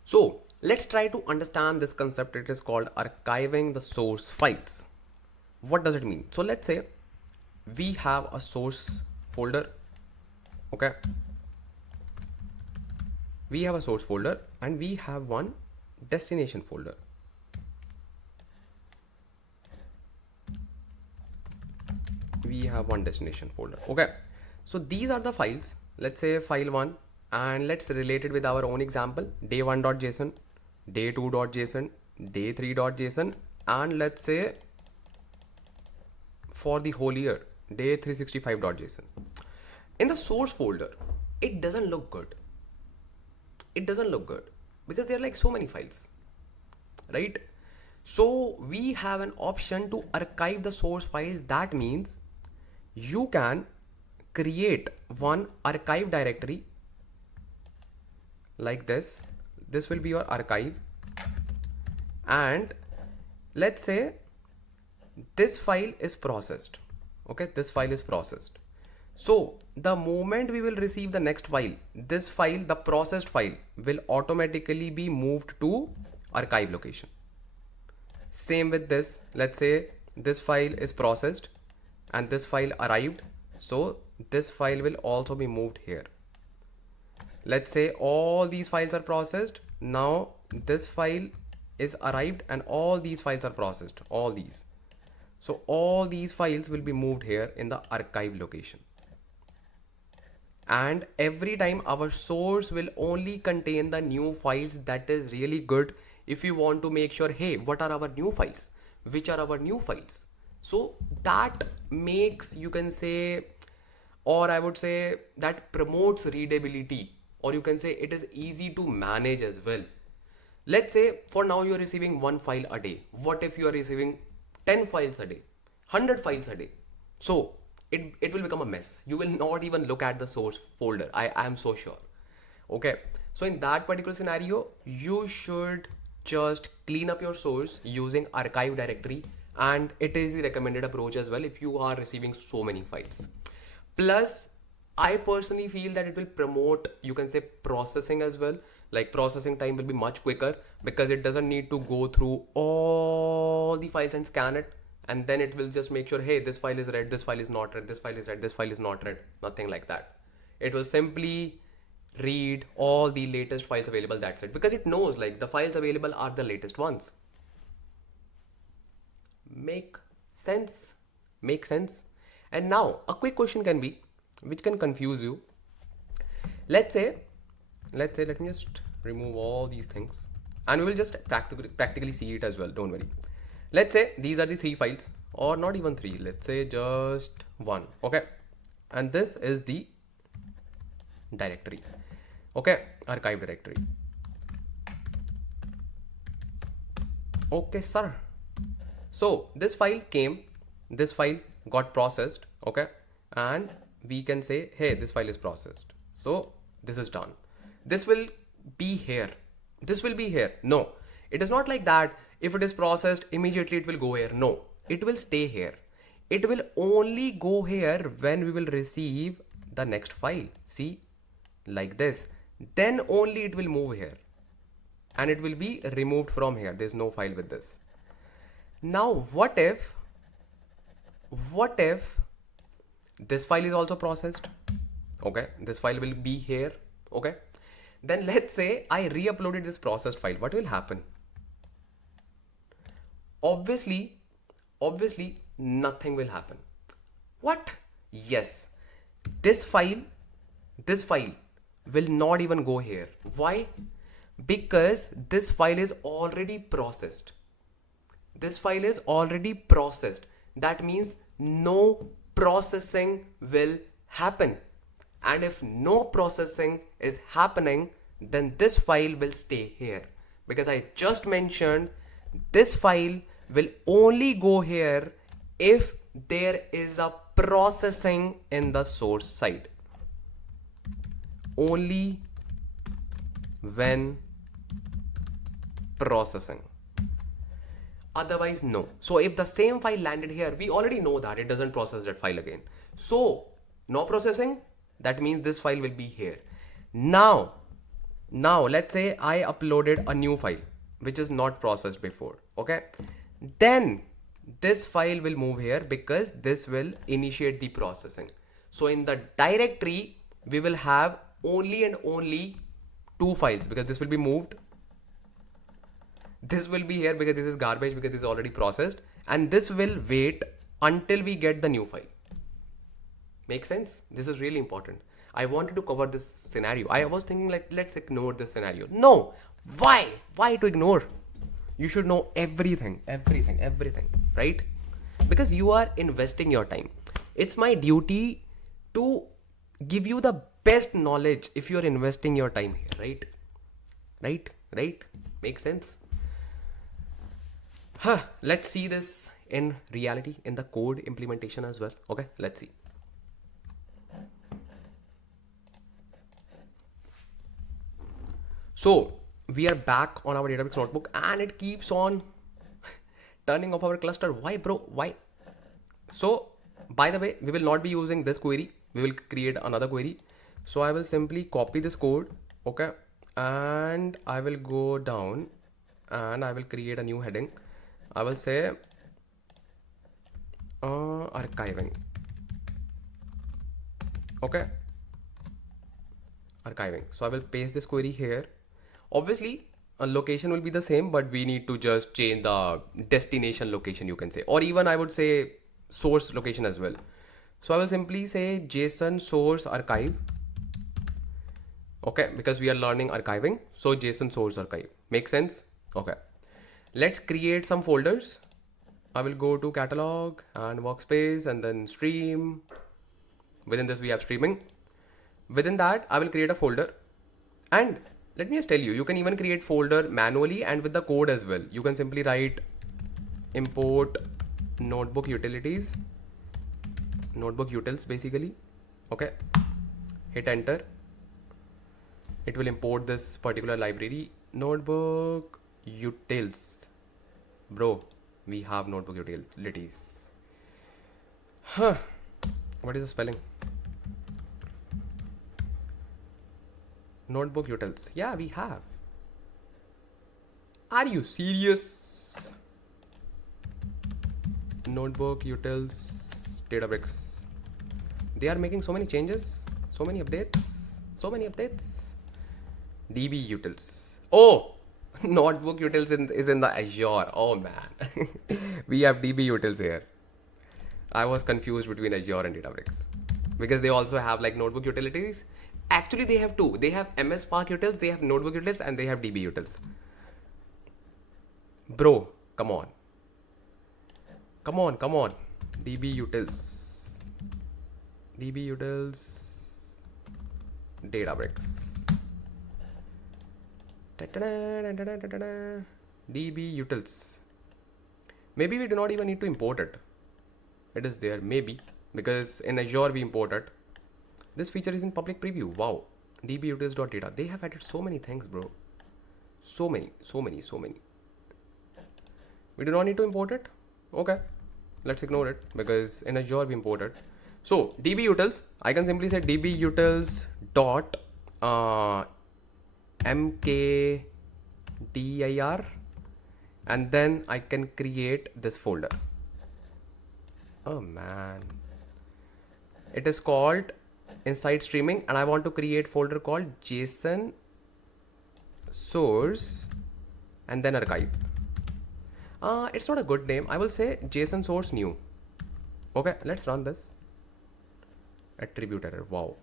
So let's try to understand this concept. It is called archiving the source files. What does it mean? So let's say we have a source folder. Okay. We have a source folder and we have one destination folder. We have one destination folder. Okay. So these are the files. Let's say file 1 and let's relate it with our own example. day1.json, day2.json, day3.json, and let's say for the whole year, day365.json. In the source folder, it doesn't look good. It doesn't look good because there are like so many files, right? So we have an option to archive the source files. That means you can create one archive directory like this. This will be your archive. And let's say this file is processed. Okay, this file is processed. So the moment we will receive the next file, this file, the processed file, will automatically be moved to archive location. Same with this. Let's say this file is processed and this file arrived. So this file will also be moved here. Let's say all these files are processed. Now this file is arrived and all these files are processed. All these. So all these files will be moved here in the archive location. And every time our source will only contain the new files. That is really good if you want to make sure, hey, what are our new files? Which are our new files? So that makes, you can say, or I would say that promotes readability, or you can say it is easy to manage as well. Let's say for now you are receiving one file a day. What if you are receiving 10 files a day, 100 files a day? So it will become a mess. You will not even look at the source folder. I am so sure. Okay. So in that particular scenario, you should just clean up your source using archive directory. And it is the recommended approach as well if you are receiving so many files. Plus, I personally feel that it will promote, you can say, processing as well. Like processing time will be much quicker because it doesn't need to go through all the files and scan it. And then it will just make sure, hey, this file is read, this file is not read, this file is read, this file is not read. Nothing like that. It will simply read all the latest files available. That's it. Because it knows like the files available are the latest ones. Make sense? Make sense? And now a quick question can be, which can confuse you. Let's say, let me just remove all these things and we will just practically see it as well. Don't worry. Let's say these are the 3 files, or not even 3. Let's say just 1. Okay. And this is the directory. Okay. Archive directory. Okay, sir. So this file got processed. Okay. And we can say, hey, this file is processed. So this is done. This will be here. This will be here. No, it is not like that. If it is processed, immediately it will go here. No, it will stay here. It will only go here when we will receive the next file. See, like this. Then only it will move here. And it will be removed from here. There's no file with this. Now, what if this file is also processed? Okay, this file will be here. Okay, then let's say I re-uploaded this processed file. What will happen? Obviously nothing will happen. What? Yes, this file will not even go here. Why? Because this file is already processed. This file is already processed. That means no processing will happen. And if no processing is happening, then this file will stay here. Because I just mentioned this file will only go here if there is a processing in the source side. Only when processing. Otherwise, no. So if the same file landed here, we already know that it doesn't process that file again. So no processing, that means this file will be here. Now let's say I uploaded a new file which is not processed before. Okay, then this file will move here because this will initiate the processing. So in the directory, we will have only and only 2 files because this will be moved. This will be here because this is garbage, because this is already processed, and this will wait until we get the new file. Make sense? This is really important. I wanted to cover this scenario. I was thinking like, let's ignore this scenario. No, why to ignore? You should know everything, right? Because you are investing your time. It's my duty to give you the best knowledge if you are investing your time here, right? Make sense? Let's see this in reality, in the code implementation as well. Okay, let's see. So we are back on our Databricks notebook and it keeps on turning off our cluster. Why, bro? Why? So by the way, we will not be using this query. We will create another query. So I will simply copy this code. Okay. And I will go down and I will create a new heading. I will say archiving. Okay. Archiving. So I will paste this query here. Obviously, a location will be the same, but we need to just change the destination location, you can say, or even I would say source location as well. So I will simply say JSON source archive. Okay, because we are learning archiving. So JSON source archive. Make sense? Okay. Let's create some folders. I will go to catalog and workspace and then stream. Within this, we have streaming. Within that, I will create a folder. And let me just tell you, you can even create folder manually and with the code as well. You can simply write import notebook utilities, notebook utils basically. Okay. Hit enter. It will import this particular library, notebook utils. Bro, we have notebook utilities. What is the spelling? Notebook utils. Yeah, we have. Are you serious? Notebook utils, Databricks. They are making so many changes, so many updates. DB utils. Oh, Notebook utils is in the Azure. Oh man. We have DB utils here. I was confused between Azure and Databricks because they also have like notebook utilities. Actually, they have two. They have MS Spark utils, they have notebook utils, and they have DB utils. Bro, come on. Come on, come on. DB utils. DB utils. Databricks. DB utils. Maybe we do not even need to import it. It is there, maybe, because in Azure we import it. This feature is in public preview. Wow. dbutils.data. They have added so many things, bro. So many. We do not need to import it. Okay. Let's ignore it because in Azure we import it. So dbutils, I can simply say dbutils dot mkdir, and then I can create this folder. Oh man, it is called inside streaming, and I want to create folder called JSON source and then archive. It's not a good name. I will say JSON source new. Okay, let's run this. Attribute error. Wow.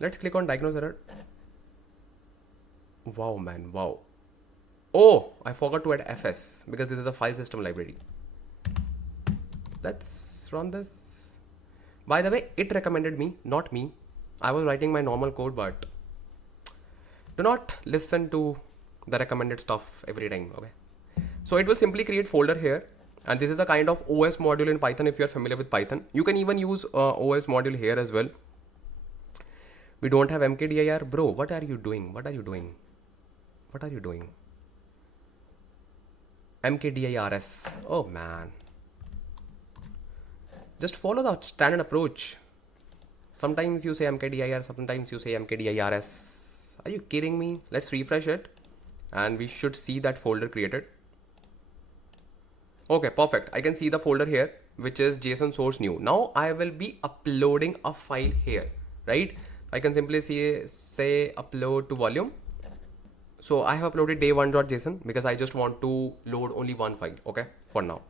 Let's click on diagnose error. Wow, man. Wow. Oh, I forgot to add fs because this is a file system library. Let's run this. By the way, it recommended me, not me. I was writing my normal code, but do not listen to the recommended stuff every time. Okay. So it will simply create folder here. And this is a kind of OS module in Python. If you are familiar with Python, you can even use OS module here as well. We don't have mkdir. Bro, what are you doing? Mkdirs. Oh man. Just follow the standard approach. Sometimes you say mkdir, sometimes you say mkdirs. Are you kidding me? Let's refresh it. And we should see that folder created. Okay, perfect. I can see the folder here, which is JSON source new. Now I will be uploading a file here, right? I can simply say upload to volume. So I have uploaded day1.json because I just want to load only one file. Okay, for now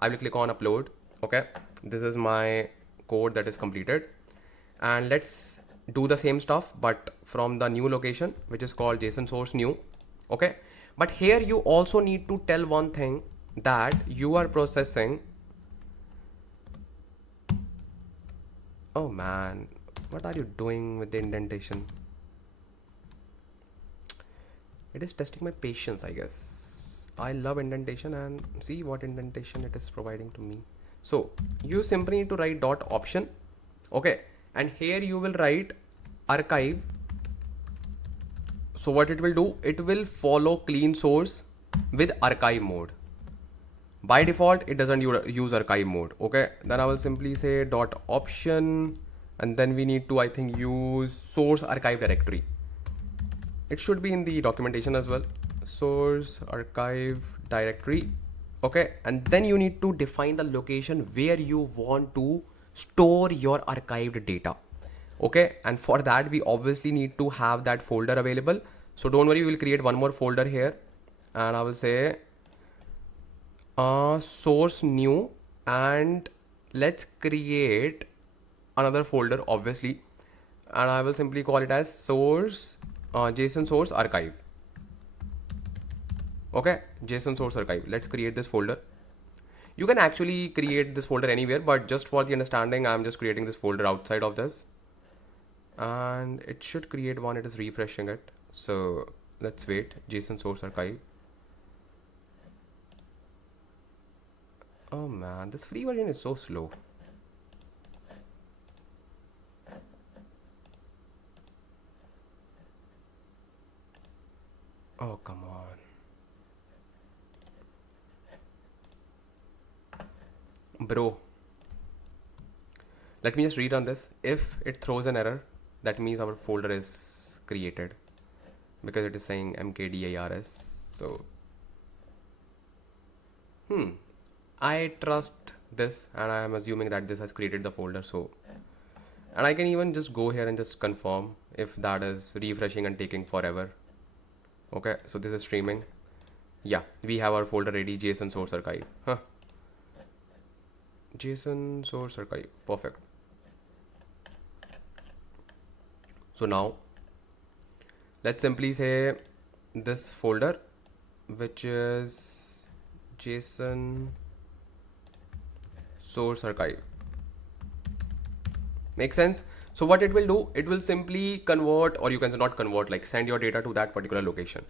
I will click on upload. Okay, this is my code that is completed, and let's do the same stuff but from the new location, which is called JSON source new. Okay, but here you also need to tell one thing, that you are processing. Oh man, what are you doing with the indentation? It is testing my patience, I guess. I love indentation, and see what indentation it is providing to me. So you simply need to write dot option. Okay, and here you will write archive. So what it will do, it will follow clean source with archive mode. By default, it doesn't use archive mode. Okay, then I will simply say dot option, and then we need to, I think, use source archive directory. It should be in the documentation as well. Source archive directory. Okay, and then you need to define the location where you want to store your archived data. Okay, and for that we obviously need to have that folder available. So don't worry, we will create one more folder here, and I will say source new, and let's create another folder obviously, and I will simply call it as source JSON source archive. Okay, JSON source archive. Let's create this folder. You can actually create this folder anywhere, but just for the understanding, I'm just creating this folder outside of this, and it should create one. It is refreshing it, so let's wait. JSON source archive. Oh man, this free version is so slow. Oh, come on. Bro, let me just rerun this. If it throws an error, that means our folder is created, because it is saying mkdirs. So I trust this, and I am assuming that this has created the folder. So And I can even just go here and just confirm if that is refreshing and taking forever. Okay, so this is streaming. Yeah, we have our folder ready, JSON source archive. Huh. JSON source archive, perfect. So now let's simply say this folder, which is JSON source archive. Make sense? So what it will do, it will simply convert, or you can not convert, like send your data to that particular location.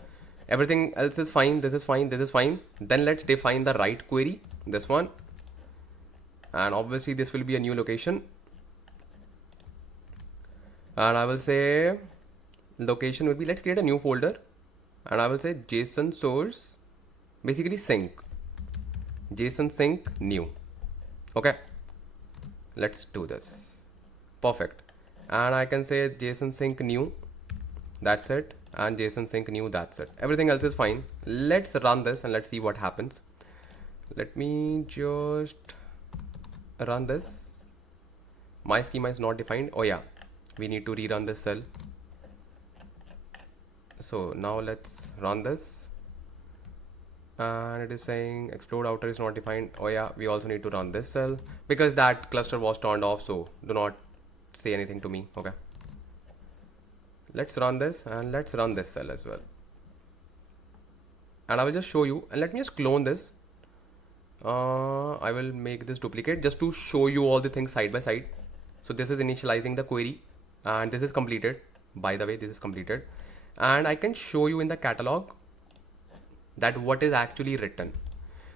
Everything else is fine. This is fine. This is fine. Then let's define the right query, this one. And obviously this will be a new location. And I will say location will be, let's create a new folder. And I will say JSON source, basically sync, JSON sync new. Okay, let's do this. Perfect. And I can say JSON sync new, that's it, and JSON sync new, that's it. Everything else is fine. Let's run this and let's see what happens. Let me just run this. My schema is not defined. Oh yeah, we need to rerun this cell. So now let's run this, and it is saying explode outer is not defined. Oh yeah, we also need to run this cell because that cluster was turned off, so do not say anything to me. Okay, let's run this and let's run this cell as well, and I will just show you. And let me just clone this. I will make this duplicate just to show you all the things side by side. So this is initializing the query, and this is completed. By the way, this is completed, and I can show you in the catalog that what is actually written.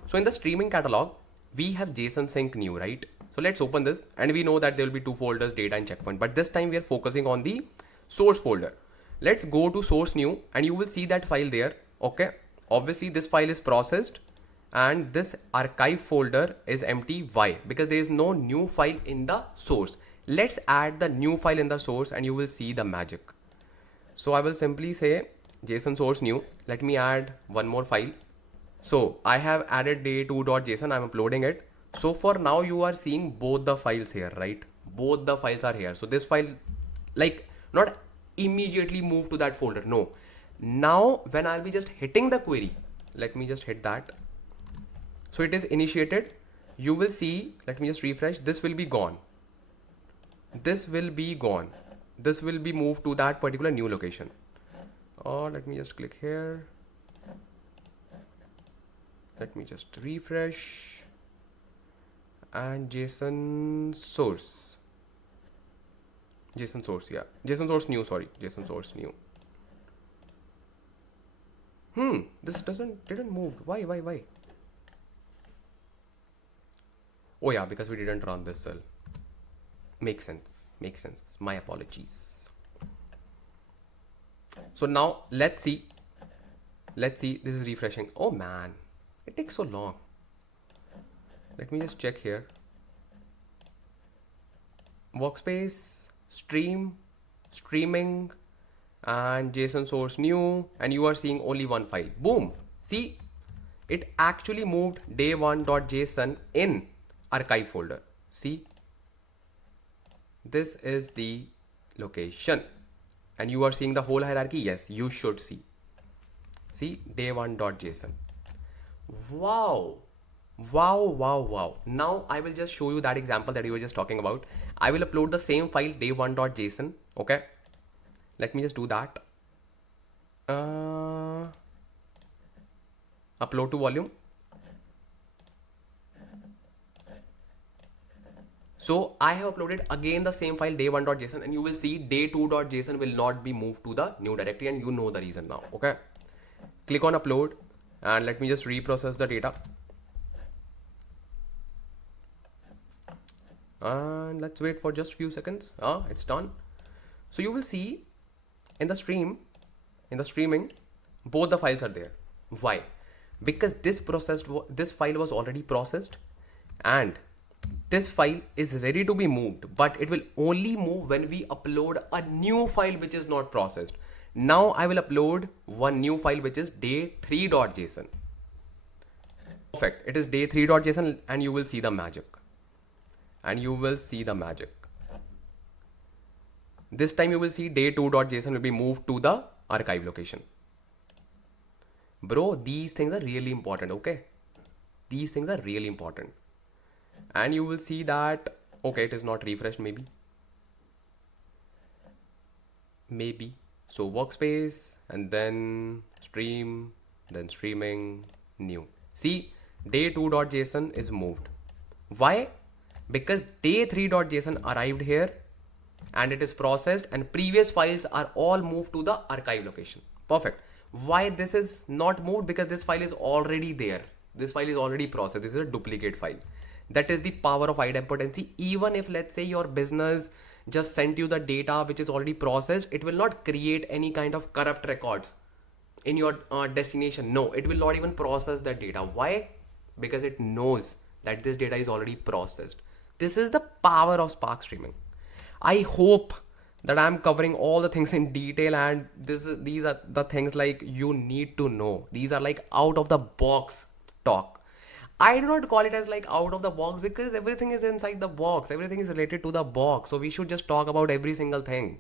So in the streaming catalog, we have JSON sync new, right? So let's open this, and we know that there will be two folders, data and checkpoint, but this time we are focusing on the source folder. Let's go to source new, and you will see that file there. Okay, obviously this file is processed, and this archive folder is empty. Why? Because there is no new file in the source. Let's add the new file in the source, and you will see the magic. So I will simply say JSON source new. Let me add one more file. So I have added day2.json. I'm uploading it. So for now you are seeing both the files here, right? Both the files are here. So this file, like, not immediately move to that folder. No. Now when I'll be just hitting the query, let me just hit that. So it is initiated. You will see, let me just refresh. This will be gone. This will be gone. This will be moved to that particular new location. Or let me just click here. Let me just refresh. And JSON source. JSON source, yeah. JSON source new, sorry. JSON source new. This didn't move. Why? Oh yeah, because we didn't run this cell. Makes sense. My apologies. So now let's see. This is refreshing. Oh man, it takes so long. Let me just check here. Workspace, streaming, and JSON source new, and you are seeing only one file. Boom. See, it actually moved day1.json in archive folder. See, this is the location, and you are seeing the whole hierarchy. Yes, you should see. See, day1.json. Wow. Now I will just show you that example that you were just talking about. I will upload the same file day1.json. Okay, let me just do that. Upload to volume. So I have uploaded again the same file day1.json, and you will see day2.json will not be moved to the new directory, and you know the reason now. Okay, click on upload, and let me just reprocess the data. And let's wait for just few seconds. It's done. So you will see in the streaming, both the files are there. Why? Because this file was already processed, and this file is ready to be moved, but it will only move when we upload a new file which is not processed. Now I will upload one new file which is day3.json. Perfect. It is day3.json, and you will see the magic. This time you will see day2.json will be moved to the archive location. Bro, these things are really important, okay? These things are really important. And you will see that, okay, it is not refreshed maybe. Maybe. So workspace and then stream, then streaming, new. See, day2.json is moved. Why? Because day3.json arrived here and it is processed and previous files are all moved to the archive location. Perfect. Why this is not moved? Because this file is already there. This file is already processed. This is a duplicate file. That is the power of idempotency. Even if let's say your business just sent you the data which is already processed, it will not create any kind of corrupt records in your destination. No, it will not even process that data. Why? Because it knows that this data is already processed. This is the power of Spark Streaming. I hope that I'm covering all the things in detail, and these are the things like you need to know. These are like out of the box talk. I do not call it as like out of the box because everything is inside the box. Everything is related to the box. So we should just talk about every single thing.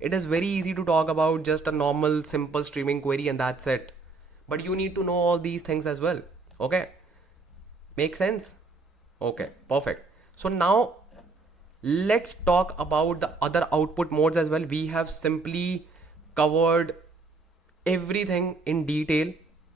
It is very easy to talk about just a normal simple streaming query and that's it. But you need to know all these things as well. Okay. Make sense? Okay, perfect. So now let's talk about the other output modes as well. We have simply covered everything in detail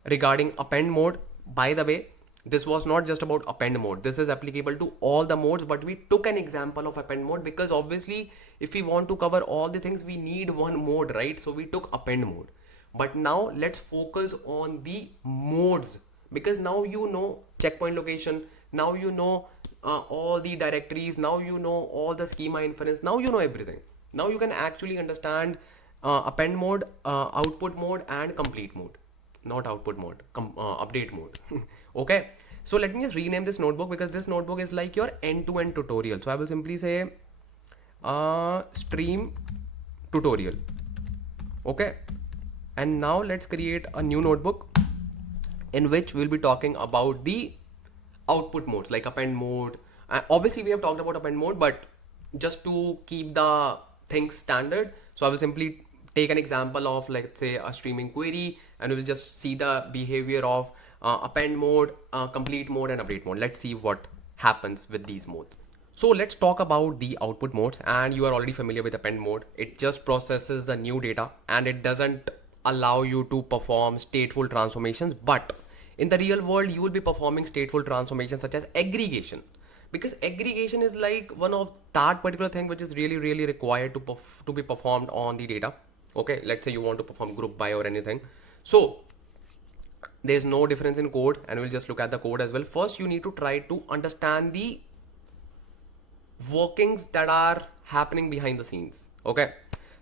regarding append mode. By the way, this was not just about append mode. This is applicable to all the modes, but we took an example of append mode because obviously if we want to cover all the things, we need one mode, right? So we took append mode. But now let's focus on the modes because now you know checkpoint location. Now you know all the directories. Now you know all the schema inference. Now you know everything. Now you can actually understand append mode, output mode and complete mode. Not output mode, update mode. Okay, so let me just rename this notebook because this notebook is like your end-to-end tutorial. So I will simply say stream tutorial. Okay, and now let's create a new notebook in which we'll be talking about the output modes like append mode. Obviously we have talked about append mode, but just to keep the things standard, so I will simply take an example of like, let's say a streaming query, and we'll just see the behavior of append mode, complete mode and update mode. Let's see what happens with these modes. So let's talk about the output modes, and you are already familiar with append mode. It just processes the new data and it doesn't allow you to perform stateful transformations, but in the real world you will be performing stateful transformations such as aggregation, because aggregation is like one of that particular thing which is really required to be performed on the data. Okay, let's say you want to perform group by or anything. So there's no difference in code, and we'll just look at the code as well. First you need to try to understand the workings that are happening behind the scenes. Okay,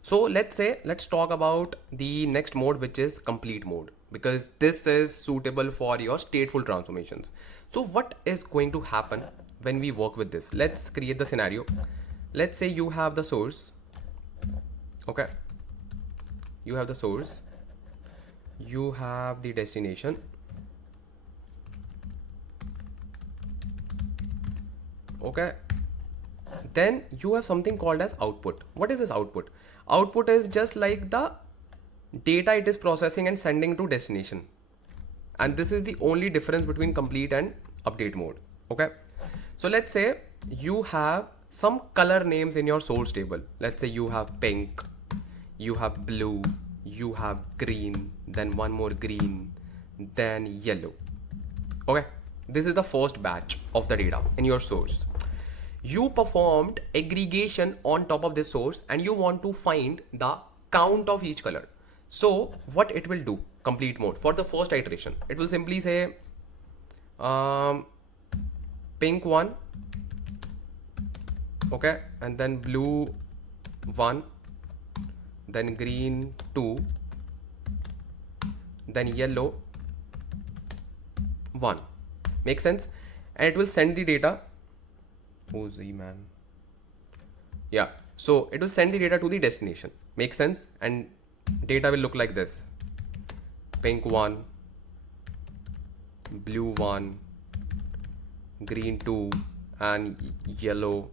so let's talk about the next mode, which is complete mode, because this is suitable for your stateful transformations. So what is going to happen when we work with this? Let's create the scenario. Let's say you have the source. Okay, you have the source, you have the destination. Okay, then you have something called as output. What is this output? Output is just like the data it is processing and sending to destination, and this is the only difference between complete and update mode. Okay, so let's say you have some color names in your source table. Let's say you have pink, you have blue, you have green, then one more green, then yellow. Okay, this is the first batch of the data in your source. You performed aggregation on top of this source and you want to find the count of each color. So what it will do, complete mode, for the first iteration, it will simply say pink 1, okay, and then blue 1, then green 2, then yellow 1. Make sense? And it will send the data. Oh, Z man. Yeah, so it will send the data to the destination. Make sense? And data will look like this: pink 1, blue 1, green 2, and yellow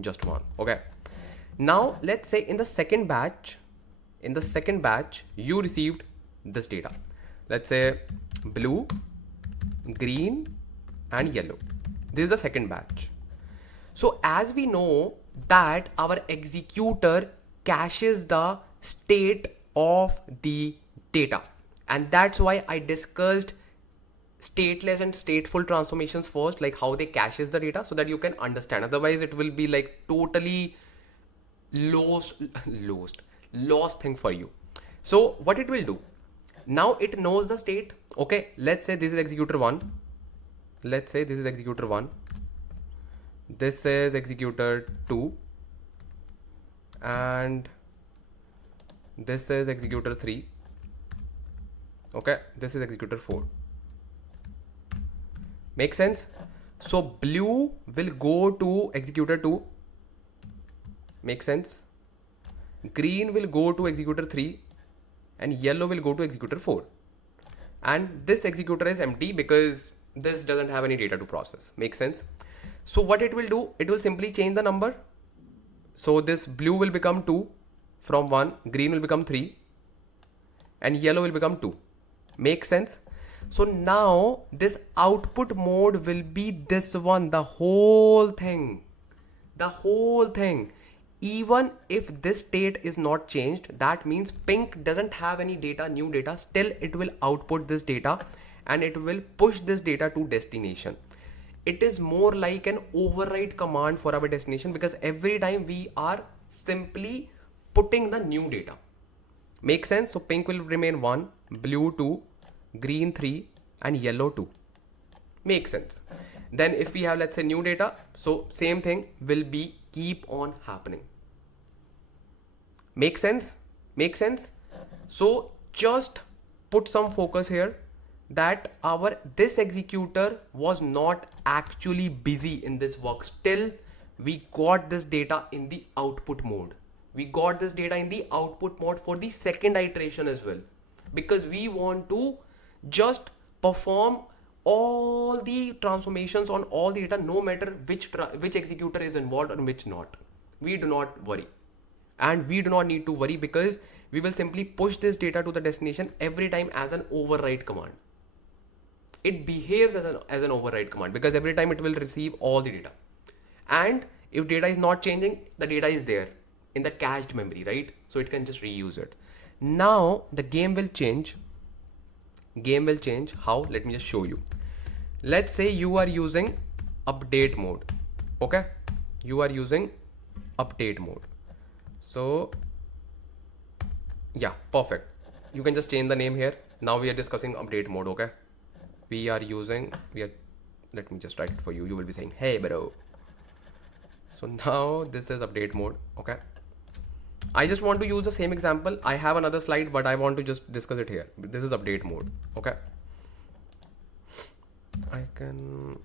just 1. Okay, Now let's say in the second batch, you received this data. Let's say blue, green and yellow. This is the second batch. So as we know that our executor caches the state of the data, and that's why I discussed stateless and stateful transformations first, like how they caches the data, so that you can understand. Otherwise it will be like totally lost thing for you. So what it will do, now it knows the state. Okay, let's say this is executor 1, this is executor 2, and this is executor 3. Okay, this is executor 4. Make sense? So blue will go to executor 2. Make sense? Green will go to executor 3 and yellow will go to executor 4. And this executor is empty because this doesn't have any data to process. Make sense? So what it will do, it will simply change the number. So this blue will become 2 from 1, green will become 3 and yellow will become 2. Make sense? So now this output mode will be this one, the whole thing. Even if this state is not changed, that means pink doesn't have any data, new data, still it will output this data and it will push this data to destination. It is more like an override command for our destination, because every time we are simply putting the new data. Make sense? So pink will remain 1, blue 2, green 3 and yellow 2. Make sense? Then if we have, let's say, new data, so same thing will be keep on happening. Make sense? So just put some focus here that this executor was not actually busy in this work. Still we got this data in the output mode. For the second iteration as well, because we want to just perform all the transformations on all the data, no matter which executor is involved or which not. We do not worry, and we do not need to worry, because we will simply push this data to the destination every time as an override command. It behaves as an override command because every time it will receive all the data, and if data is not changing, the data is there in the cached memory, right? So it can just reuse it. Now the game will change. How? Let me just show you. Let's say you are using update mode. Okay, you are using update mode. So yeah, perfect. You can just change the name here. Now we are discussing update mode. Okay, let me just write it for you. You will be saying, hey bro. So now this is update mode. Okay, I just want to use the same example. I have another slide, but I want to just discuss it here. This is update mode. Okay, I can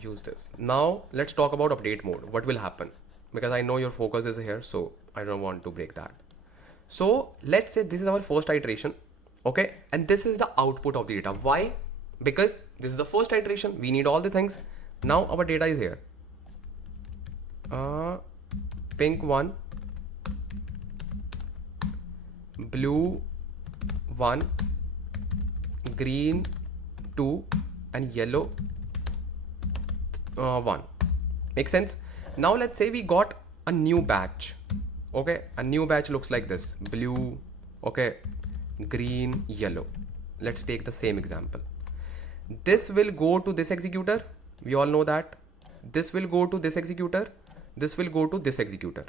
use this. Now let's talk about update mode. What will happen? Because I know your focus is here, so I don't want to break that. So let's say this is our first iteration. Okay, and this is the output of the data. Why? Because this is the first iteration. We need all the things. Now our data is here. Pink 1, blue 1, green 2 and yellow 1. Make sense? Now let's say we got a new batch. Okay, a new batch looks like this: blue, okay, green, yellow. Let's take the same example. This will go to this executor. We all know that. This will go to this executor. This will go to this executor.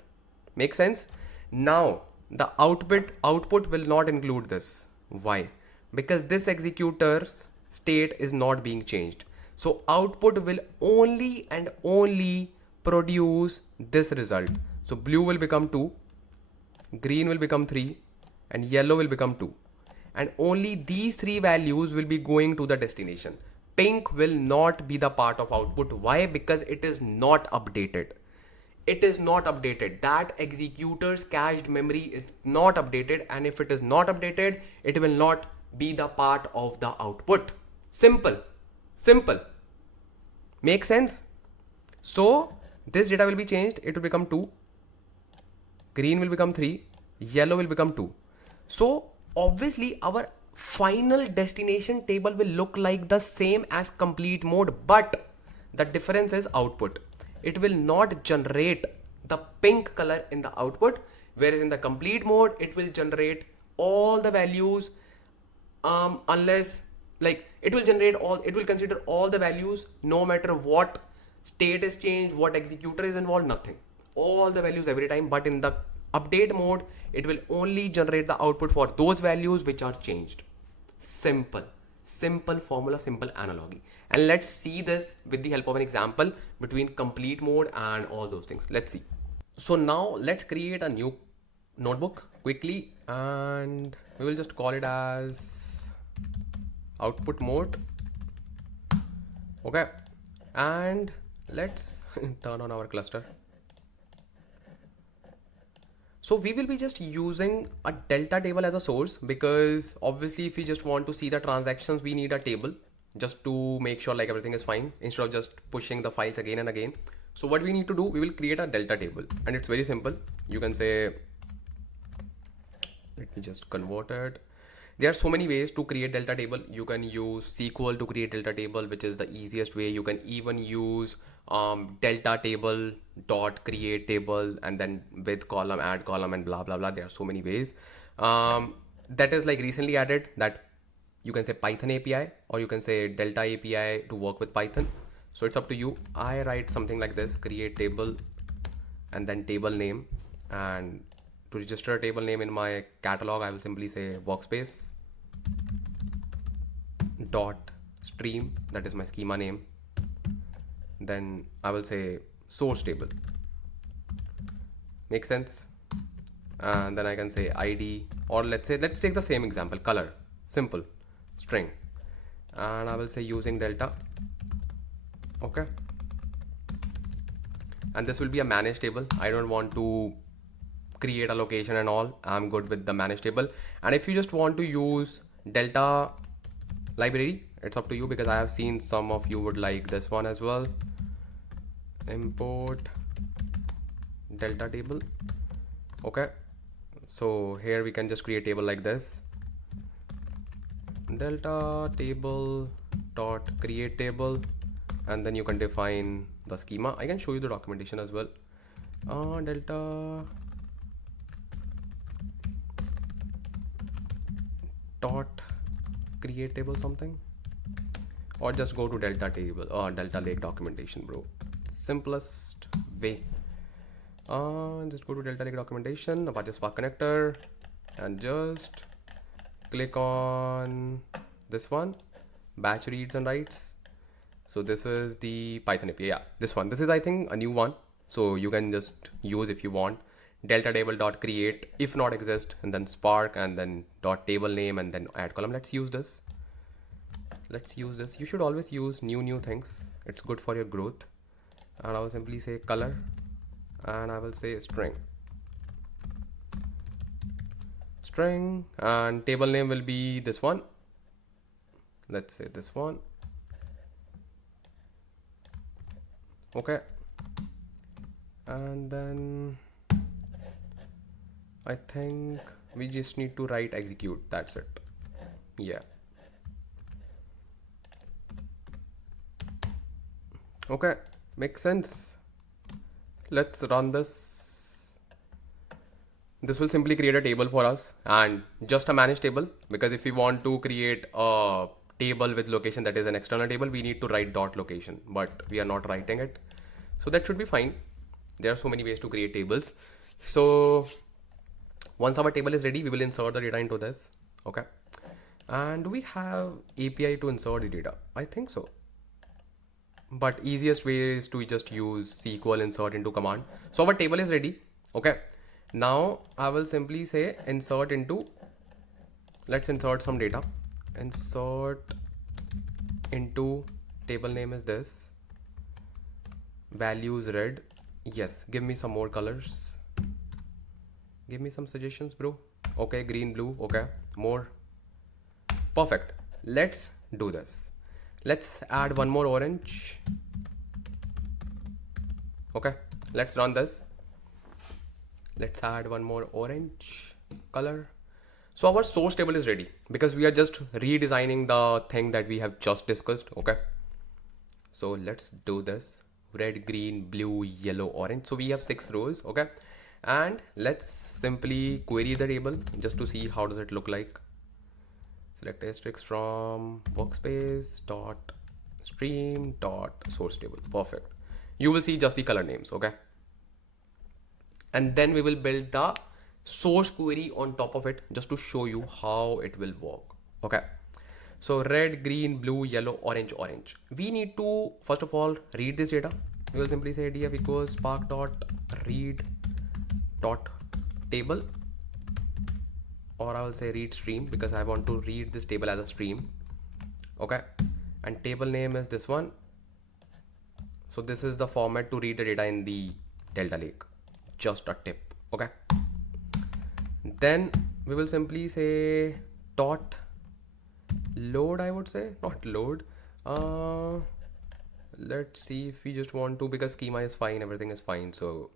Make sense? Now the output will not include this. Why? Because this executor's state is not being changed. So output will only and only produce this result. So blue will become 2, green will become 3 and yellow will become 2. And only these 3 values will be going to the destination. Pink will not be the part of output. Why? Because it is not updated. That executor's cached memory is not updated, and if it is not updated, it will not be the part of the output. Simple. Make sense? So this data will be changed. It will become 2. green will become 3, yellow will become 2. So obviously our final destination table will look like the same as complete mode, but the difference is output. It will not generate the pink color in the output, whereas in the complete mode it will generate all the values, unless like it will consider all the values no matter what state is changed, what executor is involved, nothing, all the values every time. But in the update mode it will only generate the output for those values which are changed. Simple formula, simple analogy. And let's see this with the help of an example between complete mode and all those things. Let's see. So now let's create a new notebook quickly, and we will just call it as output mode. Okay, and let's turn on our cluster. So we will be just using a delta table as a source, because obviously if we just want to see the transactions, we need a table just to make sure like everything is fine instead of just pushing the files again and again. So what we need to do, we will create a delta table, and it's very simple. You can say, let me just convert it. There are so many ways to create delta table. You can use SQL to create delta table, which is the easiest way. You can even use delta table dot create table and then with column, add column, and blah blah blah. There are so many ways. That is like recently added, that you can say Python API, or you can say delta API to work with Python. So it's up to you. I write something like this: create table and then table name, and to register a table name in my catalog, I will simply say workspace dot stream, that is my schema name. Then I will say source table. Make sense? And then I can say ID, or let's take the same example, color, simple, string, and I will say using delta. Okay, and this will be a managed table. I don't want to create a location and all. I'm good with the managed table. And if you just want to use delta library, it's up to you, because I have seen some of you would like this one as well. Import delta table. Okay, so here we can just create a table like this: delta table dot create table, and then you can define the schema. I can show you the documentation as well. Delta dot create table something, or just go to delta table or delta lake documentation, bro. Simplest way. Just go to delta lake documentation, Apache Spark connector, and just click on this one, batch reads and writes. So this is the Python API. Yeah, this one. This is, I think, a new one, so you can just use if you want. Delta table dot create if not exist, and then Spark, and then dot table name, and then add column. Let's use this. You should always use new things. It's good for your growth. And I will simply say color, and I will say string, and table name will be this one. Let's say this one. Okay, and then I think we just need to write execute. That's it. Yeah. Okay, makes sense. Let's run this. This will simply create a table for us, and just a managed table, because if we want to create a table with location that is an external table, we need to write dot location, but we are not writing it. So that should be fine. There are so many ways to create tables. So once our table is ready, we will insert the data into this. Okay, and do we have API to insert the data? I think so, but easiest way is to just use SQL insert into command. So our table is ready. Okay, now I will simply say insert into, let's insert some data. Insert into table name is this, values red. Yes, give me some more colors, give me some suggestions, bro. Okay, green, blue. Okay, more. Perfect. Let's do this. Let's add one more orange. Okay, let's run this. Let's add one more orange color. So our source table is ready because we are just redesigning the thing that we have just discussed. Okay. So let's do this. Red, green, blue, yellow, orange. So we have 6 rows. Okay. And let's simply query the table just to see how does it look like. Select asterisk from workspace dot stream dot source table. Perfect. You will see just the color names. Okay. And then we will build the source query on top of it just to show you how it will work. Okay. So red, green, blue, yellow, orange, orange. We need to first of all read this data. We will simply say df equals spark dot read dot table, or I will say read stream because I want to read this table as a stream. Okay. And table name is this one. So this is the format to read the data in the Delta Lake. Just a tip. Okay. Then we will simply say dot load, I would say, not load. Let's see if we just want to, because schema is fine, everything is fine. So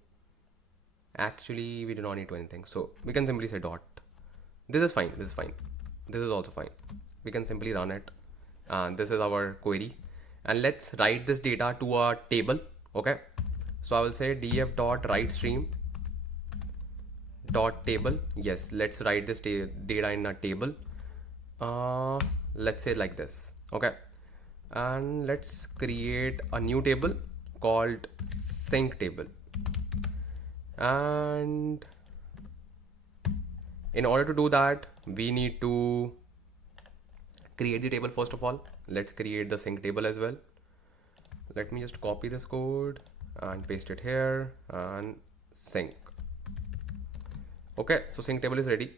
actually we do not need to anything. So we can simply say dot. This is fine. This is fine. This is also fine. We can simply run it. And this is our query. And let's write this data to a table. Okay. So I will say df dot write stream dot table. Yes, let's write this data in a table. Let's say like this. Okay. And let's create a new table called sync table. And in order to do that, we need to create the table first of all. Let's create the sync table as well. Let me just copy this code and paste it here and sync. Okay, so sync table is ready.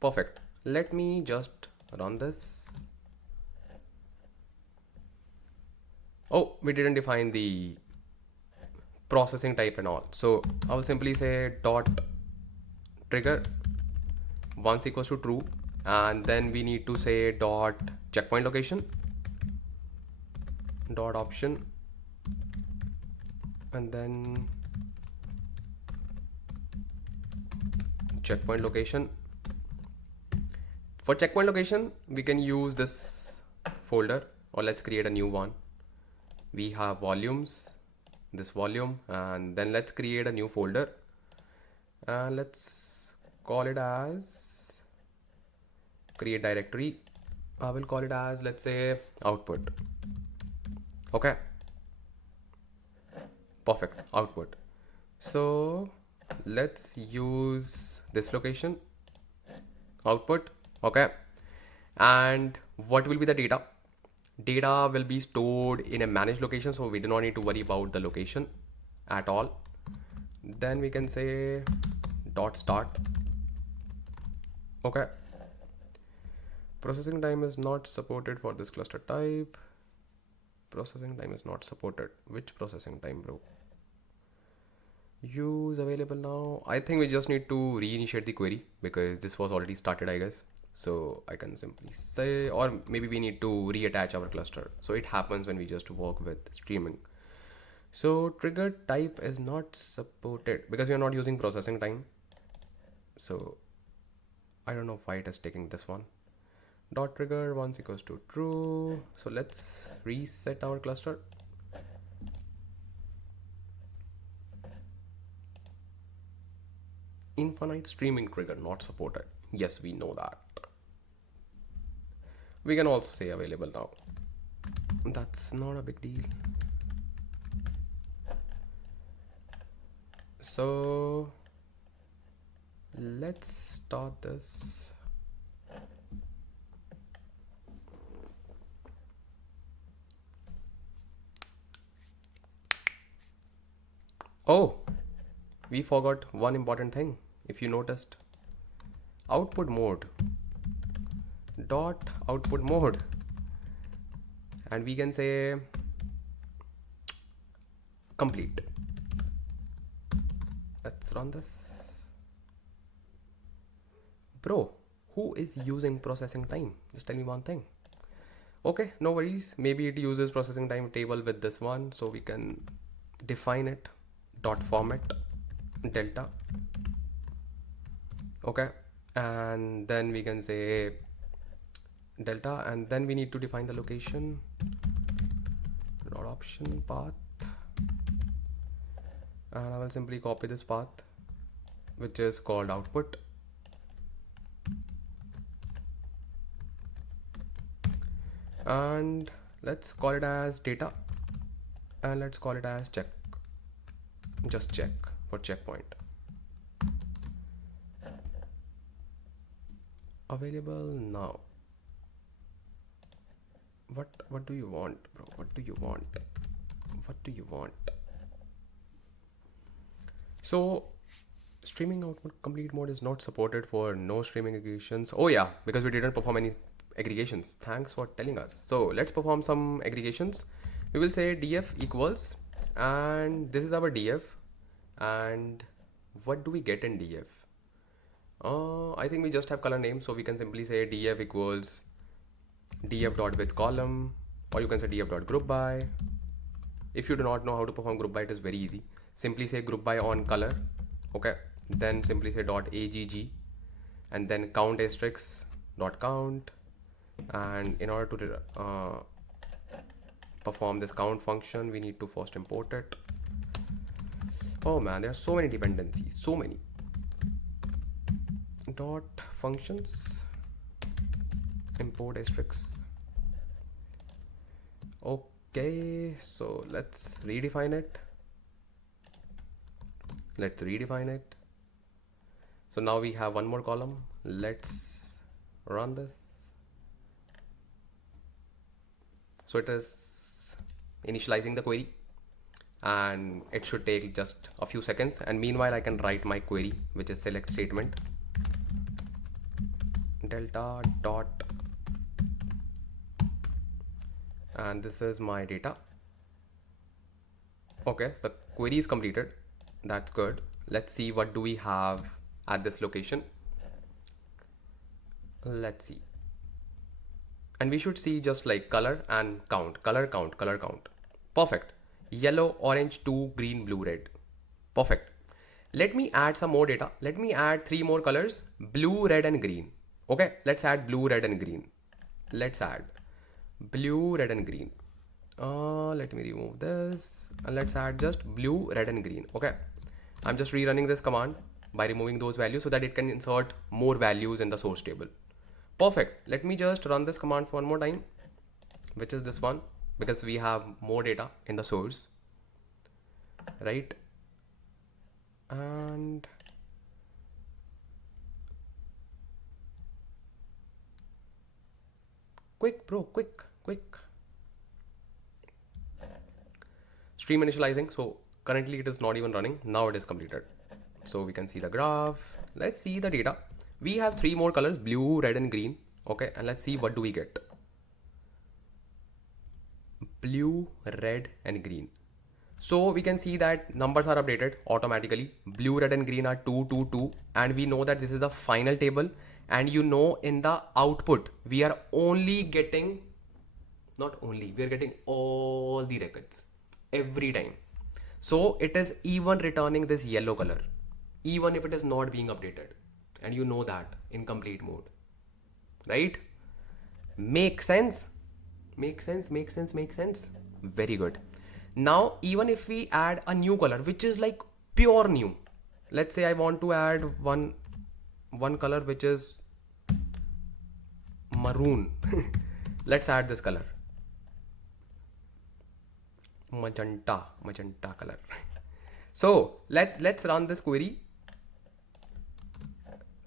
Perfect. Let me just run this. Oh, we didn't define the processing type and all. So I will simply say dot trigger once equals to true, and then we need to say dot checkpoint location dot option, and then checkpoint location. For checkpoint location, we can use this folder, or let's create a new one. We have volumes, this volume, and then let's create a new folder and let's call it as create directory. I will call it as, let's say, output. Okay, perfect, output. So let's use this location, output. Okay, and what will be the data? Data will be stored in a managed location, so we do not need to worry about the location at all. Then we can say dot start. Okay, processing time is not supported for this cluster type. Processing time is not supported. Which processing time, bro? Use available now. I think we just need to reinitiate the query because this was already started, I guess. So I can simply say, or maybe we need to reattach our cluster. So it happens when we just work with streaming. So trigger type is not supported because we are not using processing time. So I don't know why it is taking this one. Dot trigger once equals to true. So let's reset our cluster. Infinite streaming trigger not supported. Yes, we know that. We can also say available now. That's not a big deal. So let's start this. Oh, we forgot one important thing. If you noticed, output mode dot output mode, and we can say complete. Let's run this. Bro, who is using processing time? Just tell me one thing. Okay, no worries. Maybe it uses processing time table with this one, so we can define it. Dot format. delta. Okay, and then we can say delta, and then we need to define the location, not option path, and I will simply copy this path which is called output, and let's call it as data, and let's call it as check, just check for checkpoint. Available now. What do you want, bro? What do you want? What do you want? So streaming output complete mode is not supported for no streaming aggregations. Oh yeah, because we didn't perform any aggregations. Thanks for telling us. So let's perform some aggregations. We will say df equals, and this is our df, and what do we get in df? I think we just have color name, so we can simply say df equals df dot with column, or you can say df dot group by. If you do not know how to perform group by, it is very easy. Simply say group by on color. Okay, then simply say dot agg, and then count asterisk dot count, and in order to perform this count function, we need to first import it. Oh man, there are so many dependencies, so many. Dot functions, import asterisk. Okay, so let's redefine it. So now we have one more column. Let's run this. So it is initializing the query, and it should take just a few seconds, and meanwhile I can write my query, which is select statement delta dot, and this is my data. Okay, so the query is completed. That's good. Let's see what do we have at this location. Let's see, and we should see just like color and count, color count. Perfect. Yellow, orange, 2, green, blue, red. Perfect. Let me add some more data. Let me add 3 more colors: blue, red, and green. Okay, let's add blue, red, and green. Let's add blue, red, and green. Let me remove this, and let's add just blue, red, and green. Okay, I'm just rerunning this command by removing those values so that it can insert more values in the source table. Perfect. Let me just run this command for one more time, which is this one, because we have more data in the source, right? And quick, bro, quick. Stream initializing. So currently it is not even running. Now it is completed. So we can see the graph. Let's see the data. We have 3 more colors: blue, red, and green. Okay, and let's see what do we get. Blue, red, and green. So we can see that numbers are updated automatically. Blue, red, and green are 2, 2, 2, and we know that this is the final table. And you know, in the output we are only getting, we are getting all the records every time. So it is even returning this yellow color even if it is not being updated, and you know that in complete mode, right? Make sense? Very good. Now even if we add a new color which is like pure new, let's say I want to add one color which is maroon. Let's add this color, magenta color. So let's run this query,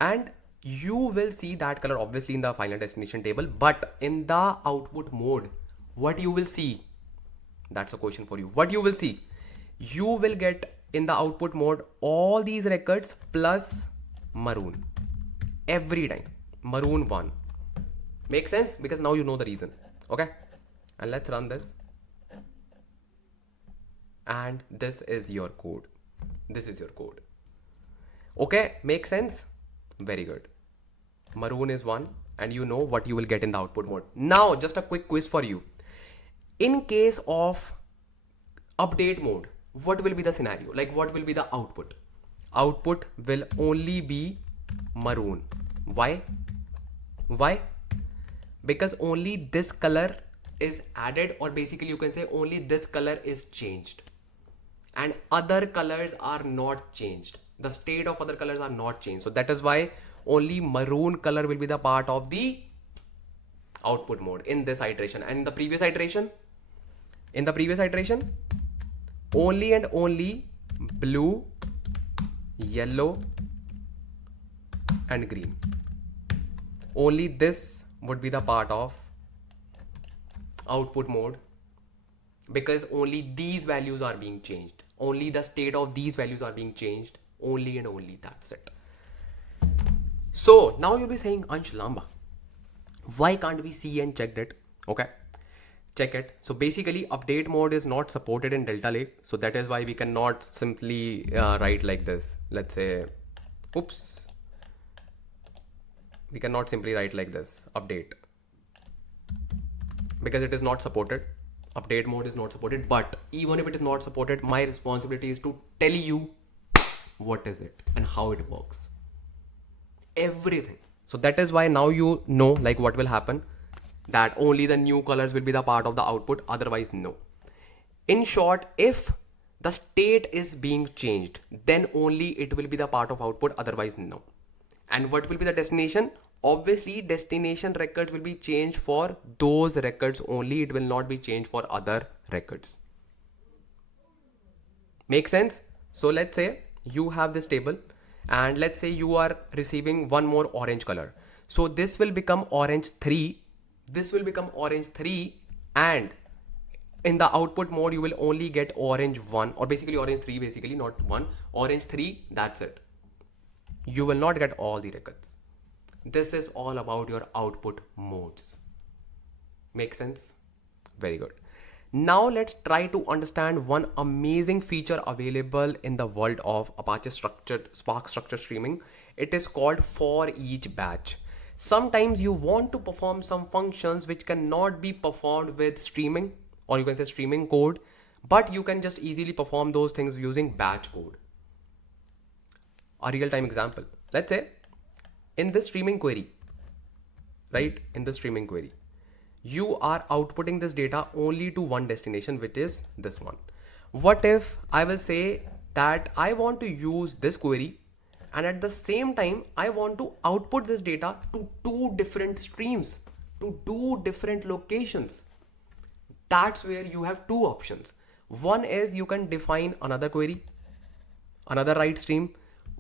and you will see that color obviously in the final destination table, but in the output mode, what you will see? That's a question for you. What you will see? You will get in the output mode all these records plus maroon every time. Maroon 1. Make sense? Because now you know the reason. Okay, and let's run this, and this is your code. Okay, make sense? Very good. Maroon is 1, and you know what you will get in the output mode. Now just a quick quiz for you. In case of update mode, what will be the scenario? Like, what will be the output? output will only be maroon. Why? Why? Because only this color is added, or basically you can say only this color is changed and other colors are not changed. The state of other colors are not changed. So that is why only maroon color will be the part of the output mode in this iteration. And in the previous iteration, only and only blue, yellow and green, only this would be the part of output mode, because only these values are being changed, only the state of these values are being changed, only and only, that's it. So now you'll be saying, Ansh, Lamba, why can't we see and check it? Okay, check it. So basically update mode is not supported in Delta Lake, so that is why we cannot simply write like this. Let's say, oops, we cannot simply write like this, update, because it is not supported. Update mode is not supported. But even if it is not supported, my responsibility is to tell you what is it and how it works, everything. So that is why now you know like what will happen, that only the new colors will be the part of the output, otherwise no. In short, if the state is being changed, then only it will be the part of output, otherwise no. And what will be the destination? Obviously destination records will be changed for those records only, it will not be changed for other records. Make sense? So let's say you have this table and let's say you are receiving one more orange color. So this will become orange 3, this will become orange 3, and in the output mode you will only get orange 1, or basically orange 3, basically not 1, orange 3, that's it. You will not get all the records. This is all about your output modes. Make sense? Very good. Now let's try to understand one amazing feature available in the world of Apache Spark Structure Streaming. It is called foreachBatch. Sometimes you want to perform some functions which cannot be performed with streaming, or you can say streaming code, but you can just easily perform those things using batch code. A real-time example. Let's say in this streaming query, right? In the streaming query, you are outputting this data only to one destination, which is this one. What if I will say that I want to use this query and at the same time I want to output this data to 2 different streams, to 2 different locations? That's where you have 2 options. One is you can define another query, another write stream.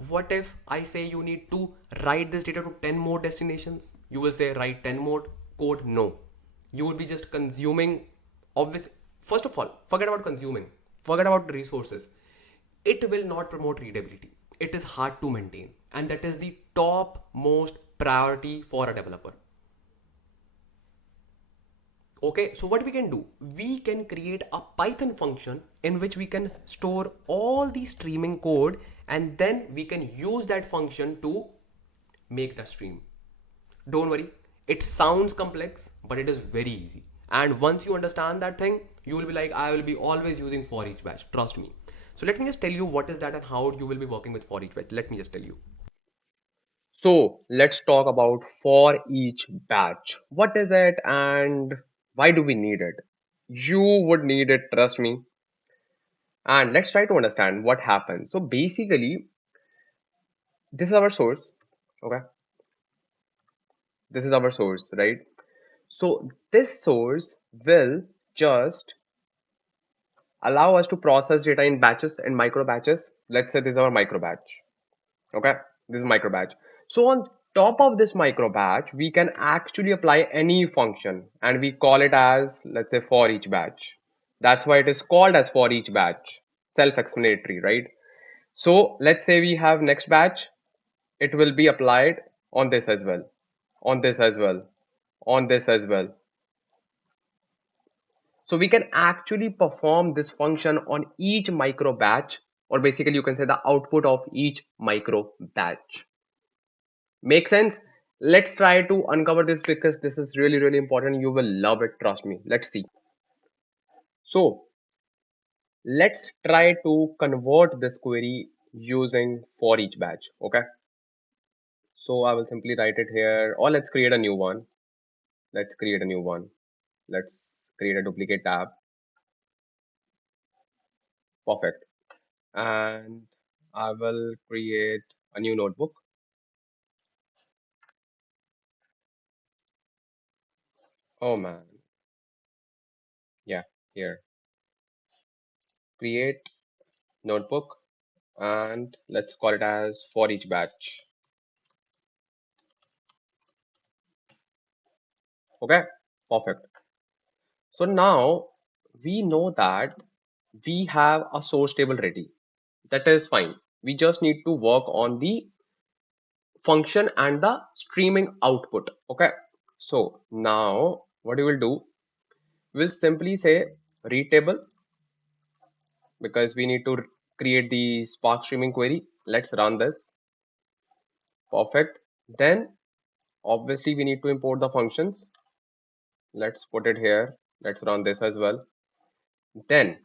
What if I say you need to write this data to 10 more destinations? You will say write 10 more code. No, you would be just consuming, obvious. First of all, forget about consuming, forget about the resources. It will not promote readability. It is hard to maintain, and that is the top most priority for a developer. Okay, so what we can do, we can create a Python function in which we can store all the streaming code, and then we can use that function to make the stream. Don't worry, it sounds complex, but it is very easy. And once you understand that thing, you will be like, I will be always using foreachBatch, trust me. So let me just tell you what is that and how you will be working with foreachBatch. Let me just tell you. So let's talk about foreachBatch. What is it and why do we need it? You would need it, trust me. And let's try to understand what happens. So basically, this is our source. Okay, this is our source, right? So this source will just allow us to process data in batches and micro batches. Let's say this is our micro batch. Okay, this is micro batch. So on top of this micro batch, we can actually apply any function and we call it as, let's say, for each batch. That's why it is called as for each batch. Self-explanatory, right? So let's say we have next batch, it will be applied on this as well, on this as well, on this as well. So we can actually perform this function on each micro batch, or basically you can say the output of each micro batch. Make sense? Let's try to uncover this because this is really, really important. You will love it, trust me. Let's see. So let's try to convert this query using for each batch. Okay, so I will simply write it here, or let's create a new one. Let's create a new one. Let's create a duplicate tab. Perfect. And I will create a new notebook. Oh man, yeah, here. Create notebook, and let's call it as for each batch. Okay, perfect. So now we know that we have a source table ready. That is fine. We just need to work on the function and the streaming output. Okay, so now what we will do, we'll simply say read table, because we need to create the Spark streaming query. Let's run this. Perfect. Then obviously we need to import the functions. Let's put it here. Let's run this as well. Then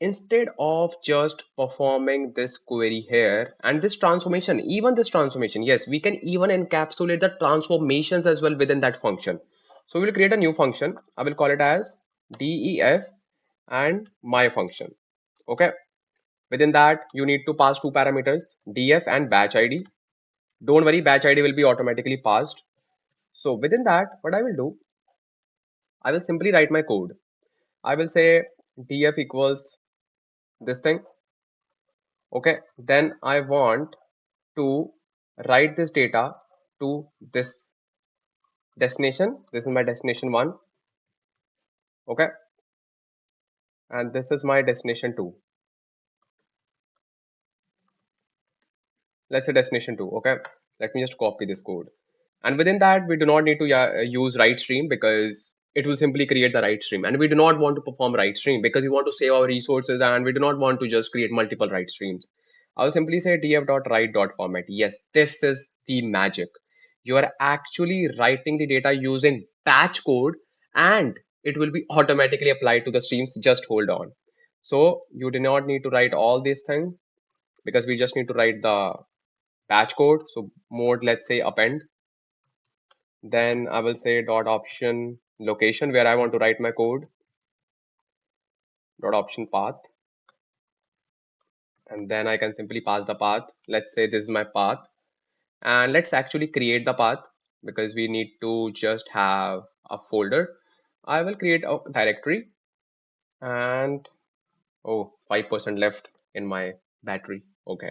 instead of just performing this query here and this transformation, even this transformation, yes, we can even encapsulate the transformations as well within that function. So we'll create a new function. I will call it as def and my function. Okay, within that you need to pass two parameters, def and batch id. Don't worry, batch id will be automatically passed. So within that, what I will do, I will simply write my code. I will say def equals this thing. Okay, then I want to write this data to this destination. This is my destination 1. Okay, and this is my destination 2. Let's say destination 2. Okay, let me just copy this code, and within that we do not need to use write stream, because it will simply create the write stream, and we do not want to perform write stream because we want to save our resources and we do not want to just create multiple write streams. I'll simply say df.write.format. Yes, this is the magic. You are actually writing the data using batch code, and it will be automatically applied to the streams. Just hold on. So you do not need to write all these things, because we just need to write the batch code. So mode, let's say append. Then I will say dot option location where I want to write my code, dot option path, and then I can simply pass the path. Let's say this is my path, and let's actually create the path, because we need to just have a folder. I will create a directory, and oh, 5% left in my battery. Okay,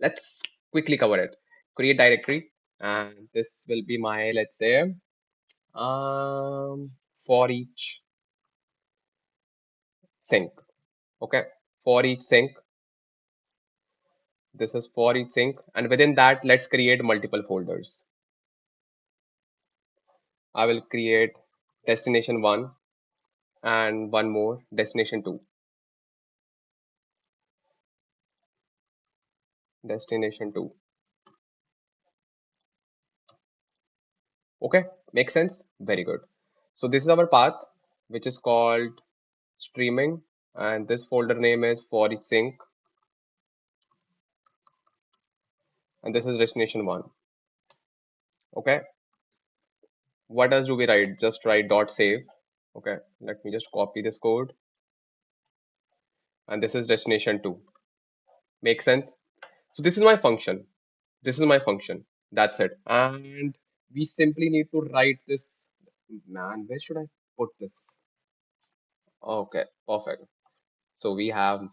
let's quickly cover it. Create directory, and this will be my, let's say, for each sync. Okay, for each sync, this is for each sync, and within that let's create multiple folders. I will create destination 1 and one more, destination 2. Destination 2. Okay, makes sense. Very good. So this is our path, which is called streaming, and this folder name is for each sync, and this is destination 1. Okay, what else do we write? Just write dot save. Okay, let me just copy this code, and this is destination 2. Make sense? So this is my function. This is my function. That's it. And we simply need to write this. Man, where should I put this? Okay, perfect. So we have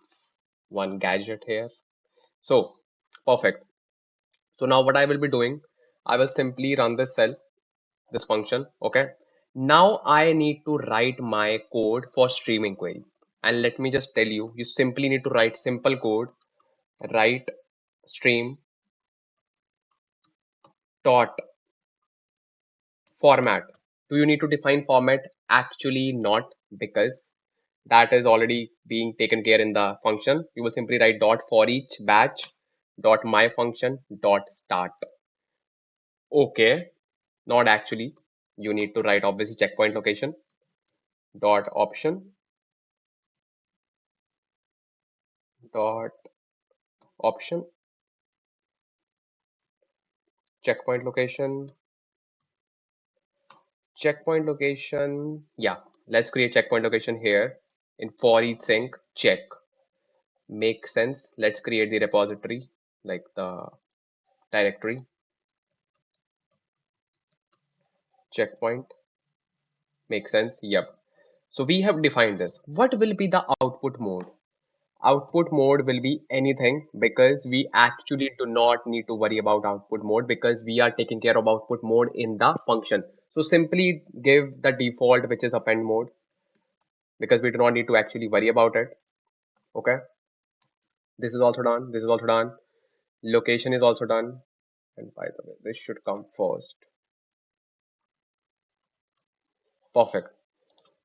one gadget here. So perfect. So now what I will be doing, I will simply run this cell, this function. Okay. Now I need to write my code for streaming query. And let me just tell you, you simply need to write simple code, write stream dot format. Do you need to define format? Actually not, because that is already being taken care in the function. You will simply write dot for each batch dot my function dot start. Okay, not actually. You need to write obviously checkpoint location dot option dot option, checkpoint location, yeah, let's create checkpoint location here in for each sync check. Makes sense. Let's create the repository, like the directory, checkpoint. Makes sense. Yep. So we have defined this. What will be the output mode? Output mode will be anything because we actually do not need to worry about output mode because we are taking care of output mode in the function. So simply give the default, which is append mode, because we do not need to actually worry about it. Okay. This is also done. This is also done. Location is also done. And by the way, this should come first. Perfect.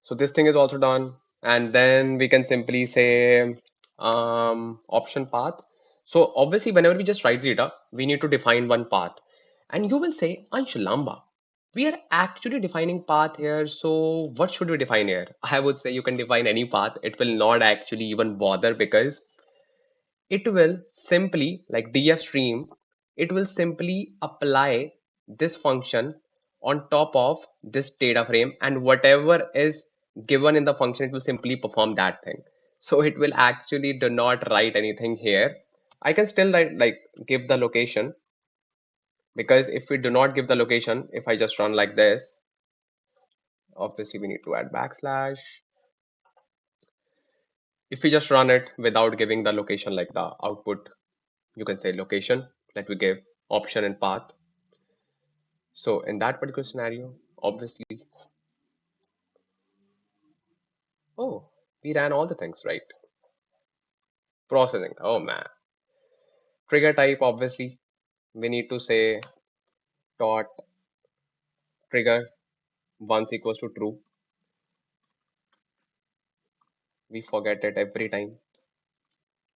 So this thing is also done. And then we can simply say option path. So obviously, whenever we just write data, we need to define one path. And you will say, Ansh, Lamba, we are actually defining path here. So what should we define here? I would say you can define any path. It will not actually even bother because it will simply, like df stream, it will simply apply this function on top of this data frame, and whatever is given in the function, it will simply perform that thing. So it will actually do not write anything here. I can still write, like, give the location, because if we do not give the location, if I just run like this, obviously we need to add backslash. If we just run it without giving the location, like the output, you can say location, that we give option and path. So in that particular scenario, obviously, oh, we ran all the things, right? Processing, oh man. Trigger type, obviously, we need to say dot trigger once equals to true. We forget it every time.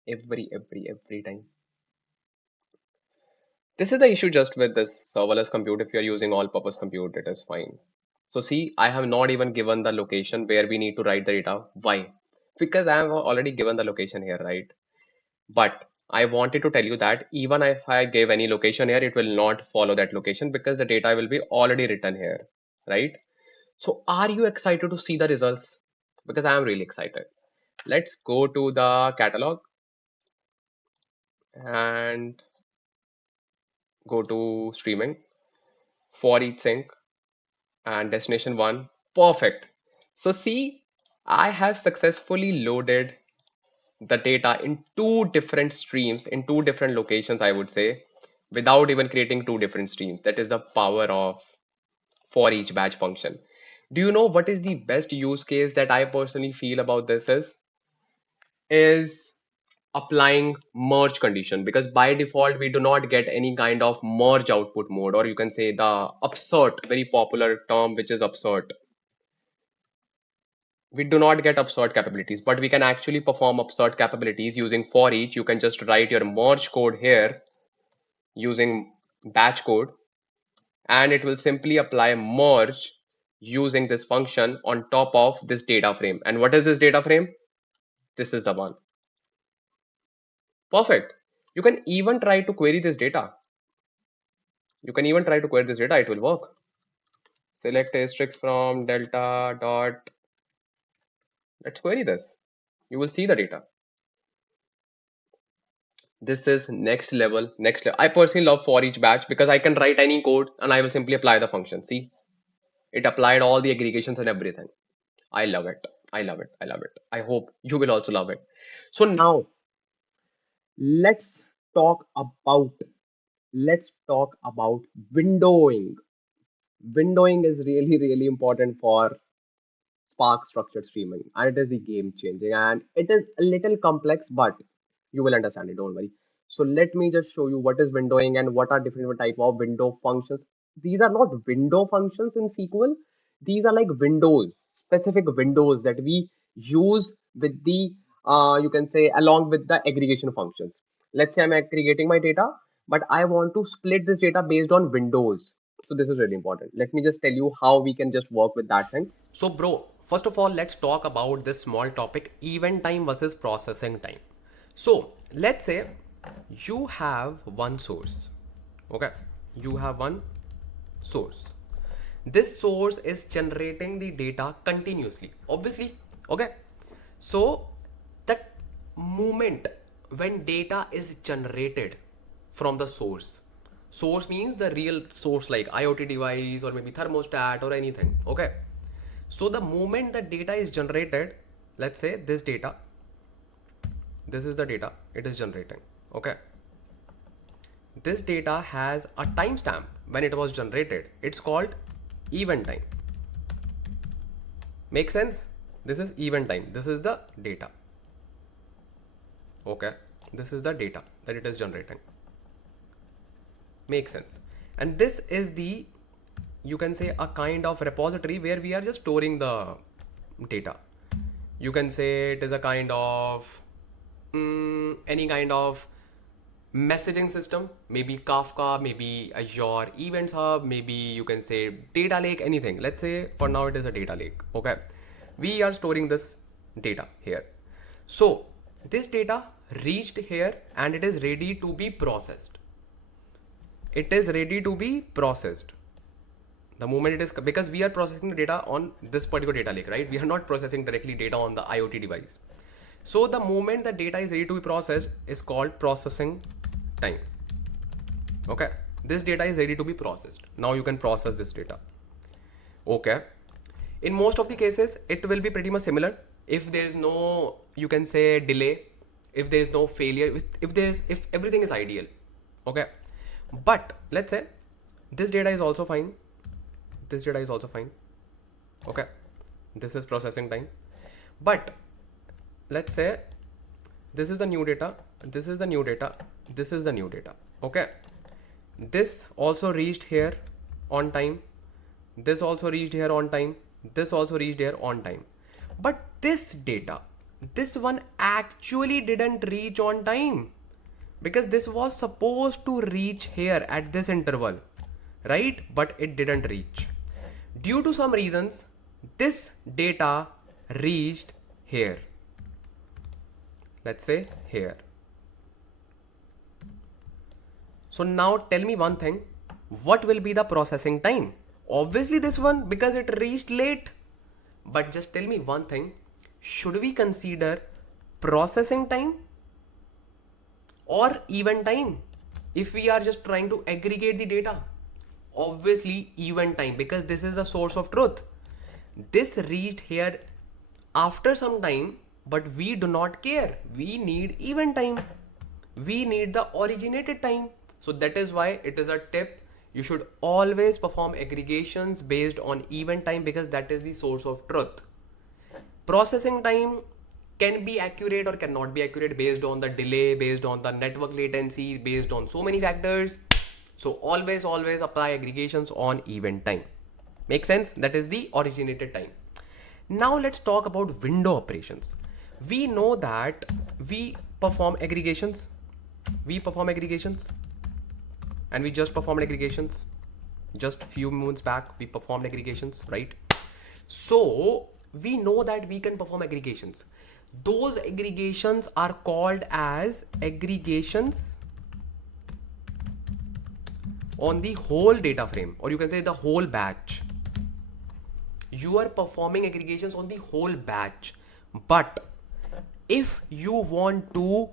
Every time. This is the issue just with this serverless compute. If you're using all-purpose compute, it is fine. So see, I have not even given the location where we need to write the data. Why? Because I have already given the location here, right? But I wanted to tell you that even if I give any location here, it will not follow that location because the data will be already written here, right? So are you excited to see the results? Because I am really excited. Let's go to the catalog and go to streaming for each sync and destination one. Perfect. So see, I have successfully loaded the data in two different streams, in two different locations, I would say, without even creating two different streams. That is the power of for each batch function. Do you know what is the best use case that I personally feel about this is applying merge condition, because by default we do not get any kind of merge output mode, or you can say the upsert, very popular term, which is upsert. We do not get upsert capabilities, but we can actually perform upsert capabilities using for each. You can just write your merge code here using batch code, and it will simply apply merge using this function on top of this data frame. And what is this data frame? This is the one. Perfect. You can even try to query this data. It will work. Select asterisk from delta dot. Let's query this. You will see the data. This is next level. I personally love for each batch because I can write any code and I will simply apply the function. See, it applied all the aggregations and everything. I love it. I hope you will also love it. So now let's talk about let's talk about windowing. Windowing is really important for Spark structured streaming, and it is the game changing, and it is a little complex, but you will understand it, don't worry. So let me just show you what is windowing and what are different type of window functions. These are not window functions in SQL. These are like windows, specific windows that we use with the you can say along with the aggregation functions. Let's say I'm aggregating my data, but I want to split this data based on windows. So this is really important. Let me just tell you how we can just work with that thing. So, bro, first of all, let's talk about this small topic, event time versus processing time. So, let's say you have one source. Okay, you have one source. This source is generating the data continuously, obviously. Okay, so that moment when data is generated from the source means the real source like IoT device or maybe thermostat or anything. Okay, so the moment the data is generated, let's say this data, this is the data it is generating. Okay, this data has a timestamp when it was generated. It's called event time. Make sense? This is event time. This is the data. Okay, this is the data that it is generating. Makes sense. And this is the, you can say, a kind of repository where we are just storing the data. You can say it is a kind of any kind of messaging system, maybe Kafka, maybe Azure Events Hub, maybe you can say data lake, anything. Let's say for now it is a data lake. Okay, we are storing this data here. So this data reached here and it is ready to be processed. It is ready to be processed. The moment it is, because we are processing the data on this particular data lake, right? We are not processing directly data on the IoT device. So the moment the data is ready to be processed is called processing time. Okay, this data is ready to be processed. Now you can process this data. Okay, in most of the cases it will be pretty much similar. If there is no, you can say, delay, if there is no failure, if everything is ideal. Okay, but let's say this data is also fine, this data is also fine. Okay, this is processing time, but let's say this is the new data, this is the new data, this is the new data. Okay, this also reached here on time, this also reached here on time, this also reached here on time, but this data, this one actually didn't reach on time because this was supposed to reach here at this interval, right? But it didn't reach due to some reasons. This data reached here, let's say here. So now tell me one thing, what will be the processing time? Obviously this one, because it reached late. But just tell me one thing, should we consider processing time or event time if we are just trying to aggregate the data? Obviously event time, because this is the source of truth. This reached here after some time, but we do not care. We need event time. We need the originated time. So that is why it is a tip. You should always perform aggregations based on event time because that is the source of truth. Processing time can be accurate or cannot be accurate based on the delay, based on the network latency, based on so many factors. So always apply aggregations on event time. Make sense? That is the originated time. Now let's talk about window operations. We know that we perform aggregations. And we just performed aggregations. Just few moments back, we performed aggregations, right? So we know that we can perform aggregations. Those aggregations are called as aggregations on the whole data frame, or you can say the whole batch. You are performing aggregations on the whole batch. But if you want to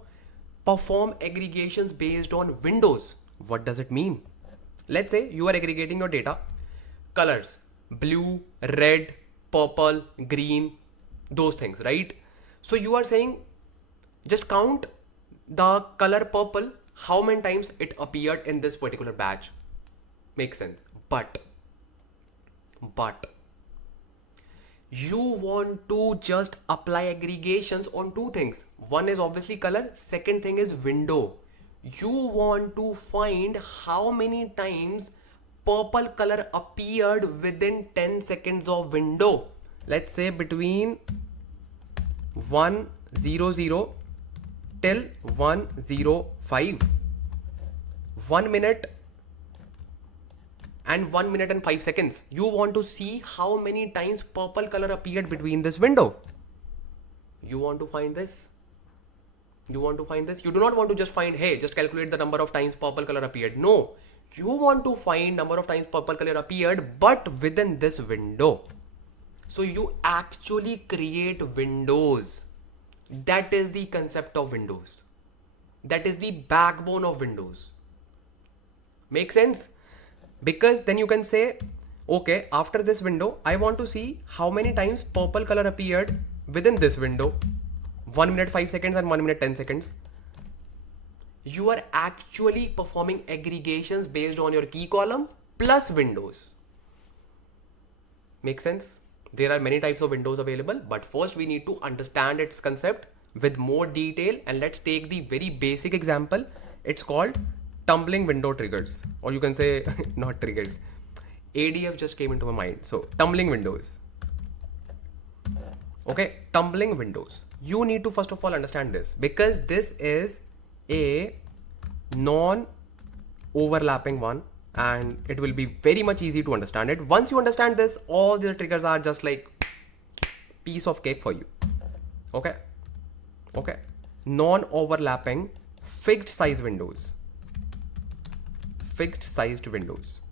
perform aggregations based on windows, what does it mean? Let's say you are aggregating your data, colors, blue, red, purple, green, those things, right? So you are saying just count the color purple, how many times it appeared in this particular batch. Makes sense. But you want to just apply aggregations on two things. One is obviously color, second thing is window. You want to find how many times purple color appeared within 10 seconds of window. Let's say between 100 till 105. 1 minute and 1 minute and 5 seconds. You want to see how many times purple color appeared between this window. You want to find this. You want to find this. You do not want to just find, hey, just calculate the number of times purple color appeared. No, you want to find number of times purple color appeared, but within this window. So you actually create windows. That is the concept of windows. That is the backbone of windows. Make sense? Because then you can say, okay, after this window, I want to see how many times purple color appeared within this window. 1 minute 5 seconds and 1 minute 10 seconds. You are actually performing aggregations based on your key column plus windows. Make sense? There are many types of windows available, but first we need to understand its concept with more detail, and let's take the very basic example. It's called tumbling window triggers, or you can say not triggers. ADF just came into my mind. So tumbling windows. Okay, tumbling windows. You need to first of all understand this, because this is a non-overlapping one and it will be very much easy to understand it. Once you understand this, all the triggers are just like piece of cake for you. Okay. Okay. Non-overlapping fixed size windows. Fixed sized windows.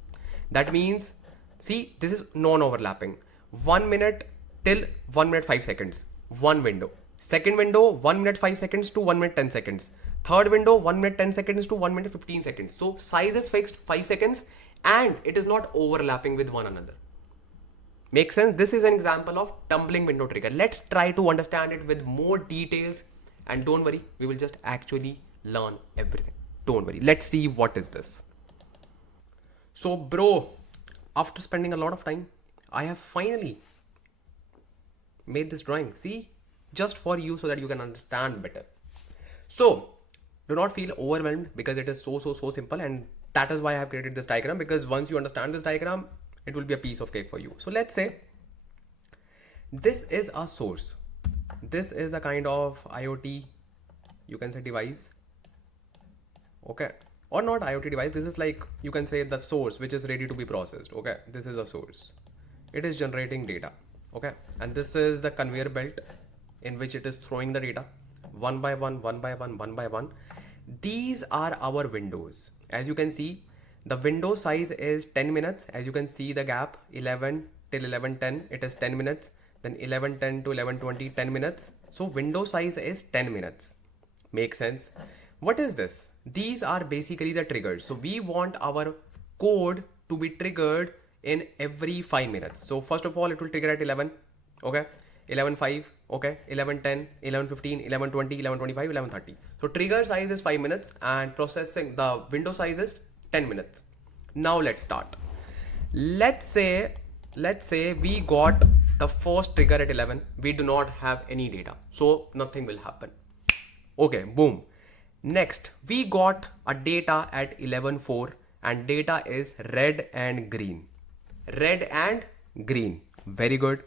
That means, see, this is non-overlapping. 1 minute till 1 minute 5 seconds. One window. Second window, 1 minute 5 seconds to 1 minute 10 seconds. Third window, 1 minute 10 seconds to 1 minute 15 seconds. So size is fixed 5 seconds and it is not overlapping with one another. Make sense? This is an example of tumbling window trigger. Let's try to understand it with more details, and don't worry, we will just actually learn everything. Don't worry. Let's see what is this. So bro, after spending a lot of time, I have finally made this drawing. See, just for you so that you can understand better. So do not feel overwhelmed because it is so simple, and that is why I have created this diagram, because once you understand this diagram, it will be a piece of cake for you. So let's say this is a source. This is a kind of IoT, you can say, device. Okay. Or not IoT device. This is like, you can say, the source which is ready to be processed. Okay. This is a source. It is generating data. Okay. And this is the conveyor belt in which it is throwing the data one by one, one by one, one by one. These are our windows. As you can see, the window size is 10 minutes. As you can see the gap, 11 till 11:10, it is 10 minutes. Then 11:10 to 11:20, 10 minutes. So window size is 10 minutes. Make sense? What is this? These are basically the triggers. So we want our code to be triggered in every 5 minutes. So first of all, it will trigger at 11. Okay. 11:05. Okay. 11:10, 11:15, 11:20, 11:25, 11:30. So trigger size is 5 minutes and processing the window size is 10 minutes. Now let's start. Let's say we got the first trigger at 11. We do not have any data, so nothing will happen. Okay, boom. Next, we got a data at 11:04 and data is red and green. Red and green. Very good.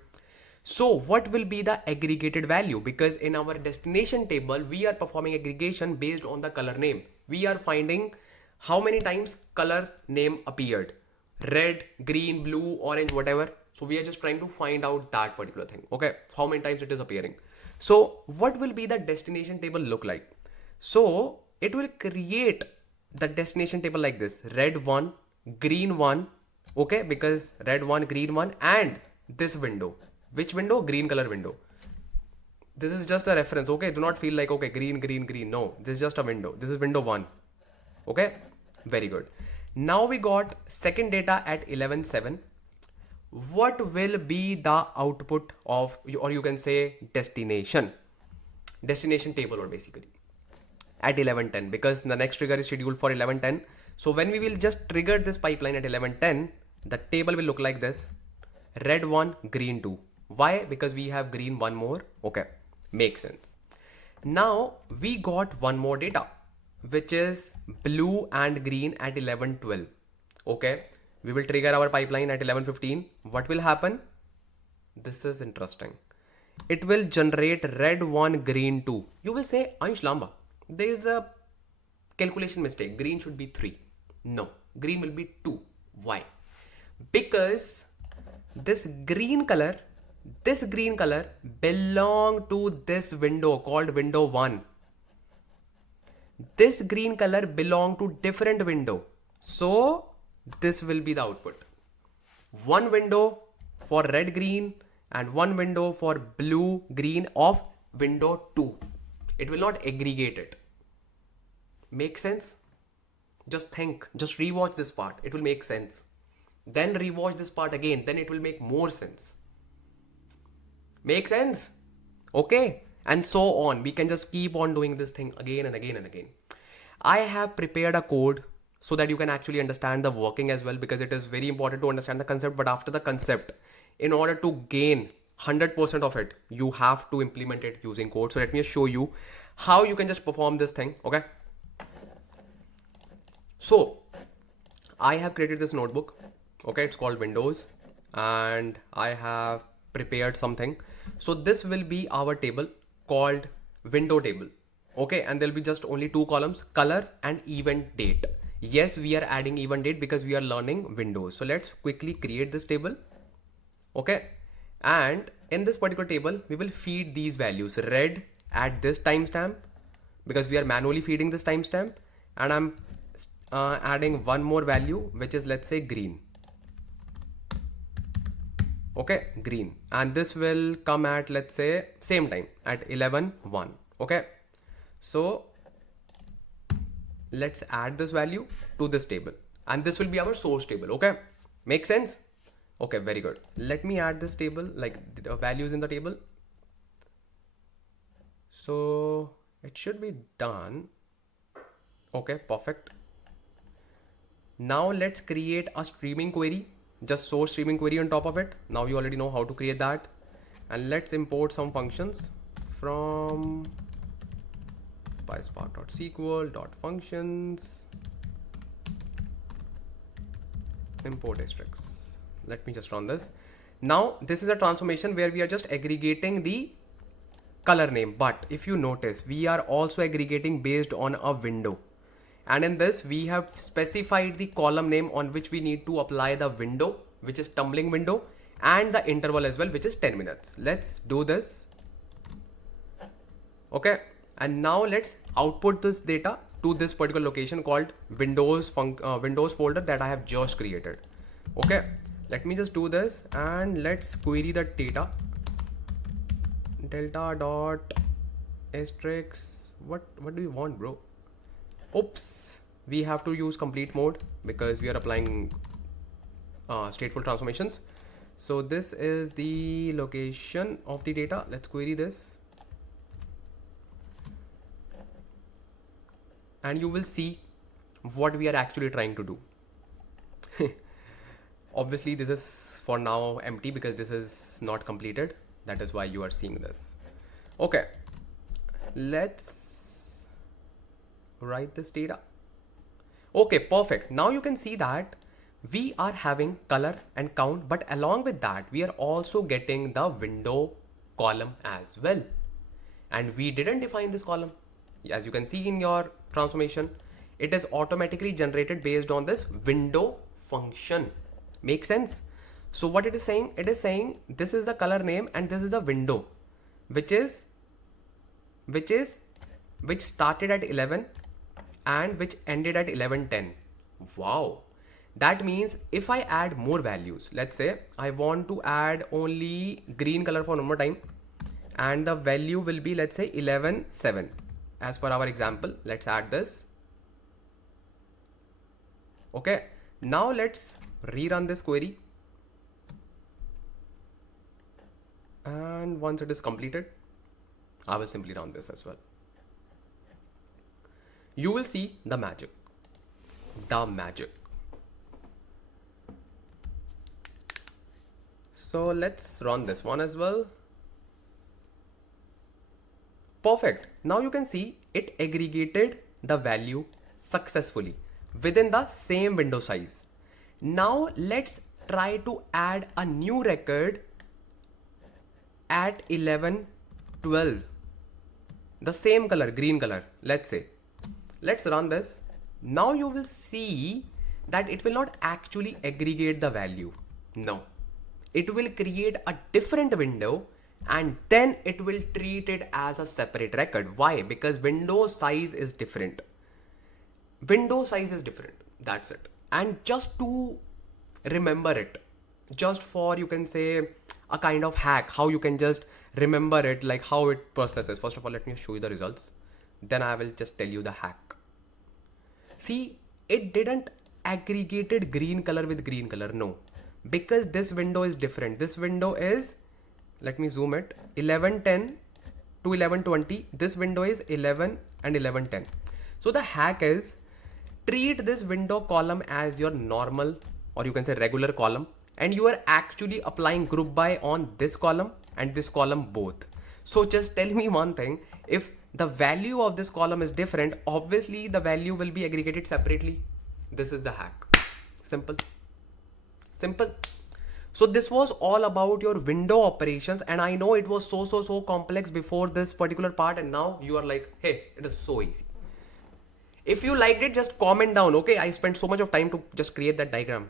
So what will be the aggregated value? Because in our destination table, we are performing aggregation based on the color name. We are finding how many times color name appeared. Red, green, blue, orange, whatever. So we are just trying to find out that particular thing. Okay. How many times it is appearing. So what will be the destination table look like? So it will create the destination table like this. Red 1, green 1. Okay. Because red 1, green 1 and this window. Which window? Green color window. This is just a reference. Okay. Do not feel like, okay, green, green, green. No, this is just a window. This is window 1. Okay. Very good. Now we got second data at 11:07. What will be the output of, or you can say destination table, or basically at 11:10, because the next trigger is scheduled for 11:10. So when we will just trigger this pipeline at 11:10, the table will look like this. Red 1, green 2. Why? Because we have green 1 more. Okay. Makes sense. Now we got one more data, which is blue and green at 11:12. Okay. We will trigger our pipeline at 11:15. What will happen? This is interesting. It will generate red 1, green 2. You will say, Ansh, Lamba, there is a calculation mistake. Green should be 3. No, green will be 2. Why? Because this green color belong to this window called window 1. this green color belong to different window. So this will be the output. One window for red green and one window for blue green of window 2. It will not aggregate it. Make sense? Just think, just rewatch this part. It will make sense. Then rewatch this part again. Then it will make more sense. Make sense? Okay. And so on. We can just keep on doing this thing again and again and again. I have prepared a code so that you can actually understand the working as well, because it is very important to understand the concept. But after the concept, in order to gain 100% of it, you have to implement it using code. So let me show you how you can just perform this thing. Okay. So I have created this notebook. Okay. It's called Windows and I have prepared something. So this will be our table called window table. Okay. And there'll be just only 2 columns, color and event date. Yes, we are adding event date because we are learning Windows. So let's quickly create this table. Okay. And in this particular table, we will feed these values. Red at this timestamp because we are manually feeding this timestamp. And I'm adding one more value, which is, let's say, green. Okay, green. And this will come at, let's say, same time at 11:1. Okay. So let's add this value to this table. And this will be our source table. Okay. Make sense? Okay, very good. Let me add this table, like the values in the table. So it should be done. Okay, perfect. Now let's create a streaming query, just source streaming query on top of it. Now you already know how to create that. And let's import some functions from PySpark.sql.functions, import asterisk. Let me just run this. Now this is a transformation where we are just aggregating the color name. But if you notice, we are also aggregating based on a window. And in this, we have specified the column name on which we need to apply the window, which is tumbling window, and the interval as well, which is 10 minutes. Let's do this. Okay. And now let's output this data to this particular location called Windows folder that I have just created. Okay. Let me just do this and let's query the data. Delta dot asterisk. What do you want, bro? Oops, we have to use complete mode because we are applying stateful transformations. So this is the location of the data. Let's query this. And you will see what we are actually trying to do. Obviously, this is for now empty because this is not completed. That is why you are seeing this. Okay, let's write this data. Okay, perfect. Now you can see that we are having color and count, but along with that, we are also getting the window column as well. And we didn't define this column. As you can see in your transformation, it is automatically generated based on this window function. Make sense? So what it is saying? It is saying this is the color name and this is the window, which started at 11 and which ended at 11:10. Wow. That means if I add more values, let's say I want to add only green color for one more time, and the value will be, let's say, 11:7 as per our example. Let's add this. Okay. Now let's rerun this query. And once it is completed, I will simply run this as well. You will see the magic. The magic. So let's run this one as well. Perfect. Now you can see it aggregated the value successfully within the same window size. Now let's try to add a new record at 11:12. The same color, green color, let's say. Let's run this. Now you will see that it will not actually aggregate the value. No, it will create a different window and then it will treat it as a separate record. Why? Because window size is different. Window size is different. That's it. And just to remember it, just for, you can say, a kind of hack, how you can just remember it, like how it processes. First of all, let me show you the results. Then I will just tell you the hack. See, it didn't aggregated green color with green color. No, because this window is different. This window is, let me zoom it, 1110 to 1120. This window is 11 and 1110. So the hack is, treat this window column as your normal, or you can say regular column, and you are actually applying group by on this column and this column both. So just tell me one thing, if the value of this column is different, obviously the value will be aggregated separately. This is the hack. Simple. Simple. So this was all about your window operations, and I know it was so complex before this particular part, and now you are like, hey, it is so easy. If you liked it, just comment down. Okay, I spent so much of time to just create that diagram.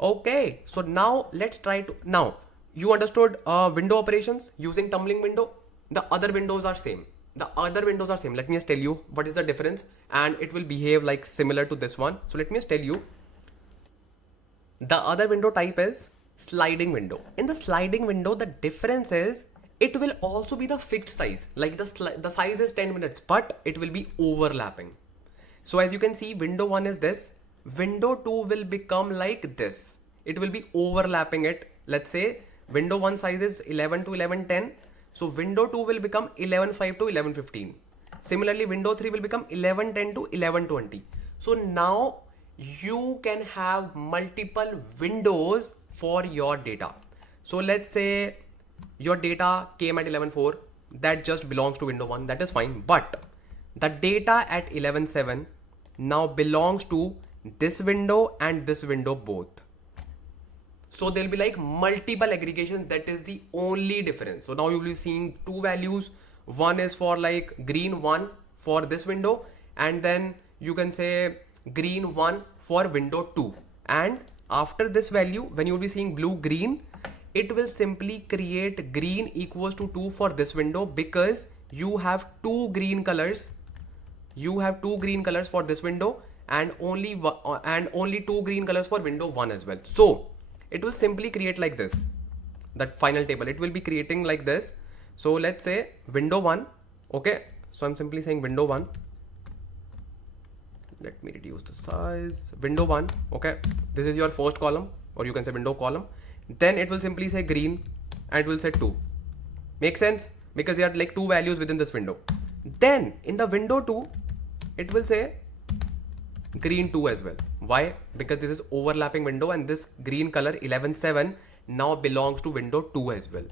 Okay, so now let's try to, now you understood window operations using tumbling window. The other windows are same. The other windows are same. Let me just tell you what is the difference, and it will behave like similar to this one. So let me just tell you. The other window type is sliding window. In the sliding window, the difference is it will also be the fixed size. Like the size is 10 minutes, but it will be overlapping. So as you can see, window 1 is this. Window 2 will become like this. It will be overlapping it. Let's say window 1 size is 11 to 1110. So window 2 will become 11.5 to 11.15. Similarly, window 3 will become 11.10 to 11.20. So now you can have multiple windows for your data. So let's say your data came at 11.4. That just belongs to window 1. That is fine. But the data at 11.7 now belongs to this window and this window both. So there'll be like multiple aggregations. That is the only difference. So now you'll be seeing two values. One is for like green 1 for this window, and then you can say green 1 for window 2. And after this value, when you'll be seeing blue green, it will simply create green equals to 2 for this window, because you have two green colors. You have two green colors for this window, and only two green colors for window 1 as well. So it will simply create like this. That final table, it will be creating like this. So let's say window 1. Okay, so I'm simply saying window 1. Let me reduce the size. Window 1. Okay, this is your first column, or you can say window column. Then it will simply say green, and it will say 2. Make sense? Because there are like two values within this window. Then in the window 2, it will say green 2 as well. Why? Because this is overlapping window, and this green color 11.7 now belongs to window 2 as well.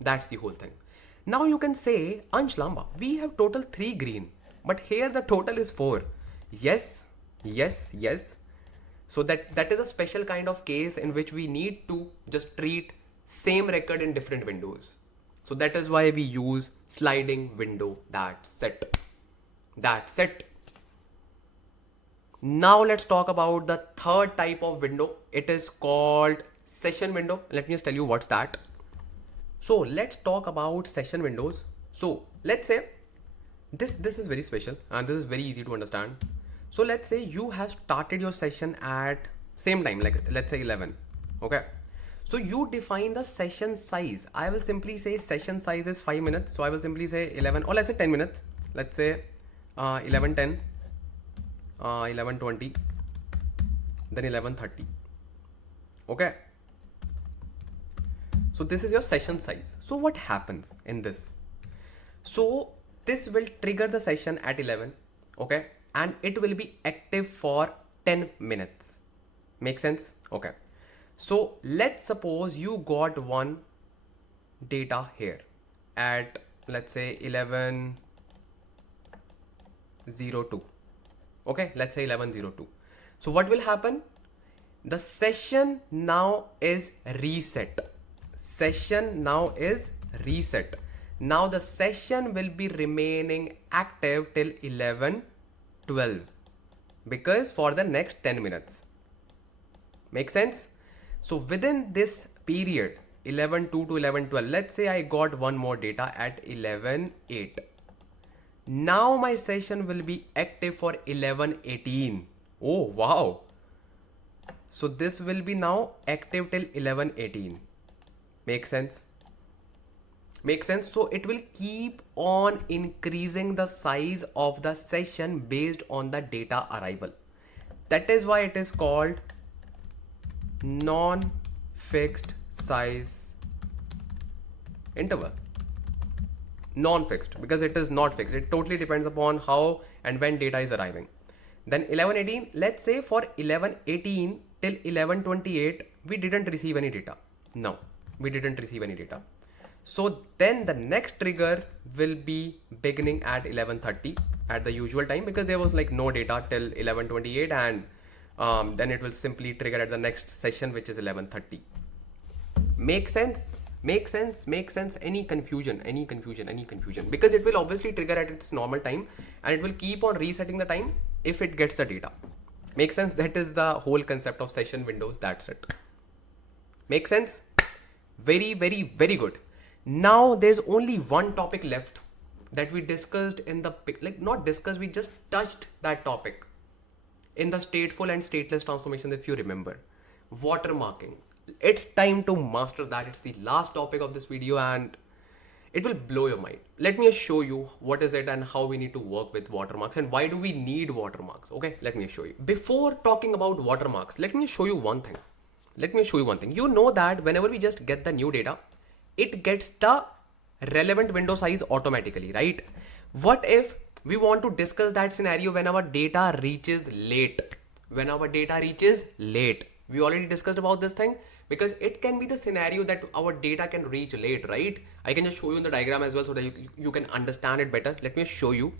That's the whole thing. Now you can say, Ansh, Lamba, we have total 3 green, but here the total is 4. Yes. So that is a special kind of case in which we need to just treat same record in different windows. So that is why we use sliding window. That's it. Now let's talk about the third type of window. It is called session window. Let me just tell you what's that. So let's talk about session windows. So let's say this is very special, and this is very easy to understand. So let's say you have started your session at same time, like let's say 11. Okay. So you define the session size. I will simply say session size is 5 minutes. So I will simply say 11, or let's say 10 minutes. Let's say 11:10, 11:20, then 11:30. Okay. So this is your session size. So what happens in this? So this will trigger the session at 11. Okay. And it will be active for 10 minutes. Make sense? Okay. So let's suppose you got one data here at, let's say 11:02. Okay, let's say 11:02. So what will happen? The session now is reset. Now the session will be remaining active till 11:12, because for the next 10 minutes. Make sense? So within this period, 11.2 to 11.12. Let's say I got one more data at 11.8. Now my session will be active for 11.18. Oh, wow. So this will be now active till 11.18. Makes sense? Makes sense. So it will keep on increasing the size of the session based on the data arrival. That is why it is called non-fixed size interval. Non-fixed, because it is not fixed. It totally depends upon how and when data is arriving. Then 11.18, let's say for 11.18 till 11.28, we didn't receive any data. No, we didn't receive any data. So then the next trigger will be beginning at 11.30 at the usual time, because there was like no data till 11.28, and then it will simply trigger at the next session, which is 11.30. Make sense? Make sense? Make sense? Any confusion? Any confusion? Any confusion? Because it will obviously trigger at its normal time, and it will keep on resetting the time if it gets the data. Make sense? That is the whole concept of session windows. That's it. Make sense? Very, very, very good. Now there's only one topic left that we discussed in the, like not discussed, we just touched that topic in the stateful and stateless transformations, if you remember. Watermarking. It's time to master that. It's the last topic of this video and it will blow your mind. Let me show you what is it and how we need to work with watermarks and why do we need watermarks. Okay, let me show you. Before talking about watermarks, let me show you one thing. You know that whenever we just get the new data, it gets the relevant window size automatically, right? What if we want to discuss that scenario when our data reaches late? When our data reaches late, we already discussed about this thing, because it can be the scenario that our data can reach late, right? I can just show you in the diagram as well so that you can understand it better. Let me show you.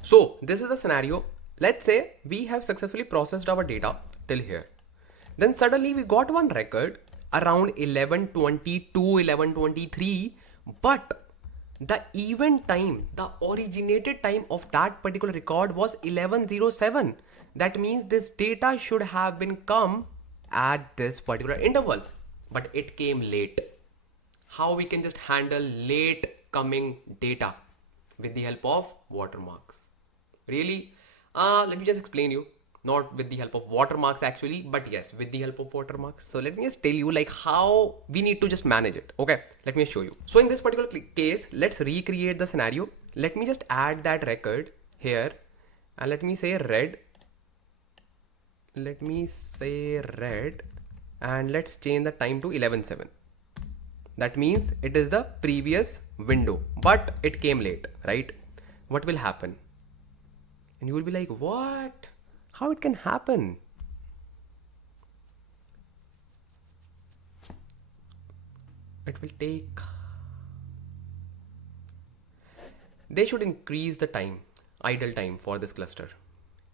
So this is the scenario. Let's say we have successfully processed our data till here. Then suddenly we got one record around 11:22, 11:23, but the event time, the originated time of that particular record was 11:07. That means this data should have been come at this particular interval, but it came late. How we can just handle late coming data? With the help of watermarks. Really? Let me just explain you. Not with the help of watermarks actually, but yes, with the help of watermarks. So let me just tell you like how we need to just manage it. Okay, let me show you. So in this particular case, let's recreate the scenario. Let me just add that record here and let me say red. And let's change the time to 11:07. That means it is the previous window, but it came late, right? What will happen? And you will be like, what? How it can happen? It will take. They should increase the time, idle time for this cluster.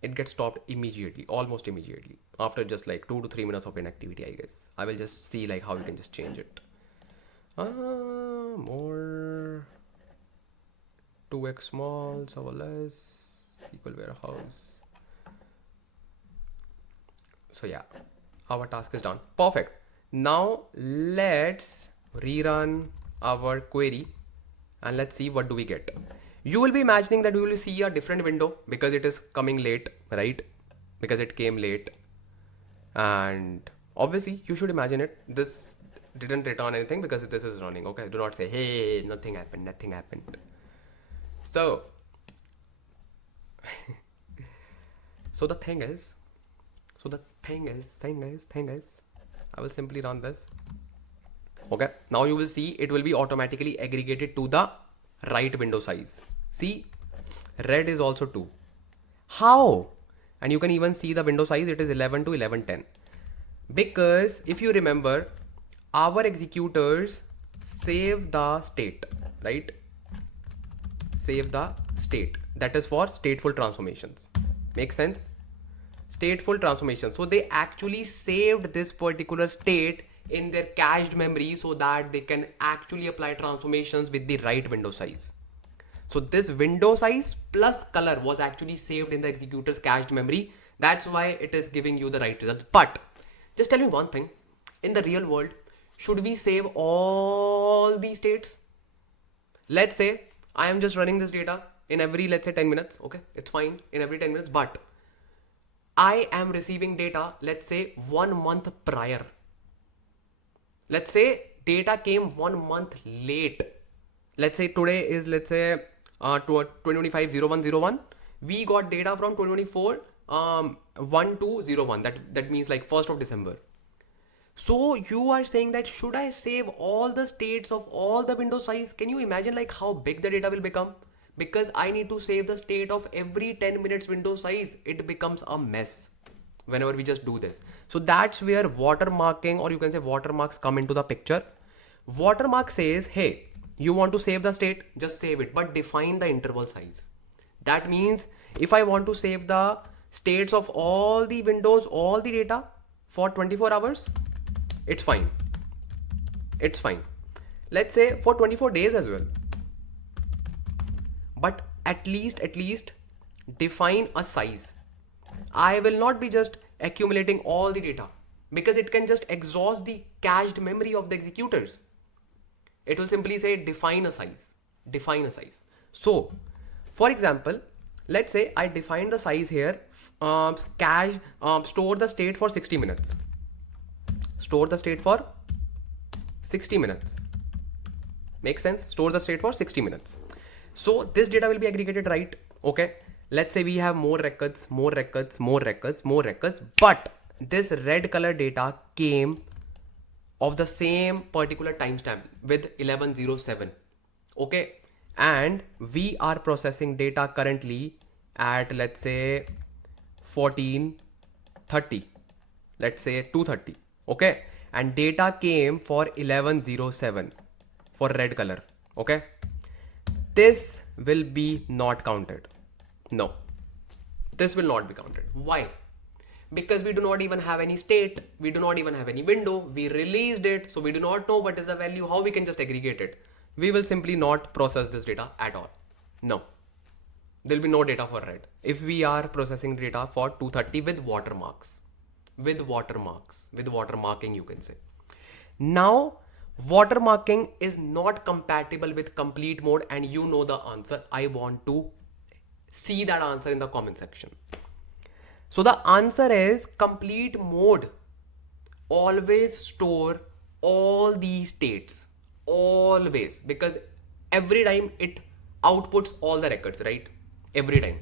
It gets stopped immediately, almost immediately, after just like 2 to 3 minutes of inactivity, I guess. I will just see like how you can just change it. More 2x small, serverless, SQL warehouse. So yeah, our task is done. Perfect. Now let's rerun our query and let's see what do we get. You will be imagining that you will see a different window because it is coming late, right? Because it came late. And obviously you should imagine it. This didn't return anything because this is running. Okay, do not say, hey, nothing happened. So, the thing is, I will simply run this. Okay, now you will see it will be automatically aggregated to the right window size. See, red is also 2. How? And you can even see the window size, it is 11 to 11:10. Because if you remember, our executors save the state, right? Save the state. That is for stateful transformations. Make sense? Stateful transformation. So they actually saved this particular state in their cached memory so that they can actually apply transformations with the right window size. So this window size plus color was actually saved in the executor's cached memory. That's why it is giving you the right result. But just tell me one thing. In the real world, should we save all these states? Let's say I am just running this data in every, let's say 10 minutes. Okay, it's fine in every 10 minutes, but I am receiving data, let's say 1 month prior. Let's say data came 1 month late. Let's say today is, let's say 2025-01-01. We got data from 2024 1-2-01. That means like 1st of December. So you are saying that should I save all the states of all the window size? Can you imagine like how big the data will become? Because I need to save the state of every 10 minutes window size. It becomes a mess whenever we just do this. So that's where watermarking, or you can say watermarks, come into the picture. Watermark says, hey, you want to save the state, just save it, but define the interval size. That means if I want to save the states of all the windows, all the data for 24 hours, it's fine. It's fine. Let's say for 24 days as well. But at least define a size. I will not be just accumulating all the data, because it can just exhaust the cached memory of the executors. It will simply say define a size. Define a size. So, for example, let's say I define the size here, store the state for 60 minutes. Store the state for 60 minutes. Makes sense? Store the state for 60 minutes. So this data will be aggregated, right? Okay. Let's say we have more records, but this red color data came of the same particular timestamp with 1107. Okay. And we are processing data currently at, let's say 1430, let's say 230. Okay. And data came for 1107 for red color. Okay. This will be not counted. No, this will not be counted. Why? Because we do not even have any state. We do not even have any window. We released it. So we do not know what is the value, how we can just aggregate it. We will simply not process this data at all. No, there will be no data for red. If we are processing data for 230 with watermarks, with watermarking, you can say. Now, watermarking is not compatible with complete mode, and you know the answer. I want to see that answer in the comment section. So the answer is complete mode always store all these states, always, because every time it outputs all the records, right? Every time.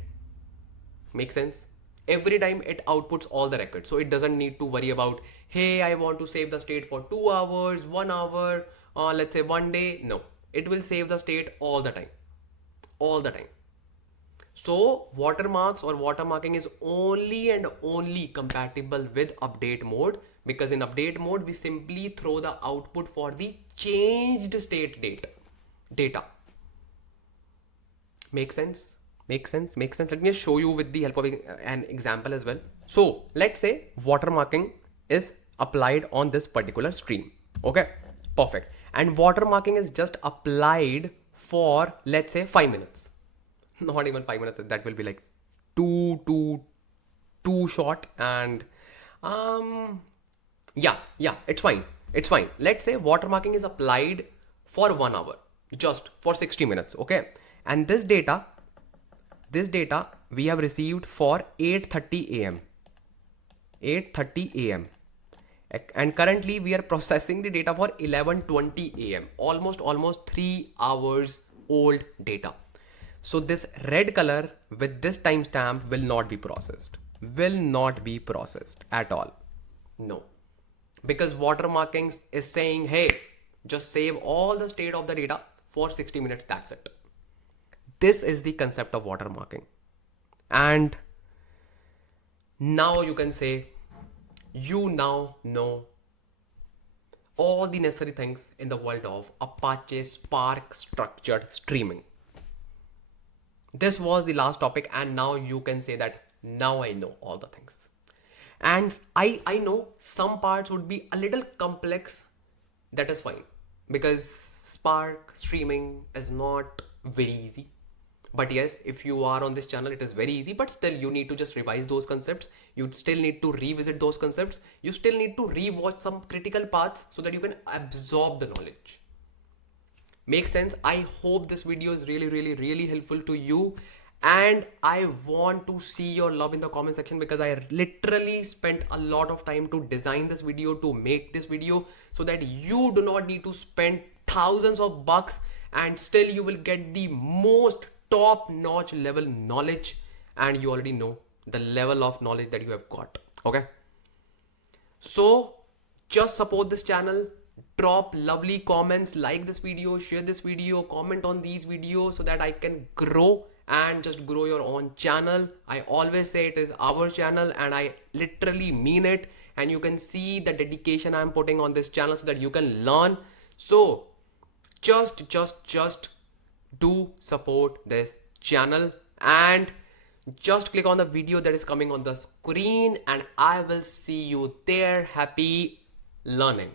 Make sense? Every time it outputs all the records. So it doesn't need to worry about, hey, I want to save the state for 2 hours, 1 hour, or let's say 1 day. No, it will save the state all the time. All the time. So watermarks or watermarking is only and only compatible with update mode, because in update mode, we simply throw the output for the changed state data. Make sense? Makes sense. Let me just show you with the help of an example as well. So let's say watermarking is applied on this particular stream. Okay, perfect. And watermarking is just applied for, let's say 5 minutes. Not even 5 minutes. That will be like too short. And yeah, it's fine. Let's say watermarking is applied for 1 hour, just for 60 minutes. Okay. And this data we have received for 8:30 a.m. 8:30 a.m. And currently we are processing the data for 11:20 a.m. Almost 3 hours old data. So this red color with this timestamp will not be processed. Will not be processed at all. No. Because watermarking is saying, hey, just save all the state of the data for 60 minutes. That's it. This is the concept of watermarking. And now you can say, you now know all the necessary things in the world of Apache Spark structured streaming. This was the last topic, and now you can say that now I know all the things. And I know some parts would be a little complex. That is fine, because Spark streaming is not very easy. But yes, if you are on this channel, it is very easy, but still you need to just revise those concepts. You still need to revisit those concepts. You still need to rewatch some critical parts so that you can absorb the knowledge. Make sense? I hope this video is really helpful to you, and I want to see your love in the comment section, because I literally spent a lot of time to design this video, to make this video, so that you do not need to spend thousands of bucks and still you will get the most top notch level knowledge, and you already know the level of knowledge that you have got. Okay, so just support this channel, drop lovely comments, like this video, share this video, comment on these videos so that I can grow and just grow your own channel. I always say it is our channel, and I literally mean it, and you can see the dedication I'm putting on this channel so that you can learn. So just do support this channel, and just click on the video that is coming on the screen, and I will see you there. Happy learning.